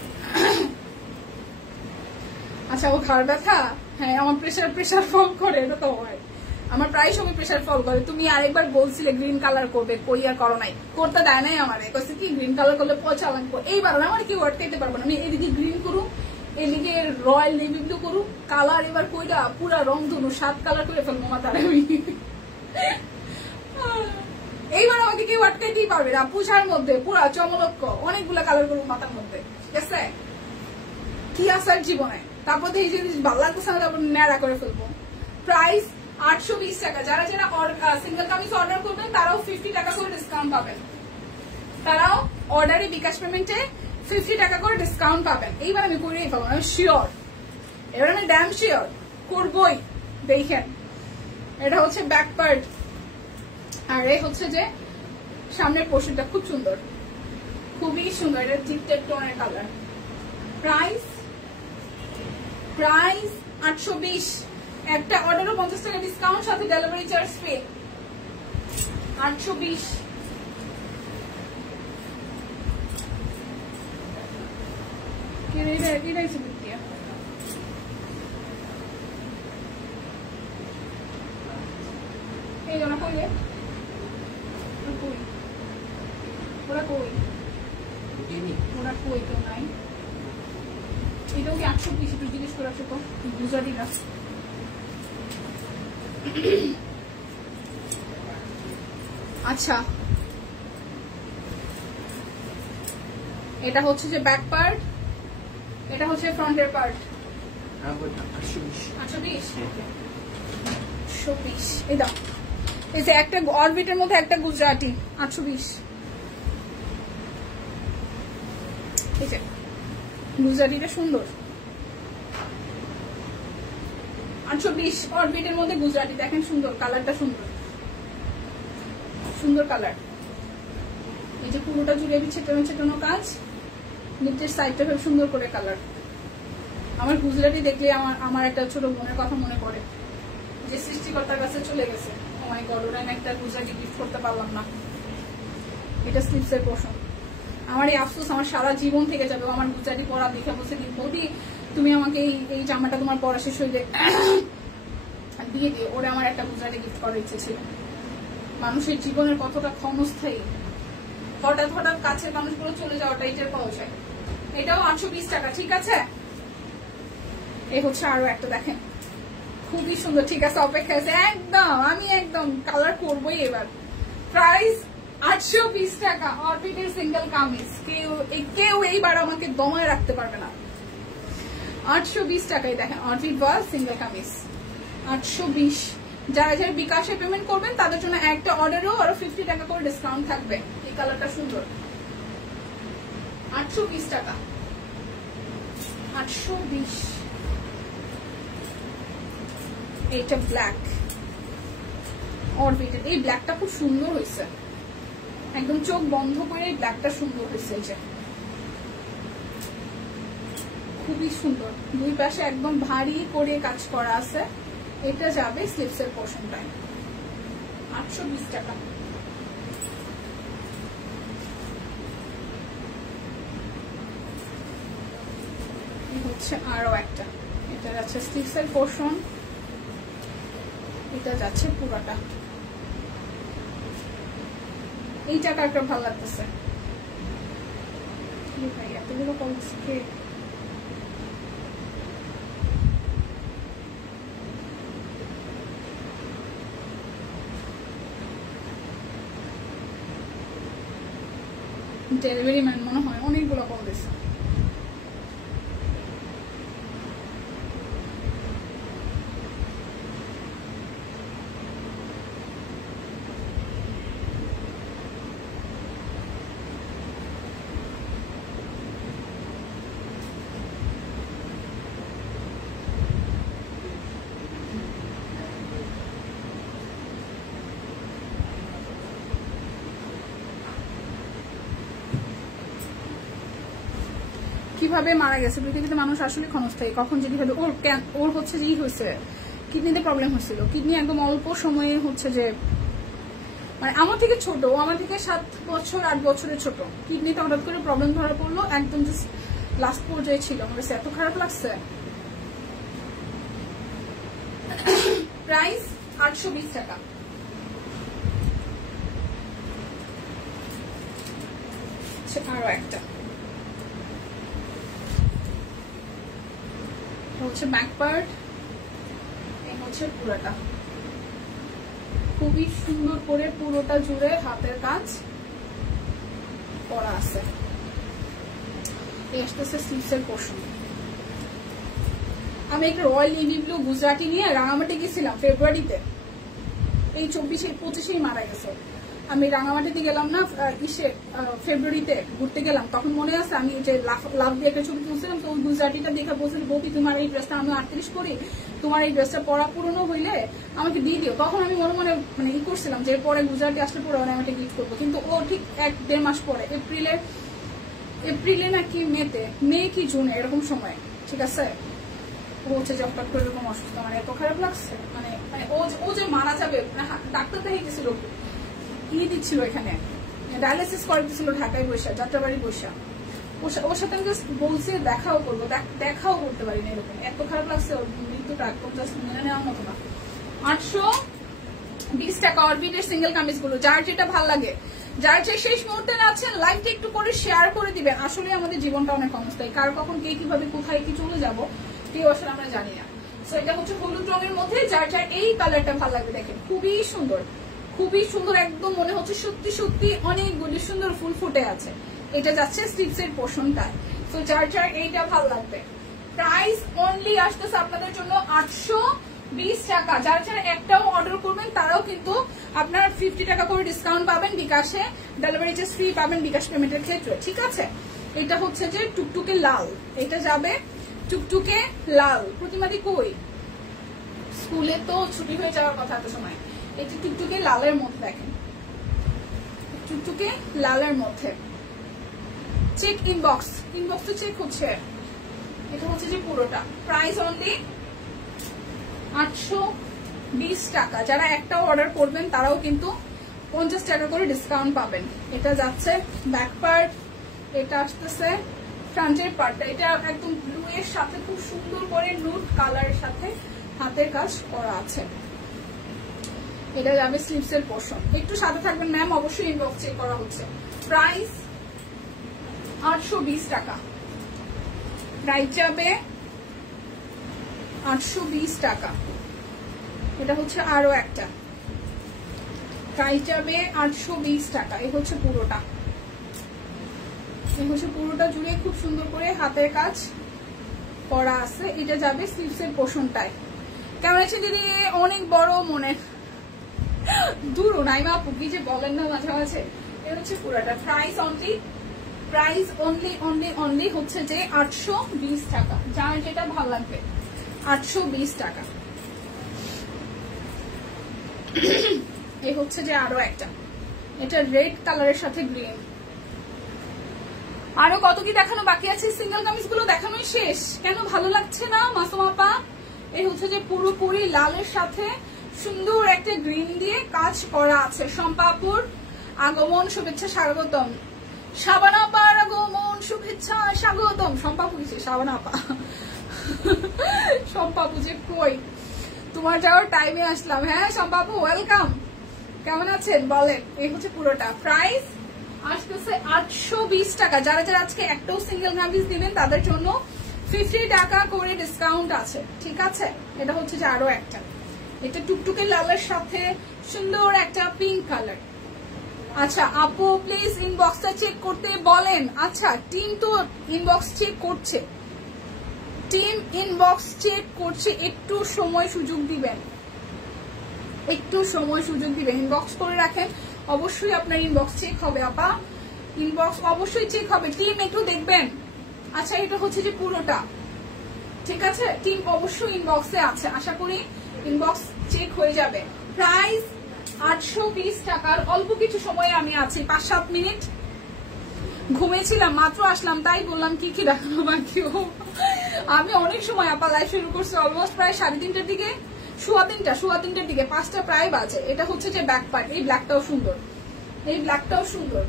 আচ্ছা, ও ঘাড় ব্যথা, হ্যাঁ আমার প্রেশার ফল করে, এটা তো হয়, আমার প্রায় সময় প্রেশার ফল করে। তুমি আরেকবার বলছিলে গ্রিন কালার করবে, কই আর করো নাই, করতে দেয় নাই আমারে, কইছে কি গ্রিন কালার করলে পচা লাগবে। এইবার আমার কি ওয়ার্ড খাইতে পারবো না, আমি এদিকে গ্রিন করুন, এদিকে রয়্যাল নেভি ব্লু করুন, কালার এবার কইটা পুরা রং ধনু 7 কালার করে ফেলবো মাথার আমি। এইবার আমাকে কেউ আটকাইতেই পারবে না, পূজার মধ্যে পুরা চমলক্ষ অনেকগুলা কালার করবো মাথার মধ্যে, ঠিক আছে? কি আসার জীবনে, তারপর এই জিনিস ভালো লাগতেছে না, তারপর ন্যাড়া করে ফেলবো। প্রাইস 820 টাকা। যারা যারা সিঙ্গেল কামিজ অর্ডার করবেন তারাও 50 টাকা করে ডিসকাউন্ট পাবেন, তারাও অর্ডারে বিকাশ পেমেন্টে 50 টাকা করে ডিসকাউন্ট পাবেন। এইবার আমি করেই পাবো, আমি শিওর, এবার আমি ড্যাম শিওর করবই। দেখেন এটা হচ্ছে ব্যাক পার্ট, আর এই হচ্ছে যে সামনের পোর্শনটা, খুব সুন্দর, খুবই সুন্দর, এটা টিপটেড টোনের কালার। প্রাইস 820, একটা অর্ডারও 50 টাকা ডিসকাউন্ট, সাথে ডেলিভারি চার্জ ফ্রি। 820। এই জন্য কইলে ওরা কই তো নাই, এটাও কি 820? একটু জিজ্ঞেস করে আসো তো গুজরাটিরা। আচ্ছা, এটা হচ্ছে যে ব্যাক পার্ট, এটা হচ্ছে ফ্রন্টের পার্ট। 820। এই দাও, এই যে একটা অরবিটের মধ্যে একটা গুজরাটি, 820। এই যে গুজরাটিটা সুন্দর, 820 অরবিটের মধ্যে গুজরাটি, দেখেন সুন্দর কালারটা, সুন্দর সুন্দর কালার। এই যে পুরোটা জুড়ে ছেটানো ছেটানো কাজ, নিচের সাইডটা খুব সুন্দর করে কালার। আমার গুজরাটি দেখলে আমার একটা ছোট বোনের কথা মনে পড়ে, যে সৃষ্টিকর্তার কাছে চলে গেছে। ও মাই গড, ওরা একটা গুজরাটি গিফট করতে পারলাম না। এটা স্লিভসের পোর্শন। আমার এই আফসোস আমার সারা জীবন থেকে যাবে। আমার গুজরাটি পরা দেখে বলছে কি বৌদি তুমি আমাকে এই জামাটা তোমার পরা শেষ হয়ে দিয়ে দিয়ে, ওরা আমার একটা গুজরাটি গিফট করার ইচ্ছে ছিল। মানুষের জীবনের কতটা ক্ষণস্থায়ী, হঠাৎ হঠাৎ কাছের মানুষগুলো চলে যাওয়াটা এটার পাওয়া যায়। এটাও 820 টাকা, ঠিক আছে? এই হচ্ছে আরো একটা, দেখেন খুবই সুন্দর, ঠিক আছে? অপেক্ষা আছে একদম, আমি একদম কালার করবোই এবার। প্রাইস 820 টাকা, অরবিটের সিঙ্গেল কামিজ। কেউ এইবার আমাকে দমায় রাখতে পারবে না। 820 টাকায় দেখেন অরবিট বা সিঙ্গেল কামিজ, 820। যারা যারা বিকাশে পেমেন্ট করবেন তাদের জন্য একটা অর্ডারও আরো 50 টাকা করে ডিসকাউন্ট থাকবে। এই কালারটা সুন্দর, 820 টাকা, 820। এইটা ব্ল্যাক অরবিটেড, এই ব্ল্যাকটা খুব সুন্দর হয়েছে, একদম চোখ বন্ধ করে এই ব্ল্যাকটা সুন্দর হয়েছে। এই যে খুবই সুন্দর, দুই পাশে একদম ভারী করে কাজ করা আছে। এটা যাবে স্লিপসের পোর্শনটায় 820 টাকা। হচ্ছে আরো একটা, এটা যাচ্ছে স্লিপসের পোর্শন, এটা যাচ্ছে পুরোটা। এই টাকাটা ভালো লাগতেছে ভাই, এতগুলো কলসকে ডেলিভারি ম্যান মনে হয় অনেকগুলো কল দিচ্ছে। কিভাবে মারা গেছে পৃথিবীতে মানুষ আসলে ক্ষণস্থায়ী, কখন যদি হলো ওর হচ্ছে যে হয়েছে কিডনিতে প্রবলেম হয়েছিল, কিডনি একদম অল্প সময়ে হচ্ছে যে মানে আমার থেকে ছোট, আমার থেকে 7 বছর 8 বছরের ছোট, কিডনিতে হঠাৎ করে প্রবলেম ধরা পড়লো, একদম জাস্ট লাস্ট পর্যায়ে ছিল। আমার কাছে এত খারাপ লাগছে। প্রাইস 820 টাকা। আরো একটা হচ্ছে ব্যাক পার্ট, এই হচ্ছে পুরোটা, খুবই সুন্দর করে পুরোটা জুড়ে হাতের কাজ করা আছে। এই আসতেছে স্লিভসের পোর্শন। আমি একটা রয়্যাল নেভি ব্লু গুজরাটি নিয়ে রাঙামাটি গেছিলাম ফেব্রুয়ারিতে, এই 24-25 মারা গেছে। আমি রাঙামাটিতে গেলাম না ফেব্রুয়ারিতে ঘুরতে গেলাম, তখন মনে আছে আমি যে লাভ দিয়ে একটা ছবি তুলছিলাম, তো ওই গুজরাটিটা দেখে বলছিল বৌদি তোমার এই ড্রেসটা আমি 38 করি, তোমার এই ড্রেসটা পরা পুরনো হইলে আমাকে দিয়ে দিও। তখন আমি মনে মনে মানে ই করছিলাম যে পরে গুজরাটি আসলে পরে আমাকে গিফট করবো, কিন্তু ও ঠিক 1-1.5 মাস পরে এপ্রিলে নাকি মে কি জুনে এরকম সময়, ঠিক আছে, ও হচ্ছে যে হঠাৎ করে এরকম অসুস্থ, মানে এত খারাপ লাগছে, মানে ও যে মারা যাবে, ডাক্তার দেখে গেছিল, দিচ্ছিল এখানে ডায়ালিসিস করে দিচ্ছিল ঢাকায় বৈশা, যাত্রাবাড়ি বৈশা, ওর সাথে আমি জাস্ট বলছি দেখাও করবো, দেখাও করতে পারি না, এরকম এত খারাপ লাগছে। ওর মৃত্যুটা একদম জাস্ট মেনে নেওয়ার মতো না। 820 টাকা অরবিটের সিঙ্গেল কামিজ গুলো, যার যেটা ভালো লাগে, যার যে শেষ মুহূর্তে আছেন লাইভটা একটু করে শেয়ার করে দিবেন। আসলে আমাদের জীবনটা অনেক ক্ষণস্থায়ী, কার কখন কে কিভাবে কোথায় কি চলে যাবো কেউ আসলে আমরা জানি না। তো এটা হচ্ছে হলুদ রঙের মধ্যে, যার যার এই কালারটা ভালো লাগবে, দেখেন খুবই সুন্দর, খুবই সুন্দর, একদম মনে হচ্ছে সত্যি সত্যি অনেকগুলি সুন্দর ফুল ফুটে আছে। এটা যাচ্ছে স্লিভসের পোর্শনটায়, তো যার যার এইটা ভালো লাগবে। প্রাইস অনলি আসতেছে আপনাদের জন্য 820 টাকা। যারা যারা একটাও অর্ডার করবেন তারাও কিন্তু আপনার 50 টাকা করে ডিসকাউন্ট পাবেন, বিকাশে ডেলিভারি চার্জ ফ্রি পাবেন বিকাশ পেমেন্টের ক্ষেত্রে, ঠিক আছে। এটা হচ্ছে যে টুকটুকে লাল, এটা যাবে টুকটুকে লাল। প্রতিমাদি কই, স্কুলে তো ছুটি হয়ে যাওয়ার কথা এত সময়। এটা টুকটুকে লালের মধ্যে, দেখেন টুকটুকে লালের মধ্যে, চেক ইনবক্স তো চেক হচ্ছে। এটা হচ্ছে যে পুরোটা, প্রাইস অনলি 820 টাকা। যারা একটাও অর্ডার করবেন তারাও কিন্তু 50 টাকা করে ডিসকাউন্ট পাবেন। এটা যাচ্ছে ব্যাক পার্ট, এটা আসতেছে ফ্রন্টের পার্টটা, এটা একদম ব্লু এর সাথে খুব সুন্দর করে নুড কালারের সাথে হাতের কাজ করা আছে। এটা যাবে স্লিভসের পোর্শন। একটু সাথে থাকবেন ম্যাম, অবশ্যই ইনবক্স চেক করা হচ্ছে। প্রাইস 820 টাকা, প্রাইস যাবে 820 টাকা। এটা হচ্ছে আরো একটা, প্রাইস যাবে 820 টাকা। এই হচ্ছে পুরোটা, এই হচ্ছে পুরোটা জুড়ে খুব সুন্দর করে হাতের কাজ করা আছে। এটা যাবে স্লিভসের পোর্শনটায়। কেমন আছে দিদি? অনেক বড় মনে দূর নাইমা আপু, কি যে বলেন না মাঝে মাঝে। এটা হচ্ছে পুরোটা, প্রাইস অনলি হচ্ছে যে 820 টাকা। যার যেটা ভালো লাগবে 820 টাকা। এই হচ্ছে যে আরো একটা, এটা রেড কালারের সাথে গ্রিন। আরো কত কি দেখানো বাকি আছে, সিঙ্গেল কামিজ গুলো দেখানোই শেষ। কেন ভালো লাগছে না মাসুম আপা? এই হচ্ছে যে পুরোপুরি লালের সাথে সুন্দর একটা গ্রিন দিয়ে কাজ করা আছে। শম্পাপুর আগমন শুভেচ্ছা স্বাগতম, শাবানা আপার আগমন শুভেচ্ছা স্বাগতম। শম্পাপু কিসে শাবানা আপা? শম্পাপু যে কই, তোমার যাওয়ার টাইমে আসলাম। হ্যাঁ শম্পাপু ওয়েলকাম, কেমন আছেন বলেন। এই হচ্ছে পুরোটা, প্রাইস আসতেছে 820 টাকা। যারা যারা আজকে একটাও সিঙ্গেল কামিজ দিবেন তাদের জন্য 50 টাকা করে ডিসকাউন্ট আছে, ঠিক আছে। এটা হচ্ছে যে আরো একটা, এটা টুকটুকে লালের সাথে সুন্দর একটা পিঙ্ক কালার। আচ্ছা আপু প্লিজ ইনবক্সটা চেক করতে বলেন। আচ্ছা টিম তো ইনবক্স চেক করছে, টিম ইনবক্স চেক করছে, একটু সময় সুযোগ দিবেন, একটু সময় সুযোগ দিবেন। ইনবক্স করে রাখেন, অবশ্যই আপনার ইনবক্স চেক হবে আপা, ইনবক্স অবশ্যই চেক হবে। টিম একটু দেখবেন। আচ্ছা এটা হচ্ছে যে পুরোটা, ঠিক আছে। টিম অবশ্যই ইনবক্সে আছে, আশা করি ইনবক্স চেক হয়ে যাবে। প্রাইস 820 টাকার। অল্প কিছু সময় আমি আছি, 5-7 মিনিট। ঘুমিয়েছিলাম, মাত্র আসলাম, তাই বললাম কি কি দেখানো বাকি। আমি অনেক সময় আপা লাইভ শুরু করছি, অলমোস্ট প্রায় 3:30টার দিকে, সোয়া 3টার দিকে, 5টা প্রায় বাজে। এটা হচ্ছে যে ব্যাক পার্ট, এই ব্ল্যাকটাও সুন্দর, এই ব্ল্যাকটাও সুন্দর।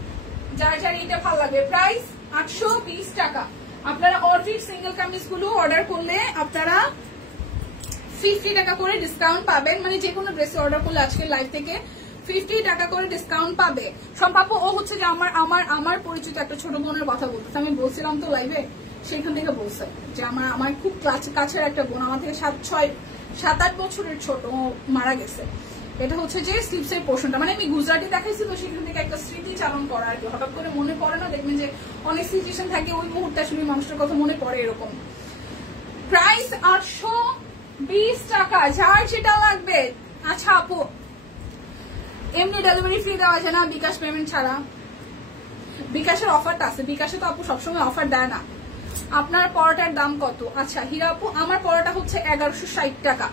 যার যার এটা ভালো লাগে। প্রাইস 820 টাকা। আপনারা অর্ডার সিঙ্গেল কামিজ গুলো অর্ডার করলে আপনারা 50 টাকা করে ডিসকাউন্ট পাবেন, মানে যে কোনো ড্রেসে অর্ডার করলে আজকে লাইভ থেকে 50 টাকা করে ডিসকাউন্ট পাবে। সম্পাপ্য ও হচ্ছে যে আমার পরিচিত একটা ছোট বোনের কথা বলতেছে, আমি বলছিলাম তো লাইভে, সেখান থেকে বলছে যে আমার খুব কাছের একটা বোন, আমার থেকে 7-8 বছরের ছোট, মারা গেছে। এটা হচ্ছে যে স্লিপস এর পোর্শনটা, মানে আমি গুজরাটি দেখাইছি তো সেখান থেকে একটা স্মৃতি চালন করা আর কি। হঠাৎ করে মনে পড়ে না, দেখবেন যে অনেক সিচুয়েশন থাকে, ওই মুহূর্তে আসলে মানুষের কথা মনে পড়ে এরকম। প্রাইস 820 টাকা, যার যেটা লাগবে। আচ্ছা আপু এমনি ডেলিভারি ফ্রি দেওয়া যায় না বিকাশ পেমেন্ট ছাড়া? বিকাশের অফারটা আছে, বিকাশে তো আপু সবসময় অফার দেয় না। আপনার পরোটার দাম কত? আচ্ছা হীরা আপু আমার পরোটা হচ্ছে 1160 টাকা।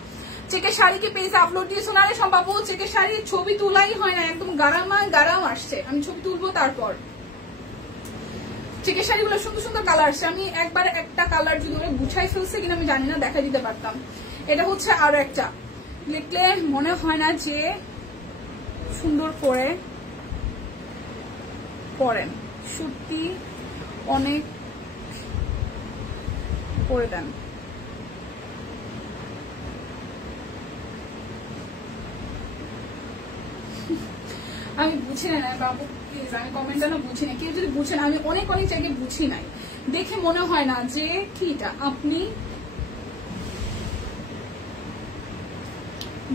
চেকের শাড়ি কি পেজে আপলোড দিয়েছো? না রে সম্পাপু, চেকের শাড়ির ছবি তোলাই হয় না, একদম গারাম আসছে, আমি ছবি তুলবো তারপর। চেকের শাড়িগুলো সুন্দর সুন্দর কালার আসছে, আমি একবার একটা কালার যদি ওরা গুছাই ফেলছে কিনা আমি জানি না, দেখা দিতে পারতাম। এটা হচ্ছে আরো একটা, লিখলে মনে হয় না যে সুন্দর করে পরেন, সত্যি অনেক করে দেন। আমি বুঝি না বাবু প্লিজ, আমি কমেন্টটা না বুঝি না, কেউ যদি বুঝেন, আমি অনেক জায়গায় বুঝি নাই, দেখে মনে হয় না যে কিটা আপনি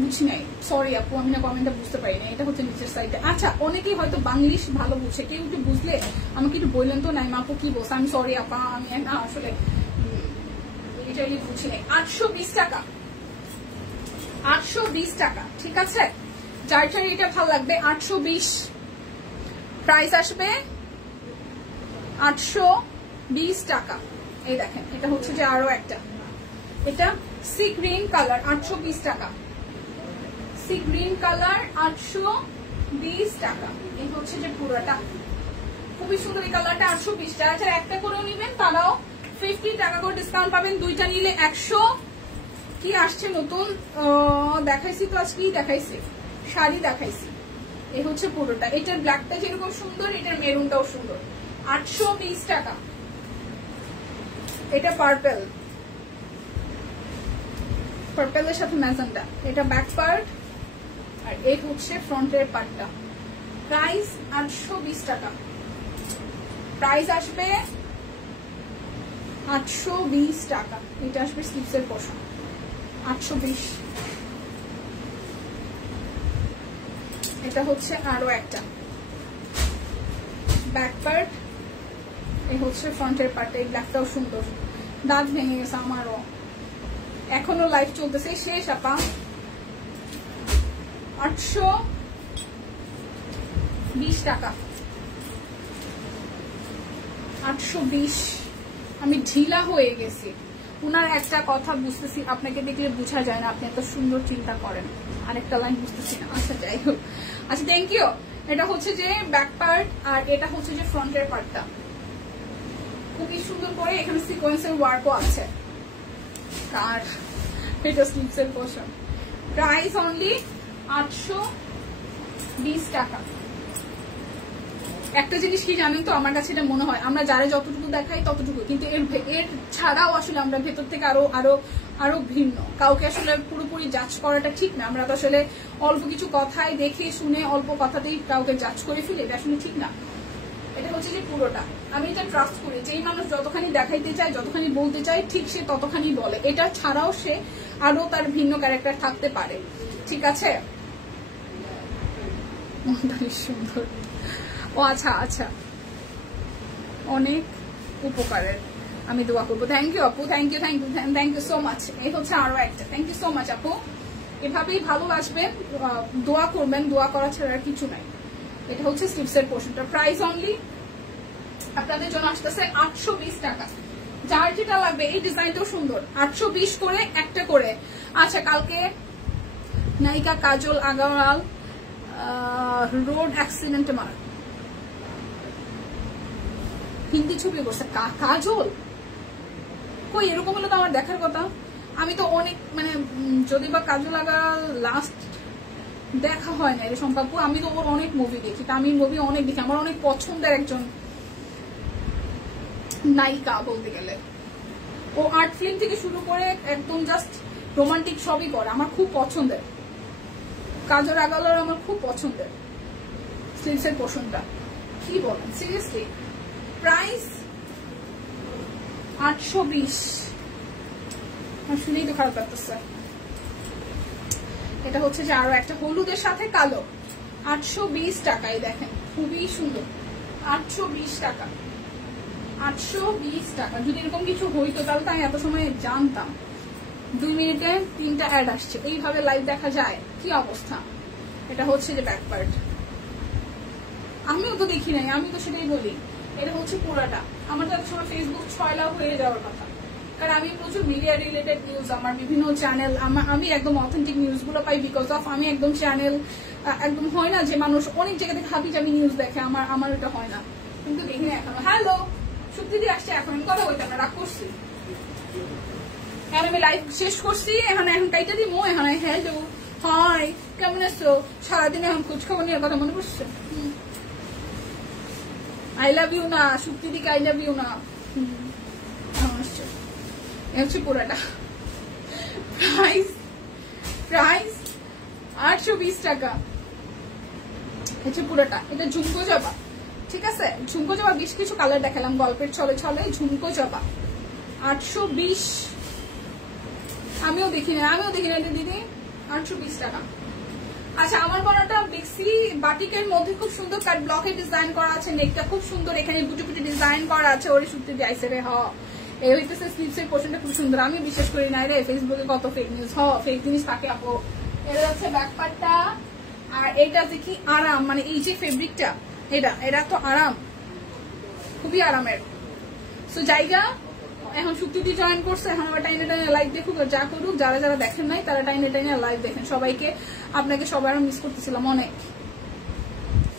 বুঝি নাই, সরি আপু আমি না কমেন্টটা বুঝতে পারি না। এটা হচ্ছে নিচের সাইডে। আচ্ছা অনেকেই হয়তো বাংলিশ ভালো বুঝে, কেউ একটু বুঝলে আমাকে একটু বললেন তো। নাই আপু কি বলছে, আমি সরি আপা, আমি না আসলে লিটারালি বুঝি নাই। 820 টাকা, 820 টাকা, ঠিক আছে। যার যার এটা ভালো লাগবে 820, প্রাইস আসবে 820 টাকা। এই দেখেন এটা হচ্ছে যে আরো একটা, এটা সি গ্রিন কালার, 820 টাকা। সি গ্রিন কালার 820 টাকা। এই হচ্ছে যে পুরোটা খুবই সুন্দর, এই কালারটা 820 টাকা। যারা একটা করেও নিবেন তারাও 50 টাকা করে ডিসকাউন্ট পাবেন, দুইটা নিলে 100। কি আসছে নতুন দেখাইছি তো, আজকেই দেখাইছি, শাড়ি দেখাইছি। এই হচ্ছে পুরোটা, এটার ব্ল্যাকটা যেরকম সুন্দর, এটার মেরুনটাও সুন্দর। 820 টাকা। এটা পার্পল, পার্পলের সাথে ম্যাজেন্টা। এটা ব্যাক পার্ট আর এই হচ্ছে ফ্রন্টের পার্টটা। প্রাইস 820 টাকা। প্রাইস আসবে 820 টাকা। এটা আসবে স্লিপসের পোর্শন, 820। এটা হচ্ছে আরো একটা ব্যাক পার্ট, এই হচ্ছে ফ্রন্টের পার্ট। এই ব্ল্যাকটাও সুন্দর, দাঁত ভেঙে গেছে আমারও, এখনো লাইভ চলতেছে, শেষ আপা। 820 টাকা, 820। আমি ঢিলা হয়ে গেছি, উনার একটা কথা বুঝতেছি, আপনাকে দেখলে বোঝা যায় না আপনি এত সুন্দর চিন্তা করেন। আরেকটা লাইন বুঝতেছি না, আচ্ছা যাই হোক। আচ্ছা থ্যাংক ইউ। এটা হচ্ছে যে ব্যাক পার্ট আর এটা হচ্ছে যে ফ্রন্টের পার্টটা, খুবই সুন্দর করে এখানে সিকোয়েন্সের ওয়ার্কও আছে। আর এটা স্লিভসের পোর্শন। প্রাইস অনলি 820 টাকা। একটা জিনিস কি জানেন তো, আমার কাছে এটা মনে হয় আমরা যারা যতটুকু দেখাই ততটুকু, কিন্তু এর ছাড়াও আসলে আমরা ভেতর থেকে আরো আরো আরো ভিন্ন। কাউকে আসলে পুরোপুরি জাজ করাটা ঠিক না। আমরা তো আসলে অল্প কিছু কথায় দেখে শুনে অল্প কথাতেই কাউকে জাজ করে ফেলি, এটা আসলে ঠিক না। এটা হচ্ছে যে পুরোটা আমি এটা ট্রাস্ট করি, যেই মানুষ যতখানি দেখাইতে চায়, যতখানি বলতে চায়, ঠিক সে ততখানি বলে। এটা ছাড়াও সে আরো তার ভিন্ন ক্যারেক্টার থাকতে পারে, ঠিক আছে? সুন্দর। ও আচ্ছা আচ্ছা, অনেক উপকারের, আমি দোয়া করবো। থ্যাংক ইউ আপু, thank you thank you thank you so much. এই হচ্ছে আরো একটা, থ্যাংক ইউ সো মাচ আপু। এভাবেই ভালোবাসবেন, দোয়া করবেন, দোয়া করা ছাড়া আর কিছু নাই। এটা হচ্ছে স্লিভসের পোর্শনটা। প্রাইস অনলি আপনাদের জন্য আসতেছে 820 টাকা। যার যেটা লাগবে, এই ডিজাইনটাও সুন্দর, 820 করে একটা করে। আচ্ছা, কালকে নায়িকা কাজল আগারওয়াল রোড অ্যাক্সিডেন্টে মারা, হিন্দি ছবি করছে কাজল। কই এরকম হলে তো আমার দেখার কথা। আমি তো অনেক মানে যদি বা কাজল আগারওয়াল লাস্ট দেখা হয় না এর সম্পর্ক, আমি তো ওর অনেক মুভি দেখি, তামিল মুভি অনেক দেখি। আমার অনেক পছন্দের একজন নায়িকা বলতে গেলে। ও আর্ট ফিল্ম থেকে শুরু করে একদম জাস্ট রোমান্টিক সবই করে, আমার খুব পছন্দের। কাজল আগারওয়াল আমার খুব পছন্দের। স্লিভসের পোর্শনটা কি বলেন সিরিয়াসলি? প্রাইস 820। শুনেই তো খারাপ লাগতেছে। এটা হচ্ছে যে আরো একটা হলুদের সাথে কালো, 820 টাকায়। দেখেন খুবই সুন্দর, 820 টাকা, 820 টাকা। যদি এরকম কিছু হইতো তাহলে তো আমি এত সময় জানতাম। 2 মিনিটে 3টা অ্যাড আসছে, এইভাবে লাইভ দেখা যায়? কি অবস্থা। এটা হচ্ছে যে ব্যাক পার্ট, আমিও তো দেখি নাই, আমি তো সেটাই বলি। এটা হচ্ছে পুরাটা। আমার তো এক সময় ফেসবুক ছয়লা হয়ে যাওয়ার কথা, কারণ আমি প্রচুর মিডিয়া রিলেটেড নিউজ, আমার বিভিন্ন চ্যানেল, আমি একদম অথেন্টিক নিউজ গুলো পাই বিকজ অফ আমি একদম চ্যানেল, একদম হয় না যে মানুষ অনেক জায়গা থেকে হাবি জাবি নিউজ দেখে, আমার এটা হয় না, কিন্তু দেখি না এখনো। হ্যালো সুপ্রীতি আসছে, এখন আমি কথা বলতে আমরা রাগ করছি, আমি লাইভ শেষ করছি, এখন কাইটা দিমো। এখন হ্যালো হাই কেমন আছো, সারাদিন এখন খোঁজ খবর নিয়ে কথা মনে পড়ছে। আই লাভ ইউ না সুপ্রীতিকে, আই লাভ ইউ না। হচ্ছে পুরাটা। প্রাইস 820 টাকা হচ্ছে পুরাটা। এটা ঝুমকো জবা, ঠিক আছে? ঝুমকো জবা বেশ কিছু কালার দেখালাম গল্পের ছলে ছলে। ঝুমকো জবা 820। আমিও দেখি না দিদি, 820 টাকা। আচ্ছা, আমার পরাটা বেক্সি বাটিকের মধ্যে খুব সুন্দর কাট ব্লকে ডিজাইন করা আছে, নেকটা খুব সুন্দর, এখানে বুটি বুটি ডিজাইন করা আছে। ওরে সত্যি যাইছে রে। এই হইতেছে স্লিভসের পোর্শনটা খুব সুন্দর। আমি বিশ্বাস করি না রে, ফেসবুকে কত ফেক নিউজ, ফেক জিনিস থাকে আপু। এটা হচ্ছে ব্যাক পার্টটা, আর এটা যে কি আরাম, মানে এই যে ফেব্রিকটা, এটা তো আরাম, খুবই আরামের। সো জায়গা এখন সুপ্রীতি জয়েন করছে, এখন আবার টাইনে টাইনে লাইভ দেখুক, যা করুক। যারা যারা দেখেন নাই তারা টাইনে টাইনে লাইভ দেখেন। সবাইকে, আপনাকে সবাই মিস করতেছিলাম অনেক,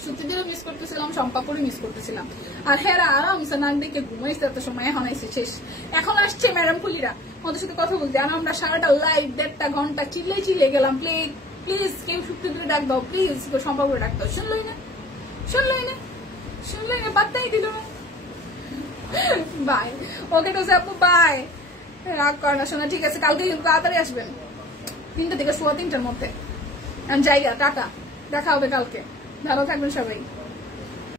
সুপ্রীতিরও মিস করতেছিলাম, সম্পাপুরও মিস করতেছিলাম। আর হেরা আরামসে নাক দেখে ঘুমাইছে এত সময়, এখন আইসে শেষ। এখন আসছে ম্যাডাম ফুলিরা ওদের সাথে কথা বলতে, আর আমরা সারাটা লাইভ 1.5 ঘন্টা চিল্লে গেলাম। প্লিজ কেউ সুপ্রীতিকে ডাক দাও, প্লিজ সম্পাপুরে ডাক দাও। শুনলই না বার্তাই দিল। বাই, ওকে তো আপু বাই। রাগ করে না শোনা, ঠিক আছে? কালকে কিন্তু তাড়াতাড়ি আসবেন, 3টা থেকে 3:15 মধ্যে। জায়গা টাটা, দেখা হবে কালকে। ভালো থাকবেন সবাই।